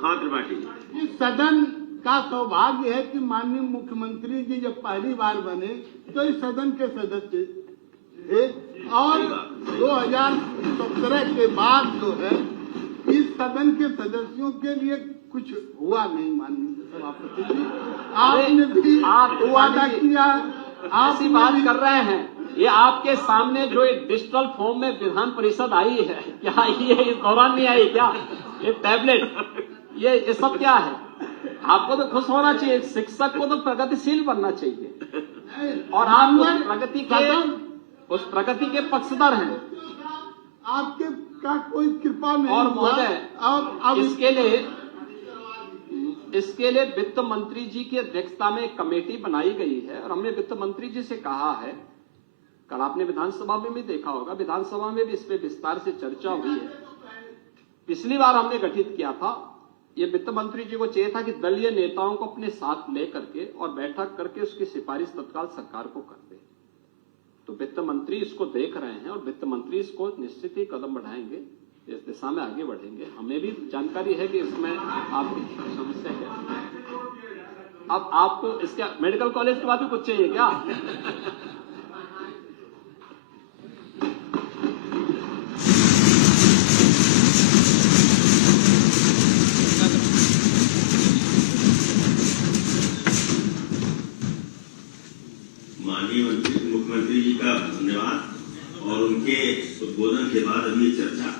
हाँ त्रिपाठी जी, इस सदन का सौभाग्य है कि माननीय मुख्यमंत्री जी जब पहली बार बने तो इस सदन के सदस्य थे, और 2017 के बाद जो है इस सदन के सदस्यों के लिए कुछ हुआ नहीं। माननीय सभापति जी, आपने भी वादा किया, ऐसी बात कर रहे हैं। ये आपके सामने जो एक डिजिटल फॉर्म में विधान परिषद आई है, क्या ये इस दौरान नहीं आई क्या? ये टैबलेट, ये सब क्या है? आपको तो खुश होना चाहिए, शिक्षक को तो प्रगतिशील बनना चाहिए, और आप उस प्रगति के पक्षधर हैं। आपके का कोई कृपा नहीं। और महोदय, इसके लिए वित्त मंत्री जी की अध्यक्षता में एक कमेटी बनाई गई है, और हमने वित्त मंत्री जी से कहा है, कल आपने विधानसभा में भी देखा होगा, विधानसभा में भी इस पे विस्तार से चर्चा हुई है। पिछली बार हमने गठित किया था, ये वित्त मंत्री जी को चाहिए था कि दलीय नेताओं को अपने साथ लेकर के और बैठक करके उसकी सिफारिश तत्काल सरकार को कर दे। तो वित्त मंत्री इसको देख रहे हैं, और वित्त मंत्री इसको निश्चित ही कदम बढ़ाएंगे, इस दिशा में आगे बढ़ेंगे। हमें भी जानकारी है कि इसमें आपकी समस्या है। अब आपको इसका मेडिकल कॉलेज के बाद भी कुछ चाहिए क्या? माननीय मुख्यमंत्री जी का धन्यवाद, और उनके उद्बोधन के बाद अभी चर्चा